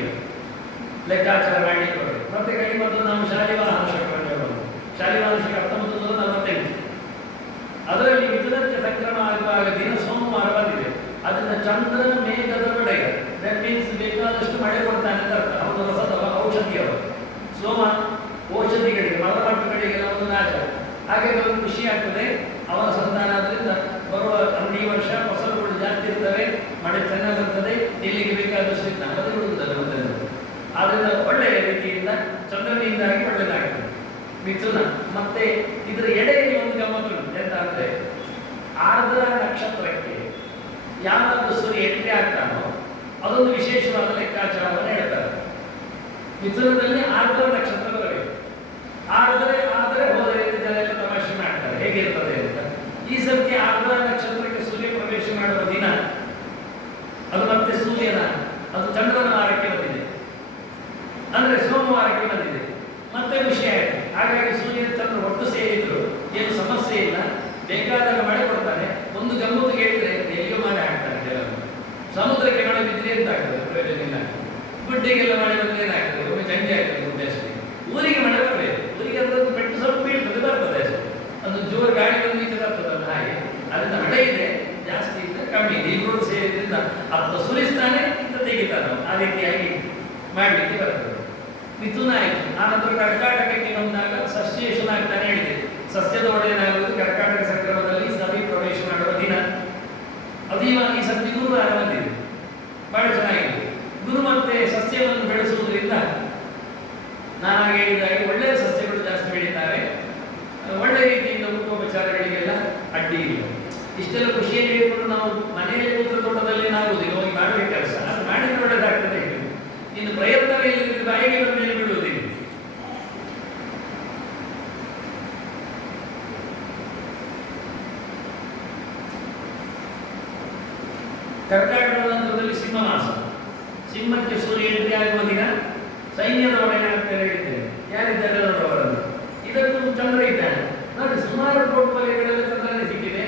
ಲೆಕ್ಕಾಚಾರ ಮಾಡಲಿಕ್ಕೆ ಬರಬೇಕು. ಮತ್ತೆ ಕಲಿಮದ್ದು ನಾವು ಶಾಲಿವಾಹನ ಶಕವನ್ನು ಹೇಳೋದು. ಶಾಲಿವಾಹನ ಶಕ 1948. ಅದರಲ್ಲಿ ಮಿಥುನಕ್ಕೆ ಸಂಕ್ರಮ ಆಗುವಾಗ ದಿನ ಸೋಮವಾರ ಬಂದಿದೆ. ಅದನ್ನ ಚಂದ್ರ ಮೇಘದ ಒಡೆಯ, ದಟ್ ಮೀನ್ಸ್ ಬೇಕಾದಷ್ಟು ಮಳೆ ಕೊಡ್ತಾನೆ ಅಂತ ಅರ್ಥ. ಅವನು ರಸದವ, ಔಷಧಿಯವ. ಸೋಮ ಔಷಧಿಗಳಿಗೆ, ಮರಮಟ್ಟುಗಳಿಗೆಲ್ಲ ಒಂದು ನಾಶ. ಹಾಗೆ ಒಂದು ಖುಷಿ ಆಗ್ತದೆ ಅವನ ಸಂತಾನ. ಆದ್ರಿಂದ ಬರುವ ಈ ವರ್ಷ ಫಸಲುಗಳು ಜಾಸ್ತಿ ಇರ್ತವೆ, ಮಳೆ ಚೆನ್ನಾಗಿರ್ತದೆ, ಇಲ್ಲಿಗೆ ಬೇಕಾದಷ್ಟು ನಮ್ಮದೇ ಬಿಡುವುದಲ್ಲ ಮತ್ತೆ. ಆದ್ರಿಂದ ಒಳ್ಳೆಯ ರೀತಿಯಿಂದ ಚಂದ್ರನಿಂದಾಗಿ ಒಳ್ಳೆಯದಾಗ್ತದೆ ಮಿಥುನ. ಮತ್ತೆ ಇದರ ಎಡೆಯಲ್ಲಿ ಒಂದು ಗಮ್ಮತ್ತು ಎಂತ ಅಂದ್ರೆ, ಆರ್ದ್ರ ನಕ್ಷತ್ರಕ್ಕೆ ಯಾವಾಗಲೂ ಸೂರ್ಯ ಎಂಟ್ರಿ ಆಗ್ತಾನೋ ಅದೊಂದು ವಿಶೇಷವಾದ ಲೆಕ್ಕಾಚಾರವನ್ನು ಹೇಳ್ತಾರೆ. ಮಿಥುನದಲ್ಲಿ ಆರ್ದ್ರ ನಕ್ಷತ್ರ ಬರಬೇಕು. ಆದರೆ ಹೋದರೆ ಜನರೆಲ್ಲ ತಮಾಷೆ ಮಾಡ್ತಾರೆ ಹೇಗಿರ್ತದೆ ಅಂತ. ಈ ಸರ್ತಿ ಆರ್ದ್ರ ನಕ್ಷತ್ರಕ್ಕೆ ಸೂರ್ಯ ಪ್ರವೇಶ ಮಾಡುವ ದಿನ ಅದು ಮತ್ತೆ ಸೂರ್ಯನ, ಅದು ಚಂದ್ರನ ವಾರಕ್ಕೆ ಬಂದಿದೆ, ಅಂದ್ರೆ ಸೋಮವಾರಕ್ಕೆ ಬಂದಿದೆ. ಮತ್ತೆ ಖುಷಿ ಆಯಿತು. ಹಾಗಾಗಿ ಸೂರ್ಯ ಚಂದ್ರ ಒಟ್ಟು ಸೇರಿದ್ರು ಏನು ಸಮಸ್ಯೆ ಇಲ್ಲ, ಬೇಕಾದಾಗ ಮಳೆ ಕೊಡ್ತಾನೆ. ಒಂದು ಗಮ್ಮತ್ತು ಕೇಳಿದ್ರೆ ಎಲ್ಲಿಯೋ ಮಳೆ ಆಗ್ತಾರೆ ಕೆಲವರು. ಸಮುದ್ರಕ್ಕೆ ಮಳೆ ಬಿದ್ದರೆ ಎಂತ ಆಗ್ತದೆ, ಪ್ರಯೋಜನ ಇಲ್ಲ. ಗುಡ್ಡೆಗೆಲ್ಲ ಮಳೆ ಬಂದರೆ ಏನಾಗ್ತದೆ, ಒಮ್ಮೆ ಚಂಡಿ ಆಗ್ತದೆ ಗುಡ್ಡೆ ಅಷ್ಟೇ. ಊರಿಗೆ ಮಳೆ ಬರಬೇಕು, ಊರಿಗೆ ಅದರದ್ದು ಪೆಟ್ಟು ಸ್ವಲ್ಪ ಬೀಳ್ತದೆ, ಬರ್ತದೆ ಅಷ್ಟೇ. ಅದು ಜೋರು ಗಾಳಿ ಬಂದು ಬರ್ತದಲ್ಲ ಹಾಗೆ. ಅದರಿಂದ ಮಳೆ ಇದೆ, ಜಾಸ್ತಿ ಇದೆ, ಕಮ್ಮಿ ಇದೆ, ಇಬ್ಬರು ಸೇರಿದ್ರಿಂದ ಅತ್ತ ಸುರಿಸ್ತಾನೆ, ಇಂತ ತೆಗಿತಾನೆ. ಆ ರೀತಿಯಾಗಿ ಮಾಡಲಿಕ್ಕೆ ಬರ್ತದೆ. ಮಿಥುನ ಆಯಿತು. ಆ ನಂತರ ಕರ್ಕಾಟಕಕ್ಕೆ ಬಂದಾಗ ಸಸ್ಯೇಶನಾಗ್ತಾನೆ ಹೇಳಿದೆ. ಸಸ್ಯದ ಒಡೆಯನಾಗುವುದು ಕರ್ಕಾಟಕ ಸಂಕ್ರಮದಲ್ಲಿ ಸರಿ ಪ್ರವೇಶ ಮಾಡುವ ದಿನ. ಅದೀವ ಈ ಸರ್ತಿ ಗುರುವಾರ ಬಂದಿದೆ, ಬಹಳ ಚೆನ್ನಾಗಿದೆ. ಗುರು ಮತ್ತೆ ಸಸ್ಯವನ್ನು ಬೆಳೆಸುವುದರಿಂದ ನಾನು ಹೇಳಿದಾಗ ಒಳ್ಳೆಯ ಸಸ್ಯಗಳು ಜಾಸ್ತಿ ಬೆಳೀತಾರೆ, ಒಳ್ಳೆ ರೀತಿಯಿಂದ ಉಪೋಪಚಾರಗಳಿಗೆಲ್ಲ ಅಡ್ಡಿ ಇಲ್ಲ. ಇಷ್ಟೆಲ್ಲ ಖುಷಿಯಲ್ಲಿ ಹೇಳ್ಕೊಂಡು ನಾವು ಮನೆಯಲ್ಲಿ ಕೂತ್ರ ತೋಟದಲ್ಲಿ ಏನಾಗುವುದಿಲ್ಲ, ಹೋಗಿ ಮಾಡಬೇಕು ಕೆಲಸ, ಅದು ಮಾಡಿದ್ರೆ ಒಳ್ಳೆಯದಾಗ್ತದೆ. ಇನ್ನು ಪ್ರಯತ್ನವೇ ಇಲ್ಲದಿದ್ದು ಬಾಯಿಗೆ ಬಂದ ಮೇಲೆ ಬಿಡುವುದಿಲ್ಲ. ಕರ್ಕಾಟಕದ ನಂತರದಲ್ಲಿ ಸಿಂಹ ಮಾಸ. ಸಿಂಹಕ್ಕೆ ಸೂರ್ಯ ಎಂಟ್ರಿ ಆಗುವ ದಿನ ಸೈನ್ಯದ ಒಡೆಯನಾಗ್ತಾರೆ ಹೇಳಿದ್ದೇನೆ. ಯಾರಿದ್ದಾರೆ ಅವರನ್ನು. ಇದಕ್ಕೂ ಚಂದ್ರ ಇದ್ದಾನೆ ನೋಡಿ, ಸುಮಾರು ಪೋರ್ಟ್ಫೋಲಿಯೋಗಳೆಲ್ಲ ಚಂದ್ರನೇ ಸಿಕ್ಕಿದೆ.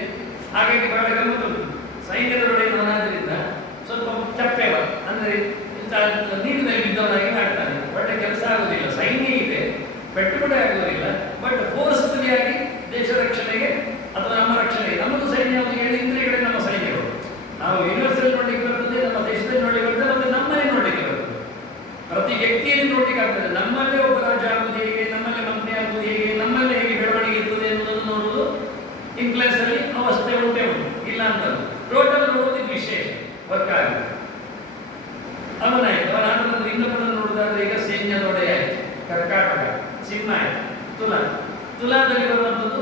ಹಾಗಾಗಿ ಬಹಳ ಗಮ್ಮತ್ತು. ಸೈನ್ಯದ ಒಡೆಯನಾದ್ರಿಂದ ಸ್ವಲ್ಪ ಚಪ್ಪೆವ ಅಂದ್ರೆ ನೀರಿನಲ್ಲಿ ಬಿದ್ದವನಾಗಿ ಮಾಡ್ತಾನೆ, ಒಳ್ಳೆ ಕೆಲಸ ಆಗುವುದಿಲ್ಲ. ಸೈನ್ಯ ಇದೆ, ಪೆಟ್ಟುಪಡೆ ಆಗುವುದಿಲ್ಲ, ಬಟ್ ಫೋರ್ಸ್ಫುಲಿಯಾಗಿ ದೇಶ ರಕ್ಷಣೆಗೆ ಅಥವಾ ನಮ್ಮ ರಕ್ಷಣೆಗೆ ನಮ್ಮದು ಸೈನ್ಯ ಹೇಳಿ ಇಂದ್ರಿಯಗಳೇ ನಮ್ಮ ಸೈನ್ಯಗಳು. ನಾವು ಯೂನಿವರ್ಸಲ್ಲಿ ನೋಡ್ಲಿಕ್ಕೆ ಬರ್ತದೆ, ನಮ್ಮ ದೇಶದಲ್ಲಿ ನೋಡ್ಲಿಕ್ಕೆ ಬರ್ತದೆ, ಮತ್ತೆ ನಮ್ಮಲ್ಲಿ ನೋಡ್ಲಿಕ್ಕೆ ಬರ್ತದೆ, ಪ್ರತಿ ವ್ಯಕ್ತಿಯಲ್ಲಿ ನೋಡ್ಲಿಕ್ಕೆ ಆಗ್ತದೆ. ನಮ್ಮಲ್ಲೇ ಒಬ್ಬ ರಾಜ ಆಗುವುದು ಹೇಗೆ, ನಮ್ಮಲ್ಲೇ ಮಂತ್ರಿ ಆಗುವುದು ಹೇಗೆ, ನಮ್ಮಲ್ಲೇ ಹೇಗೆ ಬೆಳವಣಿಗೆ ಇರ್ತದೆ ಎನ್ನುವುದನ್ನು ನೋಡುವುದು ಇನ್ಫ್ಲುಯೆನ್ಸ್ ಅಲ್ಲಿ ಅವಸ್ಥೆ ಉಂಟು ಇಲ್ಲ ಅಂತ ಟೋಟಲ್ ನೋಡೋದು ವಿಶೇಷ ವರ್ಕ್ ಆಗುತ್ತೆ. ಅವನಾಯ್ತು. ಅವನಾದ ಇನ್ನೊಬ್ಬರನ್ನು ನೋಡುವುದಾದ್ರೆ ಈಗ ಸೈನ್ಯದ ಒಡೆಯ ಆಯ್ತು, ಕರ್ಕಾಟಕ, ಸಿಂಹ ಆಯ್ತು, ತುಲಾದಲ್ಲಿ ಬರುವಂಥದ್ದು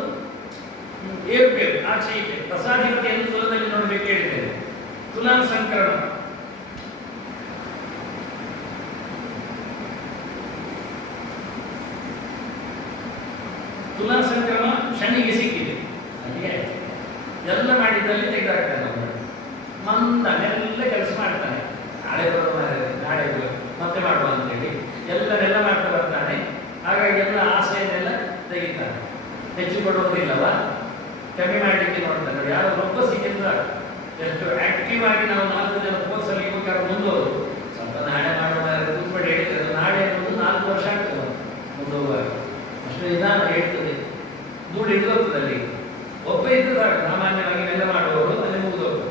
ಏರುಪೇರು, ಆಚೆ ಈಚೆ ಪ್ರಸಾದಿಕೆಯನ್ನು ತುಲದಲ್ಲಿ ನೋಡಬೇಕು ಹೇಳಿದ್ದೇನೆ. ತುಲಾ ಸಂಕ್ರಮಣ. ತುಲಾ ಸಂಕ್ರಮ ಶನಿಗೆ ಸಿಕ್ಕಿದೆ, ಅಲ್ಲಿಗೆ ಎಲ್ಲ ಮಾಡಿದ್ದಲ್ಲಿ ತೆಗೆದಾಗ್ತಾನೆ. ಮಂದ ಮೆಲ್ಲ ಕೆಲಸ ಮಾಡ್ತಾನೆ. ನಾಳೆ ಬರುವ ನಾಳೆ ಮತ್ತೆ ಮಾಡುವ ಅಂತೇಳಿ ಎಲ್ಲರೆಲ್ಲ ಮಾಡ್ತಾ ಬರ್ತಾನೆ. ಹಾಗಾಗಿ ಎಲ್ಲ ಆಸೆಯನ್ನೆಲ್ಲ ತೆಗಿತಾನೆ. ಹೆಚ್ಚು ಕೊಡುವುದಿಲ್ಲವ, ಕಮ್ಮಿ ಮಾಡಲಿಕ್ಕೆ ನೋಡ್ತಾನೆ. ಯಾರು ಒಬ್ಬ ಸಿಕ್ಕಿದ್ರೆ ಎಷ್ಟು ಆಕ್ಟಿವ್ ಆಗಿ ನಾವು 4 ಜನ ಕೋರ್ಸಲ್ಲಿ ಬೇಕಾದ್ರೆ ಮುಂದೋದು ಸ್ವಲ್ಪ ನಾಳೆ ಮಾಡೋಣ ಕೂತ್ಬೇಡಿ ಹೇಳಿದ್ರೆ ನಾಳೆ ಅನ್ನೋದು 4 ವರ್ಷ ಆಗ್ತದೆ ಮುಂದೋಗುವಾಗ ಅಷ್ಟು ನಿಧಾನ ಹೇಳ್ತದೆ ದೂಡಿ ಇದ್ಕೋಗ್ತದೆ ಅಲ್ಲಿ ಒಬ್ಬ ಇದ್ದು ಸಾಮಾನ್ಯವಾಗಿ ನೆಲ್ಲ ಮಾಡುವವರು ಅಲ್ಲಿ ಮುಗಿದೋಗ್ತದೆ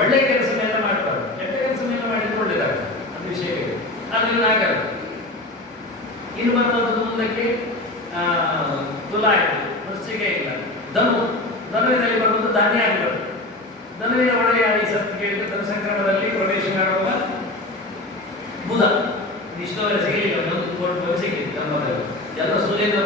ಒಳ್ಳೆ ಕೆಲಸನೆಲ್ಲ ಮಾಡ್ತಾರೆ ಕೆಟ್ಟ ಕೆಲಸನೆಲ್ಲ ಮಾಡಿದ್ರೆ ಒಳ್ಳೇದಾಗ್ತದೆ ಅದು ವಿಷಯ ಅದ್ರಲ್ಲಿ ಆಗಲ್ಲ ಇನ್ನು ಬರೋದು ಮುಂದಕ್ಕೆ ತುಲಾ ಆಯಿತು ವೃಶ್ಚಿಕ ಇಲ್ಲ ಧನುವಿನಲ್ಲಿ ಬರುವುದು ಧಾನ್ಯ ಆಗಬಾರ್ದು ಧನುವಿನ ಒಡೆಯ ಈ ಸತ್ತು ಕೇಳಿದ ಧನು ಸಂಕ್ರಮಣದಲ್ಲಿ ಪ್ರವೇಶ ಮಾಡುವ ಬುಧ ಇಷ್ಟವರೆ ಸಿಗಲಿಲ್ಲ ಒಂದು ಕೋಟಿ ಸಿಕ್ಕಿತ್ತು ನಮ್ಮದಲ್ಲಿ ಎಲ್ಲ ಸೂರ್ಯನ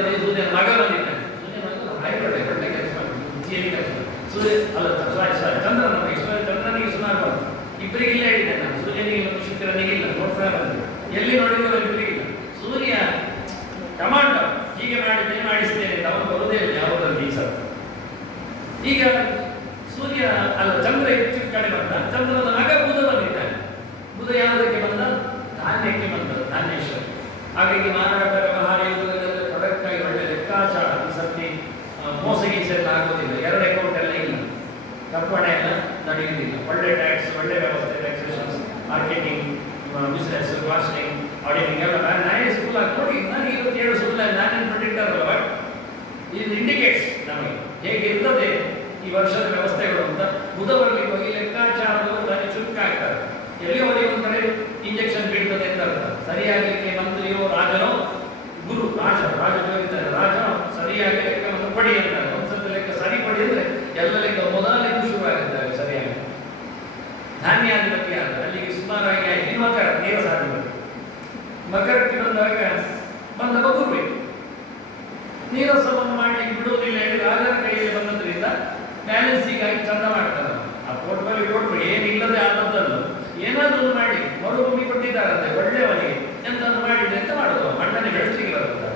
ಮಗ ಬಂದಿದ್ದಾನೆ ಸೂರ್ಯ ಮಗ ಹಾಯ್ಬಾರ್ದೆ ಒಳ್ಳೆ ಕೆಲಸ ಮಾಡಿ ಕೆಲಸ ಸೂರ್ಯ ಅಲ್ಲ ಸಾರಿ ಚಂದ್ರನ ಇಷ್ಟವರೆ ಚಂದ್ರನಿಗೆ ಸುಮಾರು ಬಂತು ಇಬ್ಬರಿಗೆ ಇಲ್ಲ ಹೇಳಿದ್ದೆ ನಾನು ಸೂರ್ಯನಿಗೆ ಮತ್ತು ಶುಕ್ರನಿಗೆ ಇಲ್ಲ ನೋಡ್ತಾ ಬಂದೆ ಎಲ್ಲಿ ನೋಡಿದ್ರು ಇಬ್ಬರಿಗಿಲ್ಲ ಸೂರ್ಯ ಕಮಾಂಡರ್ ಹೀಗೆ ಮಾಡಿದ್ದೇನೆ ಮಾಡಿಸ್ತೇನೆ ಅಂತ ಅವನು ಬರುವುದೇ ಇಲ್ಲ ಯಾವುದರಲ್ಲಿ ಈ ಸರ್ ಈಗ ಸೂರ್ಯ ಅಲ್ಲ ಚಂದ್ರ ಹೆಚ್ಚು ಕಡೆ ಬಂದ ಚಂದ್ರನ ಮಗ ಬುಧ ಬಂದಿದ್ದಾನೆ ಬುಧ ಯಾವುದಕ್ಕೆ ಬಂದ ಧಾನ್ಯಕ್ಕೆ ಬಂದ ಧಾನ್ಯೇಶ್ವರ ಹಾಗಾಗಿ ಮಾರಾಟ ವ್ಯವಹಾರ ಯುಗದಲ್ಲಿ ಪ್ರಾಡಕ್ಟ್ ಆಗಿ ಒಳ್ಳೆ ಲೆಕ್ಕಾಚಾರ ಈ ಸರ್ತಿ ಮೋಸಗೀಸೆಲ್ಲ ಆಗೋದಿಲ್ಲ 2 ಅಕೌಂಟ್ ಎಲ್ಲ ಇಲ್ಲ ಕಪ್ಪಣೆ ಎಲ್ಲ ನಡೆಯುವುದಿಲ್ಲ ಒಳ್ಳೆ ಟ್ಯಾಕ್ಸ್ ಒಳ್ಳೆ ವ್ಯವಸ್ಥೆ ಟ್ಯಾಕ್ಸೇಷನ್ಸ್ ಮಾರ್ಕೆಟಿಂಗ್ ಬಿಸ್ನೆಸ್ ಕಾಸ್ಟಿಂಗ್ ಆಡಿಟಿಂಗ್ ಎಲ್ಲ ನಾನೇ ಸ್ಕೂಲ್ ಆಗಿ ನೋಡಿ ನನಗೆ ಇವತ್ತು 7 ಸುಳ್ಳ ನಾನೇನು ಪ್ರಿಡಿಕ್ಟರ್ ಅಲ್ಲ ಬಟ್ ಇದು ಇಂಡಿಕೇಟ್ಸ್ ನಮಗೆ ಹೇಗಿರ್ತದೆ ಈ ವರ್ಷದ ವ್ಯವಸ್ಥೆಗಳು ಅಂತ ಬುಧ ಬರಲಿಕ್ಕೆ ಹೋಗಿ ಲೆಕ್ಕಾಚಾರಗಳು ನನಗೆ ಚುರುಕಾಗ್ತಾರೆ ಎಲ್ಲಿ ಹೋಗಿ ಒಂದು ಕಡೆ ಇಂಜೆಕ್ಷನ್ ಬೀಳ್ತದೆ ಅಂತ ಅರ್ಥ ಸರಿಯಾಗಲಿಕ್ಕೆ ಮಂತ್ರಿಯೋ ರಾಜನೋ ಗುರು ರಾಜ ಜೋಗಿದ್ದಾರೆ ರಾಜನೋ ಸರಿಯಾಗಿ ಲೆಕ್ಕವನ್ನು ಪಡಿ ಅಂತಾರೆ ಒಂದ್ಸತಿ ಲೆಕ್ಕ ಸರಿ ಪಡಿ ಅಂದ್ರೆ ಎಲ್ಲ ಲೆಕ್ಕ ಮೊದಲ ಲೆಕ್ಕ ಶುರುವಾಗಿದ್ದಾರೆ ಸರಿಯಾಗಿ ಧಾನ್ಯಾಧಿಪತಿ ಆದರೆ ಅಲ್ಲಿಗೆ ಸುಮಾರಾಗಿ ಆಯ್ತು ಮಕರ ನೇರ ಸಾಧಿಪತಿ ಮಕರಕ್ಕೆ ಬಂದಾಗ ಬಂದ ಬಗುರ್ಬೇಕು ನೀರಸವನ್ನು ಮಾಡಲಿಕ್ಕೆ ಬಿಡುವುದಿಲ್ಲ ಹೇಳಿ ರಾಜರ ಕೈಯಲ್ಲಿ ಬಂದದ್ರಿಂದ ಬ್ಯಾಲೆನ್ಸಿಗಾಗಿ ಚಂದ ಮಾಡ್ತಾರೆ ಆ ಪೋರ್ಟ್ಫೋಲಿಯೋ ಕೊಟ್ಟರು ಏನಿಲ್ಲದೆ ಆದದ್ದನ್ನು ಏನಾದರೂ ಮಾಡಿ ಮರುಭೂಮಿ ಕೊಟ್ಟಿದ್ದಾರಂತೆ ಒಳ್ಳೆಯವನಿಗೆ ಎಂತನ್ನು ಮಾಡಿದ್ರೆ ಅಂತ ಮಾಡೋದು ಮಣ್ಣನೆ ಬೆಳೆಸಲಿಕ್ಕೆ ಬರುತ್ತೆ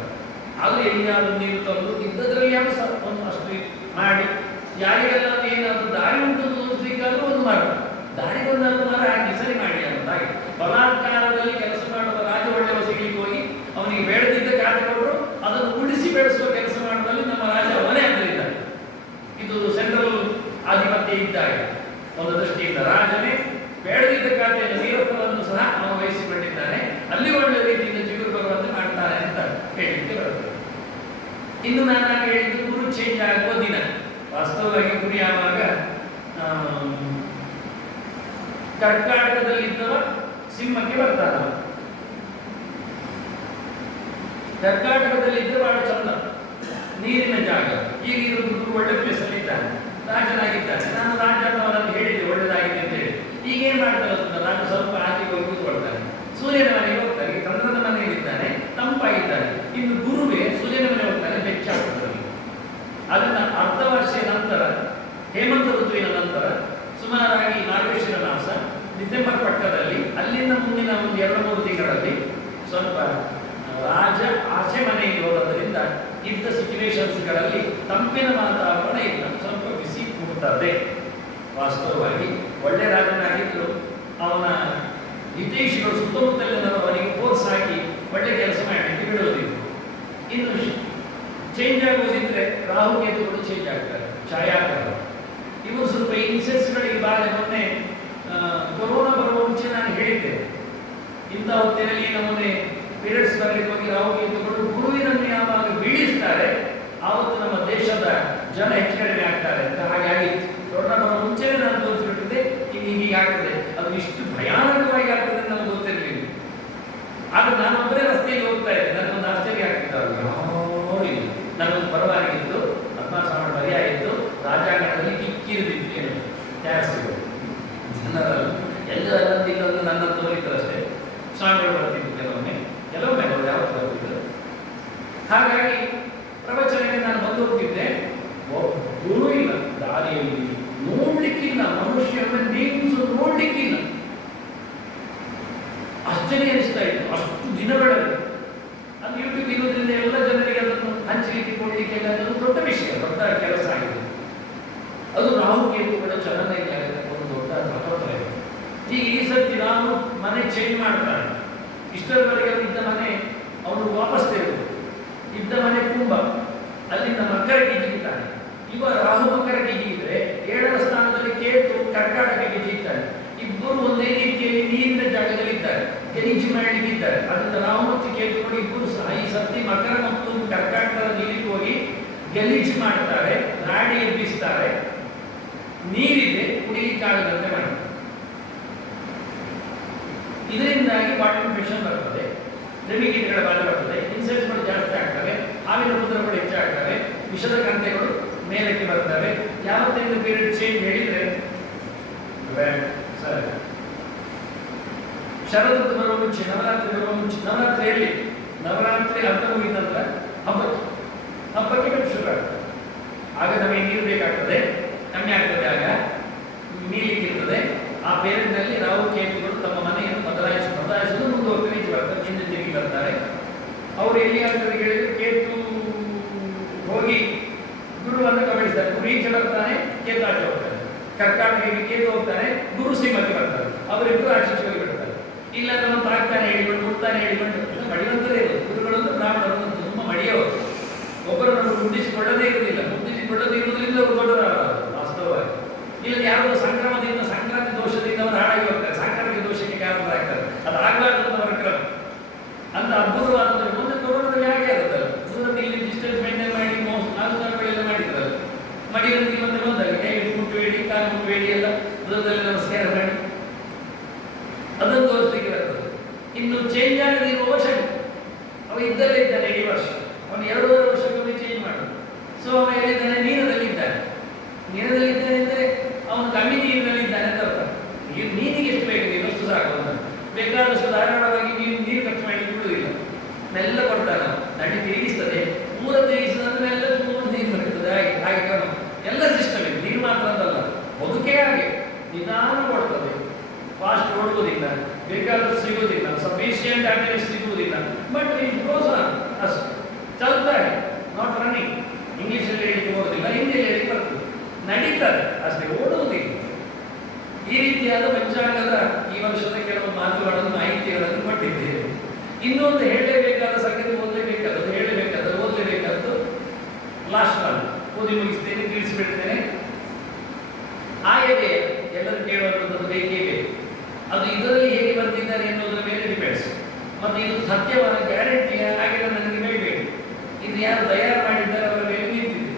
ಆದರೂ ಎಲ್ಲಿಯಾದರೂ ನೀರು ತಂದು ಇದ್ದದ್ರಲ್ಲಿ ಯಾವ ಒಂದು ಅಷ್ಟು ಮಾಡಿ ಯಾರಿಗೆಲ್ಲ ಏನಾದರೂ ದಾರಿ ಉಂಟು ತೋರಿಸ್ಲಿಕ್ಕಾದ್ರೂ ಒಂದು ಮರ ದಾರಿ ಬಂದಾದ್ರೂ ಮರ ಹಾಕಿ ಸರಿ ಮಾಡಿ ಅಂತಾಗಿ ಬಲಾತ್ಕಾರದಲ್ಲಿ ಕೆಲಸ ಮಾಡುವ ರಾಜ ಒಳ್ಳೆಯವ ಸಿಗ್ಲಿಕ್ಕೆ ಹೋಗಿ ಅವನಿಗೆ ಬೇಡದಿದ್ದ ಖಾತೆ ಕೊಟ್ಟರು ಅದನ್ನು ಉಳಿಸಿ ಬೆಳೆಸುವ ಕೆಲಸ ಮಾಡುವಲ್ಲಿ ನಮ್ಮ ರಾಜ ಅವನೇ ಆಗಲಿಲ್ಲ ಇದು ಸೆಂಟ್ರಲ್ ಆಧಿಪತ್ಯ ಇದ್ದಾಗ ಒಂದು ದೃಷ್ಟಿಯಿಂದ ರಾಜನೇ ಬೇಡದಿದ್ದ ಖಾತೆಯನ್ನು ನೀರಪ್ಪವನ್ನು ಸಹ ಅವನು ವಹಿಸಿಕೊಂಡಿದ್ದಾನೆ ಅಲ್ಲಿ ಒಳ್ಳೆ ರೀತಿಯಿಂದ ಚಿಗುರು ಬರುವಂತೆ ಮಾಡ್ತಾನೆ ಅಂತ ಹೇಳಲಿಕ್ಕೆ ಬರುತ್ತದೆ ಇನ್ನು ನಾನು ಹೇಳಿದ್ದು ಗುರು ಚೇಂಜ್ ಆಗುವ ದಿನ ವಾಸ್ತವವಾಗಿ ಗುರು ಯಾವಾಗ ಕರ್ನಾಟಕದಲ್ಲಿದ್ದವ ಸಿಂಹಕ್ಕೆ ಬರ್ತಾನ ಕರ್ನಾಟಕದಲ್ಲಿದ್ದರೆ ಬಹಳ ಚಂದ ನೀರಿನ ಜಾಗ ಈಗ ಇರೋದು ಒಳ್ಳೆ ಪ್ಲೇಸ್ ಅಲ್ಲಿ ಇದ್ದಾನೆ ರಾಜನಾಗಿದ್ದಾನೆ ನಾನು ರಾಜ ಅವನನ್ನು ಹೇಳಿದ್ದೆ ಒಳ್ಳೆದಾಗಿದೆ ಅಂತ ಹೇಳಿ ಈಗ ಏನ್ ಮಾಡ್ತಾರೆ ನಾನು ಸ್ವಲ್ಪ ಆಚೆ ಹೋಗಿ ಕೂತ್ಕೊಳ್ತಾನೆ ಸೂರ್ಯನ ಮನೆಗೆ ಹೋಗ್ತಾನೆ ಚಂದ್ರನ ಮನೆಯಲ್ಲಿದ್ದಾನೆ ತಂಪಾಗಿದ್ದಾನೆ ಇನ್ನು ಗುರುವೇ ಸೂರ್ಯನ ಮನೆ ಹೋಗ್ತಾನೆ ಬೆಚ್ಚಾಗ್ತದೆ ಅದನ್ನ ಅರ್ಧ ವರ್ಷದ ನಂತರ ಹೇಮಂತ ಋತುವಿನ ನಂತರ ಸುಮಾರಾಗಿ ಮಾರ್ಗಶಿರ ಮಾಸ ಡಿಸೆಂಬರ್ ಪಕ್ಕದಲ್ಲಿ ಅಲ್ಲಿಂದ ಮುಂದಿನ ಒಂದು 2-3 ತಿಂಗಳಲ್ಲಿ ಸ್ವಲ್ಪ ರಾಜ ಆಚೆ ಮನೆಗೆ ಹೋಗೋದ್ರಿಂದ ಇದ್ದ ಸಿಚುವೇಶನ್ಸ್ಗಳಲ್ಲಿ ತಂಪಿನ ವಾತಾವರಣ ಇಲ್ಲ ಸ್ವಲ್ಪ ಬಿಸಿ ಕೂಡ್ತದೆ ವಾಸ್ತವವಾಗಿ ಒಳ್ಳೆ ರಾಜನಾಗಿದ್ದು ಅವನ ಹಿತೈಷಿಗಳು ಸುತ್ತಮುತ್ತಲಿನವರಿಗೆ ಫೋರ್ಸ್ ಹಾಕಿ ಒಳ್ಳೆ ಕೆಲಸ ಮಾಡಲಿಕ್ಕೆ ಬಿಡುವುದಿಲ್ಲ ಇನ್ನು ಚೇಂಜ್ ಆಗುವುದಿದ್ರೆ ರಾಹು ಕೇತುಗಳು ಚೇಂಜ್ ಆಗ್ತಾರೆ ಛಾಯಾಗ್ರಹ ಇವರು ಸ್ವಲ್ಪ ಇನ್ಸೆನ್ಸ್ಗಳಿಗೆ ಬಾಳೆ ಮೊನ್ನೆ ಕೊರೋನಾ ಬರುವ ಮುಂಚೆ ನಾನು ಹೇಳಿದ್ದೆ ಇಂಥ ಹೊತ್ತಿನಲ್ಲಿ ನಮ್ಮನೆ ಪೀರಿಯಡ್ಸ್ ಬರಲಿಕ್ಕೆ ಹೋಗಿ ರಾಹು ಕೇತುಗಳು ಗುರುವಿನನ್ನು ಯಾವಾಗ ಬೀಳಿಸ್ತಾರೆ ಆವತ್ತು ನಮ್ಮ ದೇಶದ ಜನ ಹೆಚ್ಚು ಕಡಿಮೆ ಆಗ್ತಾರೆ ಅಂತ ಹಾಗಾಗಿ ಕೊರೋನಾ ಬರುವ ಮುಂಚೆನೇ ನಾನು ತೋರಿಸ್ಬಿಟ್ಟಿದ್ದೆ ಇನ್ನು ಹೀಗೆ ಆಗ್ತದೆ ಅದು ಇಷ್ಟು ಭಯಾನಕವಾಗಿ ಆಗ್ತದೆ ನಮ್ಗೆ ಗೊತ್ತಿರಲಿಲ್ಲ ಆದ್ರೆ ನಾನೊಬ್ಬರೇ ರಸ್ತೆಯಲ್ಲಿ ಹೋಗ್ತಾ ಇದ್ದೆ ನನಗೊಂದು ಆಶ್ಚರ್ಯ ಆಗ್ತಿದ್ದ ನೋಡಿ ನನಗೊಂದು ಪರವಾಗಿತ್ತು ಪದ್ಮಾಶ್ರಮ ಪರ್ಯಾಯ ಇತ್ತು ರಾಜಾಂಗಣದಲ್ಲಿ ಕಿಕ್ಕಿರಿದಿತ್ತು ಏನು ಟ್ಯಾಕ್ಸಿಗಳು ಜನರಲ್ಲ ಎಲ್ಲರಲ್ಲೊಂದು ನನ್ನ ತೋರಿದ್ರು ಅಷ್ಟೇ ಸ್ವಾಮಿಗಳು ಬರ್ತಿದ್ದು ಕೆಲವೊಮ್ಮೆ ಯಾವತ್ತು ಬರ್ತಿದ್ರು ಹಾಗಾಗಿ ಪ್ರವಚನಕ್ಕೆ ನಾನು ಬಂದು ಹೋಗ್ತಿದ್ದೆ ಒಬ್ಬರೂ ಇಲ್ಲ ದಾರಿಯಲ್ಲಿ ನೋಡ್ಲಿಕ್ಕಿಲ್ಲ ಮನುಷ್ಯರನ್ನ ನೇಮಿಸು ನೋಡ್ಲಿಕ್ಕಿಲ್ಲ ಆಶ್ಚರ್ಯ ಅನಿಸ್ತಾ ಇತ್ತು ಅಷ್ಟು ದಿನಗಳಲ್ಲಿ ಅದು ಯೂಟ್ಯೂಬ್ ಇರೋದ್ರಿಂದ ಎಲ್ಲ ಜನರಿಗೆ ಅದನ್ನು ಹಂಚಲಿಕ್ಕೆ ಕೊಡ್ಲಿಕ್ಕೆ ಅದೊಂದು ದೊಡ್ಡ ವಿಷಯ ದೊಡ್ಡ ಕೆಲಸ ಆಗಿದೆ ಅದು ರಾಹು ಕೇತುಗಳ ಚಲನ ಇಲ್ಲಾಗಿದೆ ಒಂದು ದೊಡ್ಡ ಮಹತ್ವ ಇದೆ ಈಗ ಈ ಸರ್ತಿ ರಾಹು ಮನೆ ಚೇಂಜ್ ಮಾಡ್ತಾನೆ ಇಷ್ಟರವರೆಗೆ ಇದ್ದ ಮನೆ ಅವನು ವಾಪಸ್ ತೆಗೆದು ಇದ್ದ ಮನೆ ಕುಂಭ ಅಲ್ಲಿಂದ ಮಕರಕ್ಕೆ ಜಿಗಿತಾನೆ ಇವ ರಾಹು ಮಕರಕ್ಕೆ ಹೀಗಿದ್ರೆ 7ರ ಸ್ಥಾನದಲ್ಲಿ ಕೇತು ಕರ್ಕಾಟಕಕ್ಕೆ ಹೀಗ್ತಾರೆ. ಇಬ್ಬರು ಒಂದೇ ರೀತಿಯಲ್ಲಿ ನೀರಿನ ಜಾಗದಲ್ಲಿ ಇದ್ದಾರೆ, ಗಲೀಜು ಮಾಡಲಿಕ್ಕಿದ್ದಾರೆ. ಅದರಿಂದ ರಾಹು ಮತ್ತು ಕೇತುಗಳು ಇಬ್ಬರು ಸಹ ಈ ಸರ್ತಿ ಮಕರ ಮತ್ತು ಕರ್ಕಾಟಕದ ನೀರಿಗೆ ಹೋಗಿ ಗಲೀಜು ಮಾಡ್ತಾರೆ, ಗಾಡಿ ಎಬ್ಬಿಸ್ತಾರೆ, ನೀರಿದೆ ಕುಡಿಲಿಕ್ಕಾಗದಂತೆ ಮಾಡ್ತಾರೆ. ಇದರಿಂದಾಗಿ ವಾಟರ್ ಇನ್ಫೆಕ್ಷನ್ ಬರ್ತದೆ, ಕ್ರಿಮಿಕೀಟಗಳ ಬಾಧೆ ಬರ್ತದೆ, ಇನ್ಸೆಕ್ಟ್ಸ್ಗಳು ಜಾಸ್ತಿ ಆಗ್ತವೆ, ಹಾವಿನ ಉಪದ್ರವಗಳು ಹೆಚ್ಚಾಗ್ತವೆ, ವಿಷದ ಕಂತೆಗಳು ಮೇಲಕ್ಕೆ ಬರ್ತವೆ. ಯಾವತ್ತಿಂದ ಪೀರಿಯಡ್ ಚೇಂಜ್ ಹೇಳಿದ್ರೆ ಸರಿ, ಶರದೃತು ಬರುವ ಮುಂಚೆ, ನವರಾತ್ರಿ ಬರುವ ಮುಂಚೆ, ನವರಾತ್ರಿಯಲ್ಲಿ ನವರಾತ್ರಿ ಅರ್ಧ ಮುಗಿದ ನಂತರ ಹಬ್ಬಕ್ಕೆ ಬೆಟ್ಟು ಶುರು ಆಗ್ತದೆ. ಆಗ ನಮಗೆ ನೀರು ಬೇಕಾಗ್ತದೆ, ಕಮ್ಮಿ ಆಗ್ತದೆ, ಆಗ ನೀಲಿಕ್ಕಿರ್ತದೆ. ಆ ಪೀರಿಯಡ್ನಲ್ಲಿ ರಾಹು ಕೇತುಗಳು ತಮ್ಮ ಮನೆಯನ್ನು ಬದಲಾಯಿಸಲು ಮುಂದುವರೆದು ಈಚೆ ಬರ್ತಾರೆ, ಹಿಂದೆ ತಿರುಗಿ ಬರ್ತಾರೆ. ಅವರು ಎಲ್ಲಿ ಆಗ್ತದೆ ಹೇಳಿದ್ರೆ, ಕೇತು ಹೋಗಿ ಗುರುವನ್ನು ಕಬಳಿಸ್ತಾರೆ, ಗುರು ಈಚೆ ಬರ್ತಾನೆ, ಕೇತು ಆಚೆ ಹೋಗ್ತಾರೆ. ಕರ್ಕಾಟಕಕ್ಕೆ ಕೇತು ಹೋಗ್ತಾನೆ, ಗುರು ಸಿಂಹಕ್ಕೆ ಬರ್ತಾರೆ. ಅವರಿಬ್ಬರು ಆಚೆ ಹೋಗಿಬಿಡ್ತಾರೆ. ಇಲ್ಲ ನಮ್ಮ ತಾಗ್ತಾನೆ ಹೇಳಿಕೊಂಡು ಮುಟ್ತಾನೆ ಹೇಳಿಕೊಂಡು ಎಲ್ಲ ಮಡಿವಂತರೇ ಇರೋದು. ಗುರುಗಳಂತೂ ಬ್ರಾಹ್ಮಣರು ತುಂಬ ಮಡಿಯವರು, ಒಬ್ಬರನ್ನು ಮುಟ್ಟಿಸಿಕೊಳ್ಳದೇ ಇರುವುದಿಲ್ಲ. ಮುಟ್ಟಿಸಿಕೊಳ್ಳದೇ ಇರುವುದರಿಂದ ಅವರು ದೊಡ್ಡದಾಗಬಾರದು ವಾಸ್ತವವಾಗಿ. ಇಲ್ಲ ಯಾವುದೋ ಸಂಕ್ರಾಂತಿ ದೋಷದಿಂದ ಅವರು ಹಾಳಾಗಿ ಹೋಗ್ತಾರೆ, ಸಾಂಕ್ರಾಮಿಕ ದೋಷಕ್ಕೆ ಕಾರಣರಾಗ್ತಾರೆ. ಅದು ಆಗಬಾರ್ದು ಅವರ ಕ್ರಮ ಅಂತ ಅದ್ಭುತವಾದ. ಮುಂದೆ ಕೊರೋನಾದಲ್ಲಿ ಹಾಗೆ ಆಗುತ್ತಲ್ಲ, ದೂರದಲ್ಲಿ ಡಿಸ್ಟೆನ್ಸ್ ಮೇಂಟೈನ್ ಮಾಡಿ ನಾಲ್ಕುಗಳೆಲ್ಲ ಮಾಡಿದ್ರಲ್ಲ, ಮಡಿಯಲ್ಲಿ ಮತ್ತೆ ಬಂದಾಗ ಕೈ ಮುಟ್ಟಬೇಡಿ, ಕಾಲು ಮುಟ್ಟಬೇಡಿ, ಎಲ್ಲ ದೂರದಲ್ಲಿ ನಮಸ್ಕಾರ ಮಾಡಿ ಅದನ್ನು ತೋರಿಸಲಿಕ್ಕೆ ಬರ್ತದೆ. ಇನ್ನು ಚೇಂಜ್ ಆಗದಿರುವ ಶನಿ, ಅವ ಇದ್ದಲ್ಲೇ ಇದ್ದಾನೆ ಇಡೀ ವರ್ಷ, ಅವನು 2.5 ವರ್ಷಕ್ಕೊಮ್ಮೆ ಚೇಂಜ್ ಮಾಡೋದು. ಸೊ ಅವ ಎಲ್ಲಿದ್ದಾನೆ? ಮೀನದಲ್ಲಿದ್ದಾನೆ. ಮೀನದಲ್ಲಿದ್ದಾನೆ ಅಂದರೆ ಅವನು ಕಮ್ಮಿ ನೀರಿನಲ್ಲಿದ್ದಾನೆ ಅಂತ ಅರ್ಥ. ನೀರಿಗೆ ಎಷ್ಟು ಬೇಕು? ನೀರು ಅಷ್ಟು ಸಾಕು ಅಂತ. ಬೇಕಾದಷ್ಟು ಧಾರಾಳವಾಗಿ ನೀರು ಖರ್ಚು ಮಾಡಲಿಕ್ಕೆ ಬಿಡುವುದಿಲ್ಲ. ಮೆಲ್ಲ ಕೊಡ್ತಾನೆ, ನಡಿ ತಿರುಗಿಸ್ತದೆ, ಮೂರ ತಿರುಗಿಸಿದ್ರೆ ಮೆಲ್ಲ ಚೂರು ನೀರು ಬರ್ತದೆ. ಹಾಗೆ ಕಾರಣ ಎಲ್ಲ ಸಿಸ್ಟಮ್ ಇದೆ, ನೀರು ಮಾತ್ರ ಅಂತಲ್ಲ, ಬದುಕೇ ಹಾಗೆ ನಿಧಾನ ಕೊಡ್ತದೆ. ಫಾಸ್ಟ್ ಓಡುವುದಿಲ್ಲ, ಬೇಕಾದರೂ ಸಿಗುವುದಿಲ್ಲ, ಸಫಿಷಿಯಂಟ್ ಆಗಿ ಸಿಗುವುದಿಲ್ಲ. ಬಟ್ ಇಟ್ ಗೋಸ್ ಆನ್, ಅಷ್ಟು ಚಲ್ತಾರೆ, ನಾಟ್ ರನ್ನಿಂಗ್. ಇಂಗ್ಲೀಷಲ್ಲಿ ಹೇಳಿಕ್ಕೆ ಹೋಗೋದಿಲ್ಲ, ಹಿಂದಿಯಲ್ಲಿ ಹೇಳಿಕ್ಕೆ ಬರ್ತದೆ, ನಡೀತಾರೆ ಅಷ್ಟೇ, ಓಡುವುದಿಲ್ಲ. ಈ ರೀತಿಯಾದ ಪಂಚಾಂಗದ ಈ ವರ್ಷದ ಕೆಲವು ಮಾತುಗಳನ್ನು, ಮಾಹಿತಿಗಳನ್ನು ಕೊಟ್ಟಿದ್ದೇವೆ. ಇನ್ನೊಂದು ಹೇಳಲೇಬೇಕಾದ ಸಂಗತಿ, ಓದಲೇಬೇಕಾದ್ದು ಲಾಸ್ಟ್ ಒನ್ ಓದಿ ಮುಗಿಸ್ತೇನೆ, ತಿಳಿಸಿಬಿಡ್ತೇನೆ. ಹಾಗೆ ಎಲ್ಲರೂ ಕೇಳುವಂಥದ್ದು ಬೇಕೇ ಬೇಕು. ಅದು ಇದರಲ್ಲಿ ಹೇಗೆ ಬರ್ತಿದ್ದಾರೆ ಎನ್ನುವುದರ ಮೇಲೆ ಡಿಪೆಂಡ್ಸ್. ಮತ್ತು ಇದು ಸತ್ಯವಾದ ಗ್ಯಾರಂಟಿಯ ಹಾಗೆಲ್ಲ ನನಗೆ ಬೇಡಬೇಕು. ಇದು ಯಾರು ತಯಾರು ಮಾಡಿದ್ದಾರೆ ಅವರ ಮೇಲೆ ನಿಂತಿದೆ.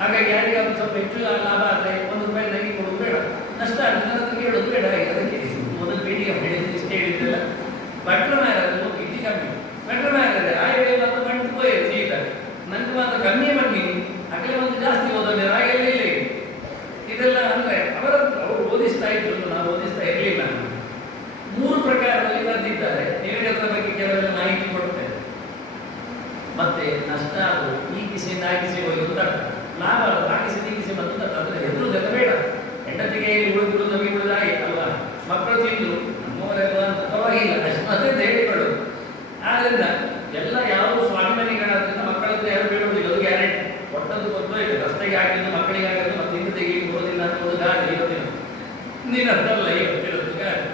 ಹಾಗಾಗಿ ಯಾರಿಗಾದ್ರೂ ಸ್ವಲ್ಪ ಹೆಚ್ಚು ಲಾಭ ಆದರೆ ₹1 ನನಗೆ ಕೊಡೋದು ಬೇಡ, ನಷ್ಟ ಆದರೆ ನನ್ನ ಕೇಳೋದು ಬೇಡ. ಅದಕ್ಕೆ ಮೊದಲು ಬೇಡಿಗೆ ಹೇಳಿದ್ದು ಇಷ್ಟೇ ಹೇಳಿದ್ದಲ್ಲ. ಭಟ್ರ ಮಾರದು ಇಡ್ಲಿ ಕಮ್ಮಿ, ಭಟ್ರ ಮಾರದೆ ಆಯೇ ಮತ್ತು ಬಂಟು ಹೋಯ್ತು ಸೀತ, ನನಗೆ ಮಾತ್ರ ಕಮ್ಮಿ ಬನ್ನಿ, ಅಗಲೇ ಒಂದು ಜಾಸ್ತಿ ಹೋದಲ್ಲಿ ರಾಗೆಲ್ಲ ಇಲ್ಲ. ಇದೆಲ್ಲ ಅಂದರೆ ಅವರು ಓದಿಸ್ತಾ ಇದ್ರು, ನಾವು ಓದಿಸ್ತಾ ಇರಲಿಲ್ಲ. 3 ಪ್ರಕಾರದಲ್ಲಿ ಬರೆದಿದ್ದಾರೆ. ನಿಮಗೆ ಅದರ ಬಗ್ಗೆ ಕೆಲವೆಲ್ಲ ಮಾಹಿತಿ ಕೊಡ್ತೇನೆ. ಮತ್ತೆ ನಷ್ಟ ಅದು ಈ ಕಿಸೆಯಿಂದ ಆ ಕಿಸೆ ಹೋಗಿ ಲಾಭ ಆ ಕಿಸೆ ಈ ಕಿಸೆ ಬಂದು ಅಂದರೆ ಹೆದರುವುದೆಲ್ಲ ಬೇಡ. ಹೆಂಡತಿಗೆ ಉಳಿದು ನಮಗೆ ಉಳಿದಾಗಿ ಅಲ್ವಾ, ಮಕ್ಕಳು ತಿಂದು ನಮ್ಮವರೆಲ್ಲ ಅಂತ ಪರವಾಗಿಲ್ಲ, ಅಷ್ಟು ಅಂತ ಹೇಳಿಕೊಳ್ಳೋದು. ಆದ್ದರಿಂದ ಎಲ್ಲ ಯಾವುದು ಸ್ವಾಭಿಮಾನಿಗಳಾದ್ರಿಂದ ಮಕ್ಕಳ ಹತ್ರ ಯಾರು ಬೀಳುವುದಿಲ್ಲ, ಅದು ಗ್ಯಾರಂಟಿ. ಒಟ್ಟದ್ದು ಗೊತ್ತೋಯ್ತು, ರಸ್ತೆಗೆ ಹಾಕಿದ್ದು ಮಕ್ಕಳಿಗೆ ಆಗೋದು ಮತ್ತೆ ಹಿಂದೆ ತೆಗೆಯಲಿಕ್ಕೆ ಬರೋದಿಲ್ಲ ಅನ್ನೋದು ಗಾದೆ ಇವತ್ತಿನ ನೀನದ್ದಲ್ಲ ಇವತ್ತಿರೋದು ಗಾದೆ.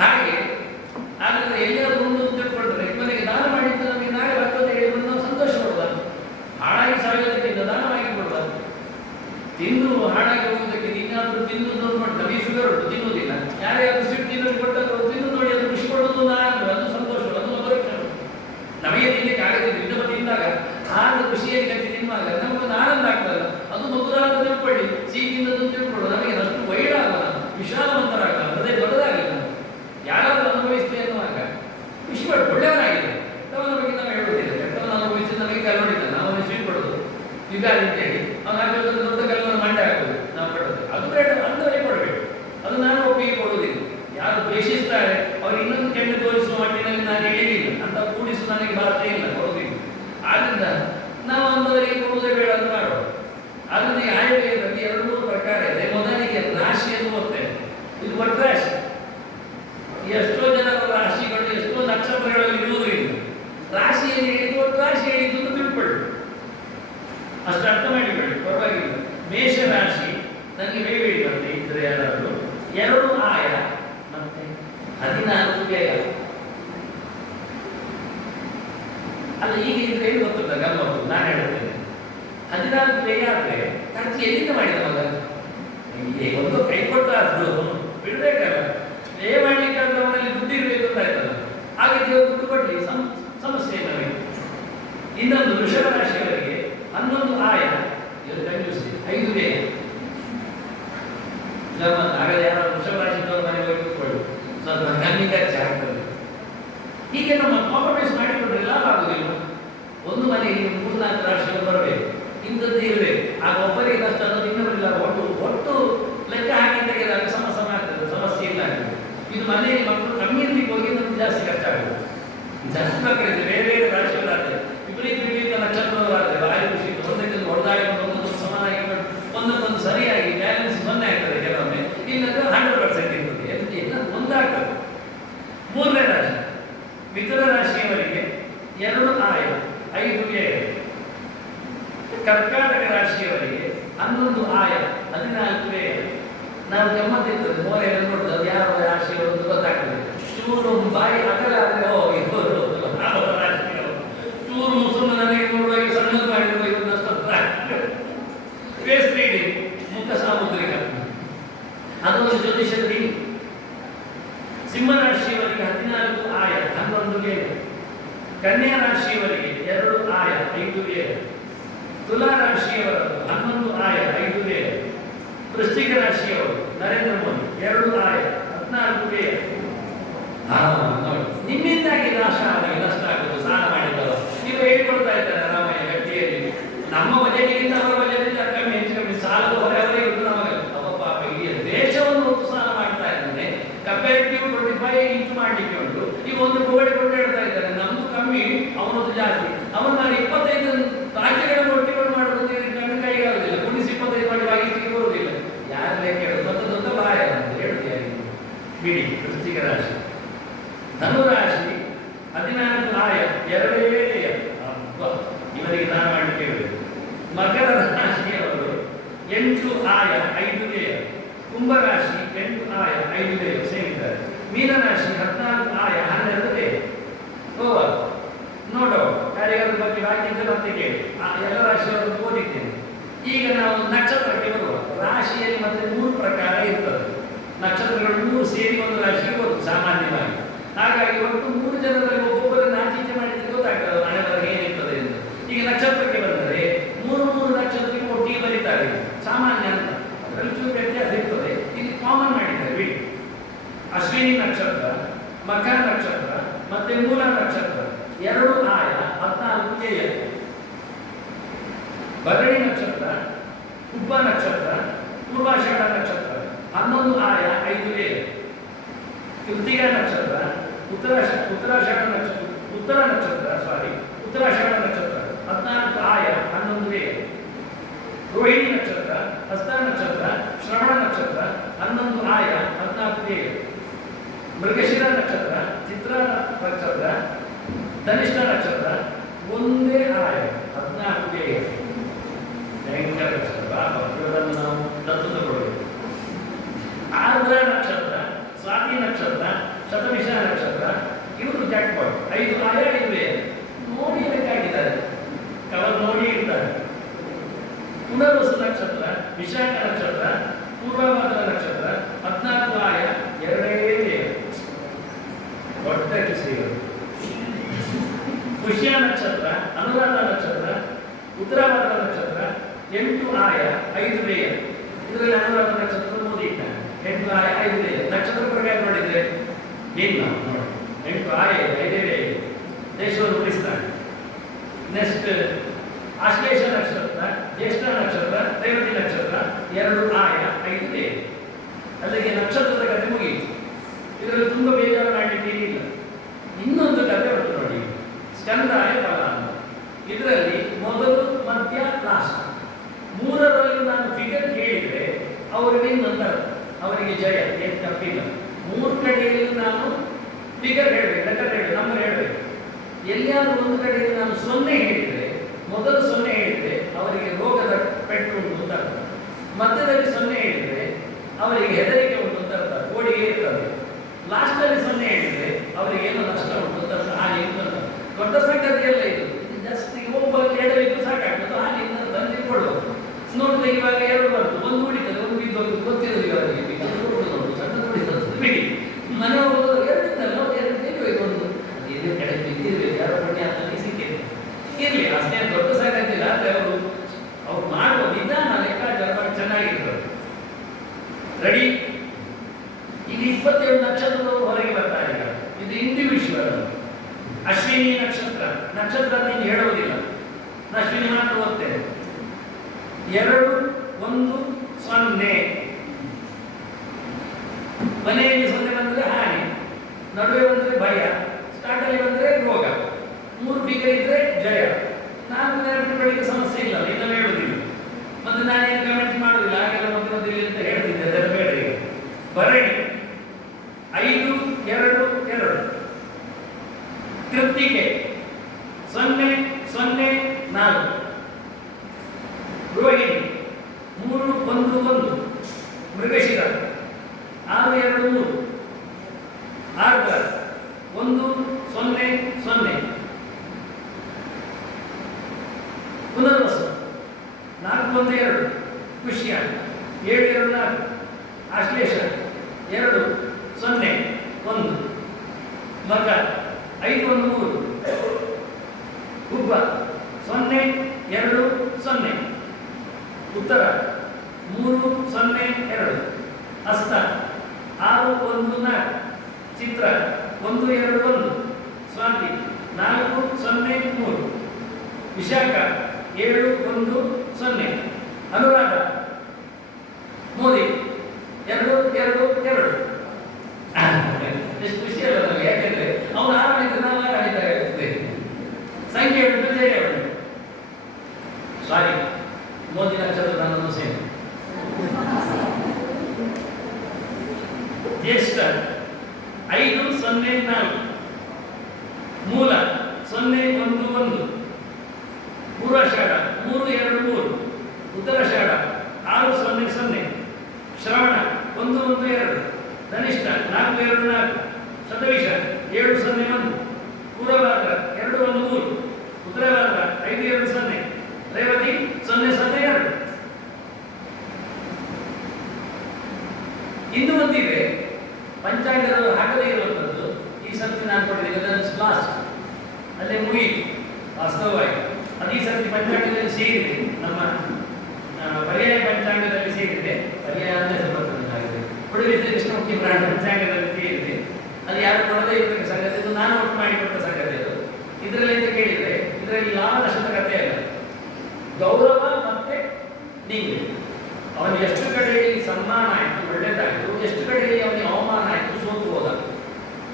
ಹಾಗೆ ಆದ್ದರಿಂದ ಎಲ್ಲರೂ ಒಂದು ತಿಳ್ಕೊಂಡ್ರೆ ಮನೆಗೆ ದಾನ ಮಾಡಿದ್ದು ನಮಗೆ ನಾಳೆ ಬರ್ತದೆ ಹೇಳಿದ್ರು ನಾವು ಸಂತೋಷ ಪಡಬಾರ್ದು. ಹಾಳಾಗಿ ಸಾಯೋದಕ್ಕಿಂತ ದಾನವಾಗಿ ಕೊಡಬಾರ್ದು. ತಿಂದು ಹಾಳಾಗಿ ಹೋಗೋದಕ್ಕೆ ನೀನಾದರೂ ತಿಂದು ನೋಡ್ಕೊಂಡು ನಮಗೆ ಶುಗರ್ ಉಂಟು, ತಿನ್ನುವುದಿಲ್ಲ. ಯಾರ್ಯಾರು ಸಿಟ್ಟು ತಿನ್ನೋದು ಕೊಟ್ಟರು ತಿಂದು ನೋಡಿ, ಅದು ಖುಷಿ ಪಡೋದು ನಾನು, ಅದು ಸಂತೋಷ, ಅದು ಪರೀಕ್ಷೆ. ನಮಗೆ ತಿನ್ನಲಿಕ್ಕೆ ಆಗದಿಲ್ಲ, ಇನ್ನೊಬ್ಬ ತಿಂದಾಗ ಆಗ ಖುಷಿಯಲ್ಲಿ ಕಟ್ಟಿ ತಿನ್ನುವಾಗ ನಮಗೊಂದು ಆನಂದ ಆಗ್ತದಲ್ಲ, ಅದು ಮಧುರಾದ ತಿಳ್ಕೊಳ್ಳಿ, ಸಿಹಿಯಿಂದ ತಿಳ್ಕೊಳ್ಳೋದು. ನಮಗೆ ಅಷ್ಟು ವೈಡ್ ಆಗೋಣ, ವಿಶಾಲವಂತರಾಗಲ್ಲ, ಹೃದಯ ದೊಡ್ಡದಾಗಿಲ್ಲ. ಯಾರಾದರೂ ಅನುಭವಿಸ್ತೇವೆ ಅನ್ನುವಾಗ ಖುಷಿ ಪಟ್ಟು ಒಳ್ಳೆಯವನಾಗಿದೆ. ಕೆಟ್ಟವನ ಬಗ್ಗೆ ನಾವು ಹೇಳುವುದಿಲ್ಲ, ಕೆಟ್ಟವನ ಅನುಭವಿಸಿ ನಮಗೆ ಕಲ್ವಡಿತ, ನಾವು ಸ್ವೀಟ್ ಕೊಡೋದು ಯುಗಾದಿ ಅಂತೇಳಿ ಅವ್ನು ಹಾಕಿರೋದು ದೊಡ್ಡ ಕಲ್ಲನ್ನು ಮಂಡೆ ಹಾಕೋದು ನಾವು ಪಡೋದು. ಅದು ಬೇಡ, ಅಂದವೇ ಕೊಡಬೇಕು. ಅದು ನಾನು ಒಪ್ಪಿಗೆ ಕೊಡುವುದಿಲ್ಲ. ಯಾರು ದ್ವೇಷಿಸ್ತಾರೆ ಅವ್ರು ಇನ್ನೊಂದು ಕೆಂಡು ತೋರಿಸುವ ಮಟ್ಟಿನಲ್ಲಿ ನಾನು ಹೇಳಿಲ್ಲ ಅಂತ ಕೂಡಿಸು ನನಗೆ ಭಾಷೆ ಇಲ್ಲ, ಕೊಡುವುದಿಲ್ಲ. ಆದ್ದರಿಂದ ನಾವು ಅಂದವರಿಗೆ ಕೊಡುವುದೇ ಬೇಡ ಅಂತ ಮಾಡುವ. ಆದ್ದರಿಂದ ಈ ಆಯುರ್ವೇದದಲ್ಲಿ 2-3 ಪ್ರಕಾರ ಇದೆ. ಮೊದಲಿಗೆ ರಾಶಿಯನ್ನು ಓದ್ತೇನೆ, ಇದು ಒಟ್ಟು ರಾಶಿ. ಎಷ್ಟೋ ಜನರ ರಾಶಿಗಳು ಎಷ್ಟೋ ನಕ್ಷತ್ರಗಳಲ್ಲಿ ಇರುವುದರಿಂದ ರಾಶಿಯಲ್ಲಿ ಹೇಳಿದ್ದು ಒಟ್ಟು ರಾಶಿ ಹೇಳಿದ್ದು ಅಂತ ತಿಳ್ಕೊಳ್ಳಿ, ಅಷ್ಟು ಅರ್ಥ ಮಾಡಿಕೊಳ್ಳಿ, ಪರವಾಗಿಲ್ಲ. ಮೇಷ ರಾಶಿ ನನಗೆ ಬೇಬೇಡಿ ಮತ್ತೆ ಇದ್ರೆ ಯಾರಾದರೂ 2 ಆಯ ಮತ್ತೆ 14 ಬೇಗ ಅಲ್ಲ. ಈಗ ಇದ್ರೆ ಏನು ಗೊತ್ತುಂಟ ಗಮ್ಮತ್ತು, ನಾನು ಹೇಳ್ತೇನೆ. 14 ವ್ಯಯ ಆದರೆ ಖರ್ಚು ಎಲ್ಲಿಂದ ಮಾಡಿದ ಮಗ? ಒಂದು ಕೈ ಕೊಟ್ಟ ಅದು ಬಿಡ್ಬೇಕಲ್ಲ, ವ್ಯಯ ಮಾಡ್ಲಿಕ್ಕಾದ್ರೆ ಅವನಲ್ಲಿ ದುಡ್ಡು ಇರಬೇಕು ಅಂತ ಆಯ್ತಲ್ಲ. ಹಾಗೆ ದೇವರು ದುಡ್ಡು ಕೊಡ್ಲಿ, ಸಮಸ್ಯೆ ಇಲ್ಲ. ಇನ್ನೊಂದು ವೃಷಭ ರಾಶಿಯವರಿಗೆ 11 ಆಯ, ಇವತ್ತು ಕಂಜೂಸಿ 5 ವ್ಯಯ. ಹಾಗಾದ್ರೆ ಯಾರು ವೃಷಭ ರಾಶಿದವರು ಮನೆಗೆ ಹೋಗಿ ಕೂತ್ಕೊಳ್ಳಿ, ಸ್ವಲ್ಪ ಕಮ್ಮಿ ಖರ್ಚು ಆಗ್ತದೆ. ಹೀಗೆ ನಮ್ಮ ಕಾಂಪ್ರಮೈಸ್ ಮಾಡಿಕೊಂಡ್ರೆ ಲಾಭ ಆಗುದಿಲ್ಲ. ಒಂದು ಮನೆಯಲ್ಲಿ 3-4 ರಾಶಿಗಳು ಬರಬೇಕು, ಇಂಥದ್ದು ಇರಬೇಕು. ಆಗ ಒಬ್ಬರಿಗೆ ನಷ್ಟ ಅನ್ನೋದು ಇನ್ನೊಬ್ಬರಿಲ್ಲ. ಒಟ್ಟು ಲೆಕ್ಕ ಹಾಕಿ ತೆಗೆದಾಗ ಸಮ ಆಗ್ತದೆ, ಸಮಸ್ಯೆ ಇಲ್ಲ ಆಗ್ತದೆ. ಇದು ಮನೆಯಲ್ಲಿ ಮಕ್ಕಳು ಕಮ್ಮಿ ಇರ್ಲಿಕ್ಕೆ ಹೋಗಿ ನಮ್ಗೆ ಜಾಸ್ತಿ ಖರ್ಚಾಗುತ್ತೆ. ಜಾಸ್ತಿ ಮಕ್ಕಳಿದೆ, ಬೇರೆ ಬೇರೆ ರಾಶಿಗಳಾದ್ರೆ ವಿಪರೀತ ನಕ್ಷತ್ರಗಳಾದ್ರೆ ಭಾರಿ ಖುಷಿ. ಒಂದಕ್ಕೊಂದು ಹೊಡೆದಾಡಿಕೊಂಡು ಒಂದೊಂದು ಸಮಾನಾಗಿ ಒಂದಕ್ಕೊಂದು ಸರಿಯಾಗಿ ಬ್ಯಾಲೆನ್ಸ್ 0 ಆಗ್ತದೆ ಕೆಲವೊಮ್ಮೆ, ಇಲ್ಲಂದ್ರೆ 100% ಇರ್ತದೆ. ಎಲ್ಲ ಒಂದಾಗ್ತದೆ. 3ನೇ ರಾಶಿ ಮಿಥುನ ರಾಶಿಯವರಿಗೆ 2 ಆಯ 5 ವ್ಯಯ. ಕರ್ಕಾಟಕ ರಾಶಿಯವರಿಗೆ 11 ಆಯ 14 ವ್ಯಯ. ನಾವು ಗಮ್ಮತ್ತಿರ್ತದೆ ಮೋರೆಲ್ಲ ನೋಡಿದ್ರೆ ಅದು ಯಾವ ರಾಶಿಯವರು ಅಂತ ಗೊತ್ತಾಗ್ತದೆ. ಚೂರು ಬಾಯಿ ಅಗಲ ಆದರೆ ಓ ಇವರು ರಾಶಿಯವರು, ಚೂರು ಮುಸುರು ನನಗೆ ನೋಡುವಾಗ ಸಣ್ಣದು ಮಾಡಿರುವ ಇವನ್ನಷ್ಟು ಫೇಸ್ ರೀಡಿಂಗ್, ಮುಖ ಸಾಮುದ್ರಿಕ, ಅದೊಂದು ಜ್ಯೋತಿಷದ ರೀತಿ. ಸಿಂಹರಾಶಿಯವರಿಗೆ 14 ಆಯ 11 ವ್ಯಯ. ಕನ್ಯಾ ರಾಶಿಯವರಿಗೆ 2 ಆಯ 5 ವ್ಯಯ. ತುಲಾ ರಾಶಿಯವರದ್ದು 11 ಆಯ 5 ವ್ಯಯ. ವೃಶ್ಚಿಕ ರಾಶಿಯವರು ನರೇಂದ್ರ ಮೋದಿ 2 ಆಯ 14 ವ್ಯಯ. ನೋಡಿ, ನಿಮ್ಮಿಂದಾಗಿ ನಾಶ ಅವರಿಗೆ ನಷ್ಟ ಆಗುವುದು. ಸಾಲ ಮಾಡಿದ್ದವರು ನೀವು ಹೇಳ್ಕೊಡ್ತಾ ಇದ್ದಾರೆ ರಾಮಯ್ಯ ಗಟ್ಟಿಯಲ್ಲಿ, ನಮ್ಮ ಬಜೆಟ್ಗಿಂತ ಅವರ ಬಜೆಟ್ ಕಮ್ಮಿ, ಹೆಚ್ಚು ಕಮ್ಮಿ ಸಾಲದ ಹೊರೆ ಅವರೇ ಇರುವುದು ನಮಗೆ. ಅವ ಪಾಪ ಇಡೀ ದೇಶವನ್ನು ಹೊತ್ತು ಸಾಲ ಮಾಡ್ತಾ ಇದ್ದಾನೆ. ಕಂಪೇರಿಟಿವ್ 25 ಇಂಟು ಮಾಡಲಿಕ್ಕೆ ಉಂಟು. ಈಗ ಒಂದು ಕೊಂಡು ಹೇಳ್ತಾ ಇದ್ದಾರೆ ನಮ್ದು ಕಮ್ಮಿ, ಅವನದ್ದು ಜಾಸ್ತಿ. ಅವನ 25 ರಾಜ್ಯಗಳನ್ನು ಒಟ್ಟಿಕೊಂಡು ಮಾಡುವುದು ನನ್ನ ಕೈಗಾಗುದಿಲ್ಲ. ಕುಣಿಸಿ 25 ಮಾಡಿ ಬಾಗಿಲಿಗೆ ಬರುವುದಿಲ್ಲ. ಯಾರೇ ಕೇಳೋದು ಮತ್ತು ದೊಡ್ಡ ಬಾಯ ಅಂತ ಹೇಳುತ್ತೆ ಬಿಡಿ. ವೃಶ್ಚಿಕ ರಾಶಿ. ಧನುರಾಶಿ 14 ಆಯ 2 ವ್ಯಯ. ಇವರಿಗೆ ದಾನ ಮಾಡಲಿಕ್ಕೆ ಹೇಳಬೇಕು. ಮಕರ ರಾಶಿಯವರು 8 ಆಯ 5 ವ್ಯಯ. ಕುಂಭರಾಶಿ 8 ಆಯ 5 ವ್ಯಯ ಸೇರಿದ್ದಾರೆ. ಮೀನರಾಶಿ 14 ಆಯ 12 ವ್ಯಯ. ನೋಡೋ ಯಾರಿಗಾದ್ರ ಬಗ್ಗೆ ಹಾಕಿದ್ರೆ ಮತ್ತೆ ಕೇಳಿ. ಎಲ್ಲ ರಾಶಿಯವರನ್ನು ಓದಿದ್ದೇನೆ. ಈಗ ನಾವು ನಕ್ಷತ್ರಕ್ಕೆ ಬರುವ. ರಾಶಿಯಲ್ಲಿ ಮತ್ತೆ 3 ಪ್ರಕಾರ ಇರ್ತದೆ. ನಕ್ಷತ್ರಗಳು 3 ಸೇರಿ ಒಂದು ರಾಶಿಗೆ ಬರುವುದು ಸಾಮಾನ್ಯವಾಗಿ. ಹಾಗಾಗಿ ಒಟ್ಟು 3 ಜನರಲ್ಲಿ ಒಬ್ಬೊಬ್ಬರನ್ನು ಆಚೀಚೆ ಮಾಡಿದ್ರೆ ಗೊತ್ತಾಗ್ತದೆ ಹಣೆ ಬರಗೆ ಏನಿರ್ತದೆ ಎಂದು. ಈಗ ನಕ್ಷತ್ರಕ್ಕೆ ಬಂದರೆ 3 ನಕ್ಷತ್ರಕ್ಕೆ ಒಟ್ಟಿಗೆ ಬರೀತಾರೆ, ಸಾಮಾನ್ಯ ಅಂತ. ಅದರಲ್ಲಿ ಚೂರು ವ್ಯತ್ಯಾಸ ಇರ್ತದೆ. ಇದು ಕಾಮನ್ ಮಾಡಿದ್ದಾರೆ ಬಿಡಿ. ಅಶ್ವಿನಿ ನಕ್ಷತ್ರ, ಮಖ ನಕ್ಷತ್ರ ಮತ್ತೆ ಮೂಲ ನಕ್ಷತ್ರ 2 ಆಯ 14 ವ್ಯಯ. ಭರಣಿ ನಕ್ಷತ್ರ, ಉಪ ನಕ್ಷತ್ರ, ಪೂರ್ವಾಷಾಢ ನಕ್ಷತ್ರ 11 ಆಯ 5 ವ್ಯಯ. ಕೃತಿಕಾ ನಕ್ಷತ್ರ, ಉತ್ತರಾಷಾಢ ನಕ್ಷತ್ರ, ಉತ್ತರಾಷಾಢ ನಕ್ಷತ್ರ 14 ಆಯ 11 ವ್ಯಯ. ರೋಹಿಣಿ ನಕ್ಷತ್ರ, ಹಸ್ತ ನಕ್ಷತ್ರ, ಶ್ರವಣ ನಕ್ಷತ್ರ 11 ಆಯ 14 ವ್ಯಯ. ಮೃಗಶಿರ ನಕ್ಷತ್ರ, ಚಿತ್ರ ನಕ್ಷತ್ರ, ಧನಿಷ್ಠ ನಕ್ಷತ್ರ 1 ಆಯ 14 ವ್ಯಯ. ಭಯಂಕರ ನಕ್ಷತ್ರ, ಭದ್ರವನ್ನು ನಾವು ದತ್ತು ತಗೊಳ್ಬೇಕು. ಆರ್ದ್ರ ನಕ್ಷತ್ರ, ಸ್ವಾತಿ ನಕ್ಷತ್ರ, ಶತಭಿಷ ನಕ್ಷತ್ರ ಇವರು ಜಾಕ್ಪಾಟ್ 5 ಆಯ 5 ವ್ಯಯ. ನೋಡಿ ಬೇಕಾಗಿದ್ದಾರೆ, ಕವರ್ ನೋಡಿ ಇರ್ತಾರೆ. ಪುನರ್ವಸು ನಕ್ಷತ್ರ, ವಿಶಾಖ ನಕ್ಷತ್ರ, ಪೂರ್ವಭಾದ್ರ ನಕ್ಷತ್ರ 14 ಆಯ 2 ವ್ಯಯ. ಒಟ್ಟಕ್ಕೆ ಸೇರಿದರು. ಪುಷ್ಯ ನಕ್ಷತ್ರ, ಅನುರಾಧ ನಕ್ಷತ್ರ, ಉತ್ತರಾಭಾದ್ರ ನಕ್ಷತ್ರ 8 ಆಯ 5 ವ್ಯಯ. ಇದರಲ್ಲಿ ಅನುರಾಧ ನಕ್ಷತ್ರ ಓದಿದ್ದಾನೆ. 8 ಆಯ 5 ವ್ಯಯ. ನಕ್ಷತ್ರ ಪ್ರಕಾರ ನೋಡಿದ್ರೆ ಏನು ನೋಡಿ, 8 ಆಯ 5 ವ್ಯಯ. ದೇಶವನ್ನು ಉಳಿಸ್ತಾನೆ. ನೆಕ್ಸ್ಟ್ ಆಶ್ಲೇಷ ನಕ್ಷತ್ರ, ಜ್ಯೇಷ್ಠ ನಕ್ಷತ್ರ, ರೇವತಿ ನಕ್ಷತ್ರ 2 ಆಯ 5 ವ್ಯಯ. ಅಲ್ಲಿಗೆ ನಕ್ಷತ್ರದ ಕಥೆ ಮುಗಿಯಿತು. ಇದರಲ್ಲಿ ತುಂಬ ಬೇಜಾರು ಮಾಡಲಿಕ್ಕೆ ಏನಿಲ್ಲ. ಇನ್ನೊಂದು ಕಥೆ ಉಂಟು ನೋಡಿ, ಸ್ಕಂದಾಯ ಫಲ ಅಂತ. ಇದರಲ್ಲಿ ಮೊದಲು, ಮಧ್ಯ, ಲಾಸ್ಟ್ 3ರಲ್ಲಿ ನಾನು ಫಿಗರ್ ಹೇಳಿದರೆ ಅವರಿಗೆ ಇನ್ನೊಂದು ಅವರಿಗೆ ಜಯ, ಏನು ತಪ್ಪಿಲ್ಲ. 3 ಕಡೆಯಲ್ಲಿ ನಾನು ಫಿಗರ್ ಹೇಳಬೇಕು, ಲೆಟರ್ ಹೇಳಬೇಕು, ನಂಬರ್ ಹೇಳಬೇಕು. ಎಲ್ಲಿಯಾದರೂ ಒಂದು ಕಡೆಯಲ್ಲಿ ನಾನು 0 ಹೇಳಿದರೆ, ಮೊದಲು 0 ಹೇಳಿದರೆ ಅವರಿಗೆ ರೋಗದ ಪೆಟ್ಟು ಉಂಟು ಅಂತ ಅರ್ಥ. ಮಧ್ಯದಲ್ಲಿ 0 ಹೇಳಿದರೆ ಅವರಿಗೆ ಹೆದರಿಕೆ ಉಂಟು ಅಂತ ಅರ್ಥ, ಕೋಡಿಗೆ ಇರ್ತದೆ. ಲಾಸ್ಟಲ್ಲಿ 0 ಹೇಳಿದರೆ ಅವರಿಗೆ ಏನೋ ನಷ್ಟ ಉಂಟು ಅಂತ ಅರ್ಥ. ಹಾಗೆ ದೊಡ್ಡ ಸಂಗತಿಯಲ್ಲ ಇದು. ಜಸ್ಟ್ ಒಬ್ಬ ಹೇಳಬೇಕು ಸಾಕಾಗ್ತದೆ. ಹಾಗೆ ತಂದೆ ನೋಡಿದ್ರೆ ಇವಾಗ ಎರಡು ಬಂತು, ಒಂದು ಉಳಿತದೆ, ಒಂದು ಬಿದ್ದೋಗಿ ಗೊತ್ತಿರೋದಿಲ್ಲ ಅವರಿಗೆ, ಸಣ್ಣ ಉಳಿತದೆ ಬಿಡಿ. ಮನೆ ಹೋಗೋದು ಎರಡಿದ್ದಲ್ಲ, ಎರಡು ಬೇಕಬೇಕು, ಒಂದು ಎಲ್ಲಿ ಕಡೆ ಬಿದ್ದಿರ್ಬೇಕು, ಯಾರೋ ಪುಣ್ಯ ಅಂತ ಸಿಕ್ಕಿದೆ ಇರಲಿ, ಅಷ್ಟೇ ದೊಡ್ಡ ಸಾಕಾಗಿಲ್ಲ. ಆದರೆ ಅವ್ರು ಮಾಡುವ ವಿಧಾನ ಲೆಕ್ಕಾಚಾರ ಚೆನ್ನಾಗಿರ್ತದೆ. ರೆಡಿ. ಈಗ 27 ನಕ್ಷತ್ರದವರು ಹೊರಗೆ ಬರ್ತಾರೆ. ಈಗ ಇದು ಇಂಡಿವಿಜುವಲ್. ಅಶ್ವಿನಿ ನಕ್ಷತ್ರ ಅಂತ ಇನ್ನು ಹೇಳುವುದಿಲ್ಲ, ಅಶ್ವಿನಿ ಮಾತ್ರ ಓದ್ತೇನೆ. 2, 1, 0. ಮನೆಯಲ್ಲಿ 0 ಬಂದರೆ ಹಾನಿ, ನಡುವೆ ಬಂದರೆ ಭಯ, ಸ್ಟಾರ್ಟಲ್ಲಿ ಬಂದರೆ ರೋಗ, 3 ಫಿಗರ್ ಇದ್ರೆ ಜಯ. 4 ನೆನಪಿನಗಳಿಗೆ ಸಮಸ್ಯೆ ಇಲ್ಲ, ಇನ್ನೂ ಹೇಳುವುದಿಲ್ಲ. ಮತ್ತೆ ನಾನೇನು ಕಮೆಂಟ್ ಮಾಡುವುದಿಲ್ಲ, ಹಾಗೆಲ್ಲ ಮಧ್ಯದಲ್ಲಿ ಅಂತ ಹೇಳ್ತಿದ್ದೆ, ಅದರ ಬೇಡ. ಈಗ ಭರಣಿ 5, 2, 2. ಕೃತ್ತಿಕೆ 0, 0, 4. ರೋಹಿಣಿ 3, 1, 1. ಮೃಗಶಿರ 6, 2, 3. ಆರ್ದ್ರ 1, 0, 0. ಪುನರ್ವಸು 4, 1, 2. ಪುಷ್ಯ 7, 2, 4. ಆಶ್ಲೇಷ 2, 0, 1. ಮಕ 5, 1, 3. ಹುಬ್ಬ 0, 2, 0. ಉತ್ತರ 3, 0, 2. ಹಸ್ತ 6, 1, 4. ಚಿತ್ರ 1, 2, 1. ಸ್ವಾತಿ 4, 0, 3. ವಿಶಾಖ 7, 1, 0. ಅನುರಾಧ ಮೋದಿ 2, 2, 2. ಎಷ್ಟು ಖುಷಿ ಅಲ್ಲ ನಮಗೆ, ಯಾಕೆಂದ್ರೆ ಅವನು ಆರಾಮಿದ್ರೆ ನಾವು ಆರಾಮಿದ್ದಾರೆ. ಸಂಖ್ಯೆ ಉಂಟು, ಜಯ ಉಂಟು. ಸಾರಿ, ಮೋದಿ ನಕ್ಷತ್ರ ನನ್ನನ್ನು ಸೇರಿ. ಜ್ಯೇಷ್ಠ 5, 0, 4. ಮೂಲ 0, 1, 1. ಪೂರ್ವಾಷಾಢ 3, 2, 3. ಉತ್ತರಾಷಾಢ 6, 0, 0. ಶ್ರವಣ 1, 1, 2. ಧನಿಷ್ಠ 4, 2, 4. ಶತವಿಷ 7, 0, 1. ಪೂರ್ವಭಾದ್ರ 2, 1, 3. ಉತ್ತರಭಾದ್ರ 5, 2, 0. ರೇವತಿ 0, 0, 2. ಇನ್ನು ಒಂದಿದೆ ಪಂಚಾಂಗದ ಹಾಕದೇ ಇರುವಂಥದ್ದು. ಈ ಸರ್ತಿ ನಾನು ಕೊಟ್ಟಿದ್ದೀನಿ, ಅದನ್ನು ಲಾಸ್ಟ್ ಅಲ್ಲೇ ಮುಗಿಯಿತು ವಾಸ್ತವವಾಗಿ. ಅದು ಈ ಸರ್ತಿ ಪಂಚಾಂಗದಲ್ಲಿ ಸೇರಿದೆ, ನಮ್ಮ ಪರ್ಯಾಯ ಪಂಚಾಂಗದಲ್ಲಿ ಸೇರಿದೆ. ಪರ್ಯಾಯ ಅಂದರೆ ಸಂಬಂಧವಾಗಿದೆ, ಕೊಡಲಿದ್ದ ಕೃಷ್ಣಮುಖಿ ಪ್ರಾಣ ಪಂಚಾಂಗದಲ್ಲಿ ಸೇರಿದೆ. ಅದು ಯಾರು ಕೊಡದೇ ಇರತಕ್ಕ ಸಂಗತಿ, ಇದು ನಾನು ಒಟ್ಟು ಮಾಡಿಕೊಟ್ಟ ಸಂಗತಿ. ಅದು ಇದರಲ್ಲಿ ಅಂತ ಕೇಳಿದರೆ, ಇದರಲ್ಲಿ ಯಾವ ನಷ್ಟದ ಕಥೆ ಅಲ್ಲ, ಗೌರವ ಮತ್ತೆ ನಿಂಗೆ. ಅವನಿಗೆ ಎಷ್ಟು ಕಡೆಯಲ್ಲಿ ಸನ್ಮಾನ ಆಯಿತು, ಒಳ್ಳೆಯದಾಯಿತು, ಎಷ್ಟು ಕಡೆಯಲ್ಲಿ ಅವನಿಗೆ ಅವಮಾನ ಆಯಿತು, ಸೋತು ಹೋದ.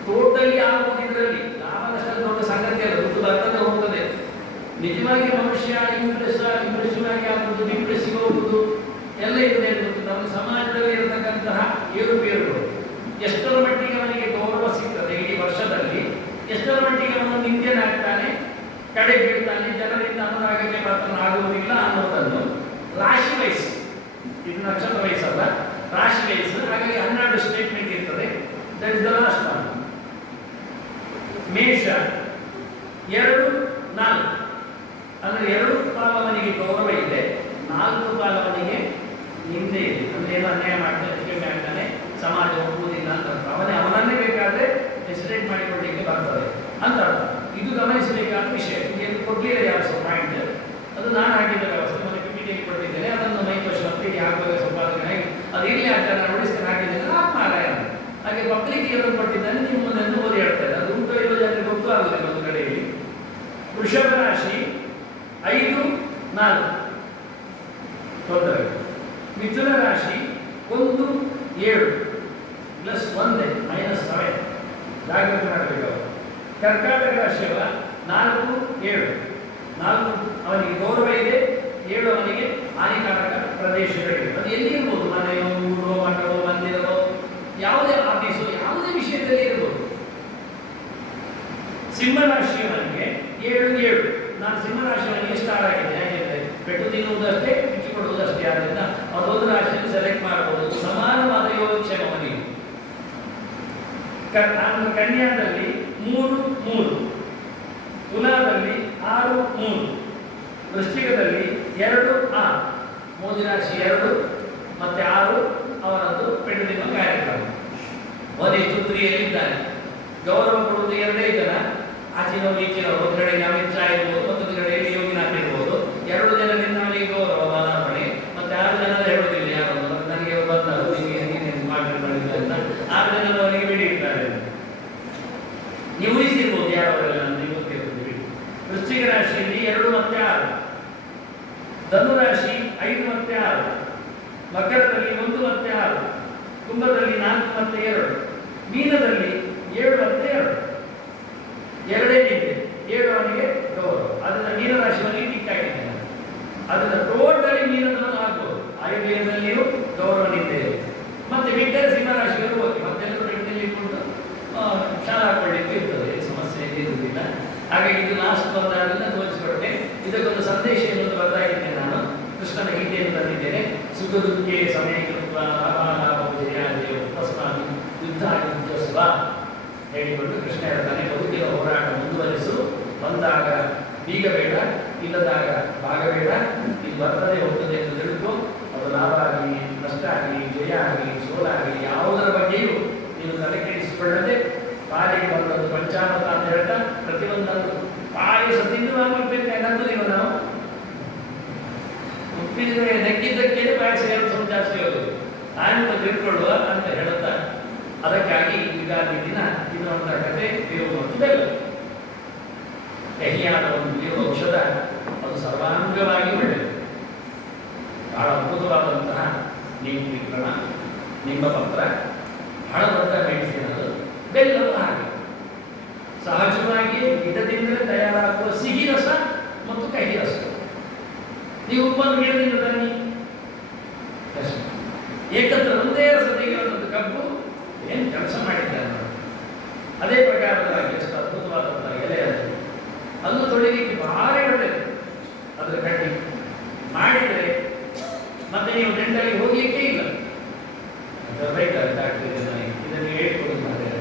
ಟೋಟಲಿ ಆಗುವುದು ಇದರಲ್ಲಿ ಲಾಭ ನಷ್ಟದ ದೊಡ್ಡ ಸಂಗತಿ ಅಲ್ಲ, ದುಡ್ಡು ಬರ್ತದೆ ಹೋಗ್ತದೆ. ನಿಜವಾಗಿ ಮನುಷ್ಯ ಇಂಪ್ರೆಸಿವ್ ಆಗಿ ಆಗುವುದು, ಡಿಪ್ರೆಸಿವ್ ಹೋಗುವುದು ಎಲ್ಲ ಇದೆ. ನಮ್ಮ ಸಮಾಜದಲ್ಲಿ ಇರತಕ್ಕಂತಹ ಏರುಪೇರುಗಳು, ಎಷ್ಟರ ಮಟ್ಟಿಗೆ ಅವನಿಗೆ ಗೌರವ ಸಿಗ್ತದೆ ಇಡೀ ವರ್ಷದಲ್ಲಿ, ಎಷ್ಟರ ಮಟ್ಟಿಗೆ ಅವನು ನಿಂದ್ಯನಾಗ್ತಾನೆ, ಕಡೆ ಬೀಳ್ತಾನೆ, ಜನರಿಂದ ಅನುರಾಗಕ್ಕೆ ಪಾತ್ರನಾಗುವುದಿಲ್ಲ ಅನ್ನೋದನ್ನು ರಾಶಿ ವೈಸ್, ಇದು ನಕ್ಷತ್ರ ವಯಸ್ಸಲ್ಲ, ರಾಶಿ ವಯಸ್ಸು. ಹಾಗಾಗಿ 12 ಸ್ಟೇಟ್ಮೆಂಟ್ ಇರ್ತದೆ. That is the last one. ಮೇಷ 2, 4. ಅಂದರೆ 2 ಪಾಲವನಿಗೆ ಗೌರವ ಇದೆ, 4 ಪಾಲವನಿಗೆ ನಿಂದೆ ಇದೆ. ಅಂದ್ರೆ ಏನು ಅನ್ಯಾಯ ಮಾಡ್ತಾನೆ, ಕಡಿಮೆ ಆಗ್ತಾನೆ, ಸಮಾಜ ಒಪ್ಪುವುದಿಲ್ಲ ಅಂತ ಅರ್ಥ. ಅವನನ್ನೇ ಬೇಕಾದ್ರೆ ಎಸ್ಟೇಟ್ ಮಾಡಿಕೊಳ್ಳಿಕ್ಕೆ ಬರ್ತದೆ ಅಂತ ಅರ್ಥ. ಇದು ಗಮನಿಸಬೇಕಾದ ವಿಷಯ. ಏನು ಕೊಡ್ಲಿಲ್ಲ ಯಾವ ಪಾಯಿಂಟ್, ಅದು ನಾನು ಹಾಕಿದ ವ್ಯವಸ್ಥೆ, ಮೊನ್ನೆ PPT ಕೊಟ್ಟಿದ್ದೇನೆ. ಅದನ್ನು ಮೈಕೋಶ ಮತ್ತೆ ಆಗುವಾಗ ಸಂಪಾದನೆ ಅದು ಇಲ್ಲಿ ಆಗ್ತದೆ, ನೋಡಿಸ್ತಾನೆ ಹಾಕಿದ್ದೇನೆ, ಆತ್ಮಾಲಯ. ಹಾಗೆ ಪಬ್ಲಿಕ್ ಅದನ್ನು ಕೊಟ್ಟಿದ್ದಾನೆ, ನಿಮ್ಮನ್ನು ಓದಿ ಹೇಳ್ತಾರೆ. ಅದು ಉಂಟು ಇರೋ ಜನರಿಗೆ ಗೊತ್ತೂ ಆಗುದಿಲ್ಲ ಒಂದು ಕಡೆಯಲ್ಲಿ. ವೃಷಭ ರಾಶಿ 5, 4. ತೊಂದರೆ. ಮಿಥುನ ರಾಶಿ 1, 7. +1 -7. ಜಾಗ್ರತೆ ಮಾಡಬೇಕು ಅವರು. ಕರ್ಕಾಟಕ ರಾಶಿಯವ 4, 7. 4 ಅವನಿಗೆ ಗೌರವ ಇದೆ, 7 ಅವನಿಗೆ ಹಾನಿಕಾರಕ ಪ್ರದೇಶಗಳಿವೆ. ಅದು ಎಲ್ಲಿ ಇರ್ಬೋದು, ಮನೆಯೋ, ಊರೋ, ಮಠವೋ, ಮಂದಿರವೋ, ಯಾವುದೇ ಆಫೀಸು, ಯಾವುದೇ ವಿಷಯದಲ್ಲಿ ಇರ್ಬೋದು. ಸಿಂಹರಾಶಿಯವನಿಗೆ 7, 7. ನಾನು ಸಿಂಹರಾಶಿಯವನಿಗೆ ಸ್ಟಾರ್ ಆಗಿದೆ, ಯಾಕೆಂದರೆ ಪೆಟ್ಟು ತಿನ್ನುವುದಷ್ಟೇ, ಪಿಚ್ಚು ಕೊಡುವುದಷ್ಟೇ. ಆದ್ದರಿಂದ ಅದೊಂದು ರಾಶಿಯನ್ನು ಸೆಲೆಕ್ಟ್ ಮಾಡಬಹುದು. ಸಮಾನವಾದ ಯೋಗಕ್ಷೇಮ ಅವನಿಗೆ. ನಾನು ಕನ್ಯಾದಲ್ಲಿ 3, 3. ತುಲಾದಲ್ಲಿ 6, 3. ವೃಶ್ಚಿಕದಲ್ಲಿ 2, 6. ಮೋದಿ ರಾಶಿ 2 ಮತ್ತೆ 6 ಅವರದ್ದು ಪೆಂಡುಲಿನ ಕಾರ್ಯಕ್ರಮ. ಮೋದಿ ಸ್ತ್ರೀಯಲ್ಲಿದ್ದಾನೆ. ಗೌರವ ಕೊಡುವುದು 2 ಜನ, ಆಚಿನವರು ಈಚಿನವರು. ಒಂದು ಕಡೆಗೆ ಅಮಿತ್ ಶಾ ಇರ್ಬೋದು, ಮತ್ತೊಂದು ಕಡೆಯಲ್ಲಿ ಯೋಗಿನಾಥ್ ಇರ್ಬೋದು. 2 ಜನರಿಂದ ಅವನಿಗೆ ಗೌರವ ಮಾಲಾರ್ಪಣೆ. ಮತ್ತೆ 6 ಜನ ಹೇಳುವುದಿಲ್ಲ ಯಾರು ನನಗೆ ಬಂದರು ಮಾಡಿದ್ದಾರೆ ಅಂತ 6 ಜನರು ಅವರಿಗೆ ಬಿಡಿ ಇರ್ತಾರೆ. ನೀವು ಊಹಿಸಿರ್ಬೋದು ಯಾರವರೆಲ್ಲ ಅಂತ ಗೊತ್ತಿರ್ತೀವಿ. ವೃಶ್ಚಿಕ ರಾಶಿಯಲ್ಲಿ 2 ಮತ್ತೆ 6, ಧನುರಾಶಿ 5 ಮತ್ತೆ 6, ಮಕರದಲ್ಲಿ 1 ಮತ್ತೆ 6, ಕುಂಭದಲ್ಲಿ 4 ಮತ್ತೆ 2, ಮೀನದಲ್ಲಿ 7 ಮತ್ತೆ 2. ಎರಡೇ ನಿಂತೆ 7 ಅವನಿಗೆ ಗೌರವ. ಅದನ್ನ ಮೀನರಾಶಿಯವನಿಗೆ ಟಿಕ್ಕಾಗಿದ್ದೇನೆ. ಅದನ್ನ ಟೋಟಲಿ ಮೀನದವನು ಆಗ್ಬೋದು. ಆಯುರ್ವೇದದಲ್ಲಿಯೂ ಗೌರವ ನಿಂತೆ. ಮತ್ತೆ ಬಿಟ್ಟರೆ ಸಿಂಹರಾಶಿಯವರು ಹೋಗಿ ಮತ್ತೆಲ್ಲರೂ ಬೆಟ್ಟಲ್ಲಿ ಇಟ್ಕೊಂಡು ಶಾಲಾ ಹಾಕೊಳ್ಳಿಕ್ಕೆ ಇರ್ತದೆ, ಸಮಸ್ಯೆ ಇರುವುದಿಲ್ಲ. ಹಾಗಾಗಿ ಇದು ಲಾಸ್ಟ್ ಬಂದಾದ್ರಿಂದ ತೋರಿಸಿಕೊಟ್ಟೆ. ಇದಕ್ಕೊಂದು ಸಂದೇಶ ಎನ್ನುವುದು ಬರ್ದಾಗಿದ್ದೇನೆ ನಾನು. ಕೃಷ್ಣನ ಗೀತೆಯನ್ನು ತಂದಿದ್ದೇನೆ. ಸುಖ ದುಃಖೇ ಸಮಯ ಕೃತ್ವ ತಸ್ಮಾತ್ ಯುದ್ಧ ಯುದ್ಧಸ್ವ ಹೇಳಿಕೊಂಡು ಕೃಷ್ಣ ಹೇಳ್ತಾನೆ, ಬದುಕಿನ ಹೋರಾಟ ಮುಂದುವರಿಸು. ಬಂದಾಗ ಬೀಗಬೇಡ, ಇಲ್ಲದಾಗ ಭಾಗಬೇಡ. ಇದು ಬರ್ತದೆ ಹೋಗ್ತದೆ ಎಂದು ತಿಳ್ಕೊ. ಅದು ಲಾಭ ಆಗಲಿ, ನಷ್ಟ ಆಗಲಿ, ಜಯ ಆಗಲಿ, ಸೋಲಾಗಲಿ ಯಾವುದರ ಬಗ್ಗೆಯೂ ನೀನು ತಲೆ ಕೆಡಿಸಿಕೊಳ್ಳದೆ ಪಾಲಿಗೆ ಬಂದದ್ದು ಪಂಚಾಮೃತ ಅಂತ ಹೇಳ್ತಾ ಪ್ರತಿಯೊಂದನ್ನು ಪಾಯಸ ತಿನ್ನುವಾಗಬೇಕು. ನೀವು ನಾವು ಉಪ್ಪಿದ್ರೆ ನೆಕ್ಕಿದ್ದಕ್ಕೇನೆ ಪಾಯಸ 2 ಸ್ವಲ್ಪ ಜಾಸ್ತಿ ಹೋಗುದು ಅಂತ ತಿಳ್ಕೊಳ್ಳುವ ಅಂತ ಹೇಳುತ್ತಾ, ಅದಕ್ಕಾಗಿ ಯುಗಾದಿ ದಿನ ತಿನ್ನುವಂತಹ ಕಥೆ ಬೇವು ಮತ್ತು ಬೆಲ್ಲ. ಕಹಿಯಾದ ಒಂದು ಬೇವು ಔಷಧ, ಅದು ಸರ್ವಾಂಗವಾಗಿ ಒಳ್ಳೆಯದು. ಬಹಳ ಅದ್ಭುತವಾದಂತಹ ನೀರು ವಿಕ್ರಮ, ನಿಂಬ ಪತ್ರ ಬಹಳ ದೊಡ್ಡ ಮೆಡಿಸಿನ್. ಅದು ಬೆಲ್ಲವು ಹಾಗೆ ಸಹಜವಾಗಿ ಗಿಡದಿಂದಲೇ ತಯಾರಾಗುವ ಸಿಹಿ ರಸ ಮತ್ತು ಕಹಿ ರಸ. ನೀವು ಉಪ್ಪನ್ನು ಗಿಡದಿಂದ ತನ್ನಿ, ಏಕತ್ರ ಒಂದೇ ರಸ ತೆಗೆಯುವಂಥದ್ದು ಕಬ್ಬು ಏನು ಕೆಲಸ ಮಾಡಿದ್ದಾರೆ. ಅದೇ ಪ್ರಕಾರವಾಗಿ ಎಷ್ಟು ಅದ್ಭುತವಾದಂತಹ ಎಲೆ ಅದು. ಅನ್ನು ತೊಳಿಲಿಕ್ಕೆ ಭಾರಿ ಒಳ್ಳೆಯದು. ಅದರ ಕಡ್ಡಿ ಮಾಡಿದರೆ ಮತ್ತೆ ನೀವು ಡೆಂಟಲ್ಲಿ ಹೋಗ್ಲಿಕ್ಕೆ ಇಲ್ಲ. ಬೈತಾರೆ ಡಾಕ್ಟರ್ ಇದನ್ನು ಹೇಳ್ಕೊಡುದು ಮಾಡಿದ್ದಾರೆ.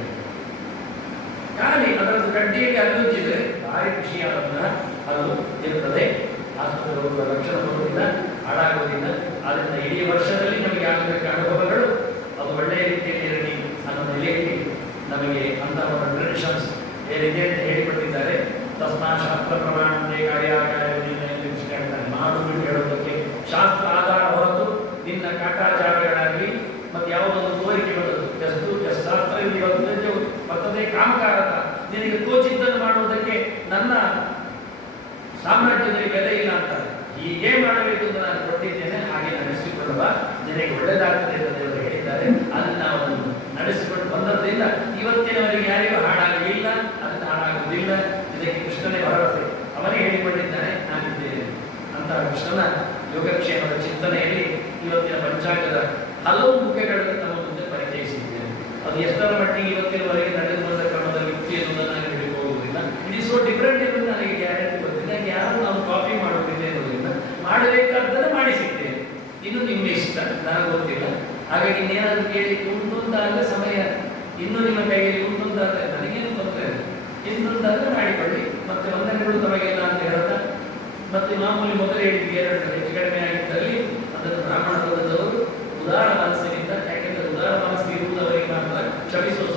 ಖಾಲಿ ಅದರದ್ದು ಕಡ್ಡಿಯಲ್ಲಿ ಅಲ್ಲುಜ್ಜಿದ್ರೆ ಭಾರಿ ಖುಷಿಯಾದಂತಹ ಅದು ಇರುತ್ತದೆ. ಆಸ್ಪತ್ರೆ ಹೋಗುವ ಲಕ್ಷಣ ಬರುವುದಿಲ್ಲ, ಹಾಳಾಗುವುದಿಲ್ಲ. ಆದ್ದರಿಂದ ಇಡೀ ವರ್ಷದಲ್ಲಿ ನಮಗೆ ಆಗಬೇಕು ಅನುಭವಗಳು ಅದು ಒಳ್ಳೆಯ ರೀತಿಯಲ್ಲಿ ಇರಲಿ ಅನ್ನೋ ನೆಲೆಯಲ್ಲಿ ನಮಗೆ ಅಂತಹ ಒಂದು ಟ್ರೆಡಿಷನ್ಸ್ ಏನಿದೆ ಅಂತ ಹೇಳಿಕೊಟ್ಟಿದ್ದಾರೆ. ತಸ್ಮಾ ಶಾಸ್ತ್ರ ಪ್ರಮಾಣತೆ ಕಾರ್ಯಾಕಾರದಿಂದ ಹೇಳ್ತಾರೆ. ಮಾಡು ಬಿಟ್ಟು ಹೇಳೋದಕ್ಕೆ ಶಾಸ್ತ್ರ ಆಧಾರ ಹೊರತು ನಿನ್ನ ಕಾಟಾಚಾರಗಳಾಗಲಿ ಮತ್ತು ಯಾವುದೊಂದು ತೋರಿಕೆ ಬರೋದು ಎಷ್ಟು ಶಾಸ್ತ್ರ ಬರ್ತದೆ. ಕಾಮಕಾರಕ ನಿನಗೆ ತೋಚಿದ್ದನ್ನು ಮಾಡುವುದಕ್ಕೆ ನನ್ನ ಸಾಮ್ರಾಜ್ಯದಲ್ಲಿ ಬೆಲೆ ಇಲ್ಲ ಅಂತಾರೆ. ಹೀಗೆ ಮಾಡಬೇಕು ಅಂತ ನಾನು ಕೊಟ್ಟಿದ್ದೇನೆ, ಹಾಗೆ ನಡೆಸಿಕೊಳ್ಳುವ, ನಿನಗೆ ಒಳ್ಳೆಯದಾಗ್ತದೆ ಎಂದು ದೇವರು ಹೇಳಿದ್ದಾರೆ. ಅದನ್ನು ನಾವು ನಡೆಸಿಕೊಂಡು ಬಂದದ್ರಿಂದ ಇವತ್ತಿನವರೆಗೆ ಯಾರಿಗೂ ಹಾಳಾಗಲಿಲ್ಲ, ಅದನ್ನು ಹಾಳಾಗುವುದಿಲ್ಲ. ಇದಕ್ಕೆ ಕೃಷ್ಣನೇ ಭರವಸೆ, ಅವನೇ ಹೇಳಿಕೊಂಡಿದ್ದಾನೆ, ನಾನಿದ್ದೇನೆ ಅಂತಹ ಕೃಷ್ಣನ ಯೋಗಕ್ಷೇಮದ ಚಿಂತನೆಯಲ್ಲಿ ಇವತ್ತಿನ ಪಂಚಾಂಗದ ಹಲವು ಮುಖಗಳನ್ನು ನಮ್ಮ ಮುಂದೆ ಪರಿಚಯಿಸಿದ್ದೇನೆ. ಅದು ಎಷ್ಟರ ಮಟ್ಟಿಗೆ ಇವತ್ತಿನವರೆಗೆ ನಡೆದು ಬಂದ ಕ್ರಮದ ಯುಕ್ತಿ ಎನ್ನುವುದನ್ನು ನಾನು ಹೇಳಿ ಹೋಗುವುದಿಲ್ಲ. ಇಟ್ ಈಸ್ ಸೋ ಡಿಫರೆಂಟ್ ಎನ್ನುವುದು ನನಗೆ ಗ್ಯಾರಂಟಿ ಗೊತ್ತಿಲ್ಲ. ಯಾರು ನಾವು ಕಾಪಿ ಮಾಡುವುದಿಲ್ಲ ಎನ್ನುವುದಿಲ್ಲ. ಮಾಡಬೇಕಾದ್ದನ್ನು ಮಾಡಿಸಿದ್ದೇನೆ. ಇನ್ನು ನಿಮ್ಮ ಇಷ್ಟ, ನನಗೆ ಗೊತ್ತಿಲ್ಲ. ಹಾಗಾಗಿ ಇನ್ನೇನಾದರೂ ಕೇಳಿ ಉಂಟುಂತಾದರೆ ಸಮಯ ಇನ್ನೂ ನಿಮ್ಮ ಕೈಯಲ್ಲಿ ಉಂಟುಂತಾದರೆ ನನಗೇನು ತೊಂದರೆ ಇಲ್ಲ. ಇನ್ನೊಂದಾದರೆ ಮಾಡಿಕೊಳ್ಳಿ. ಮತ್ತೆ ವಂದನೆಗಳು ತಮಗೆಲ್ಲ ಅಂತ ಹೇಳ್ತಾ, ಮತ್ತೆ ಮಾಮೂಲಿ ಮೊದಲು ಹೇಳಿದ್ವಿ 2 ಹೆಚ್ಚು ಕಡಿಮೆ ಆಗಿದ್ದಲ್ಲಿ ಅದನ್ನು ಬ್ರಾಹ್ಮಣ ಪದದವರು ಉದಾರ ಮನಸ್ಸಿನಿಂದ, ಯಾಕೆಂದರೆ ಉದಾರ ಮನಸ್ಸು ಇರುವುದವರಿಗೆ ಮಾತ್ರ ಕ್ಷಮಿಸುವ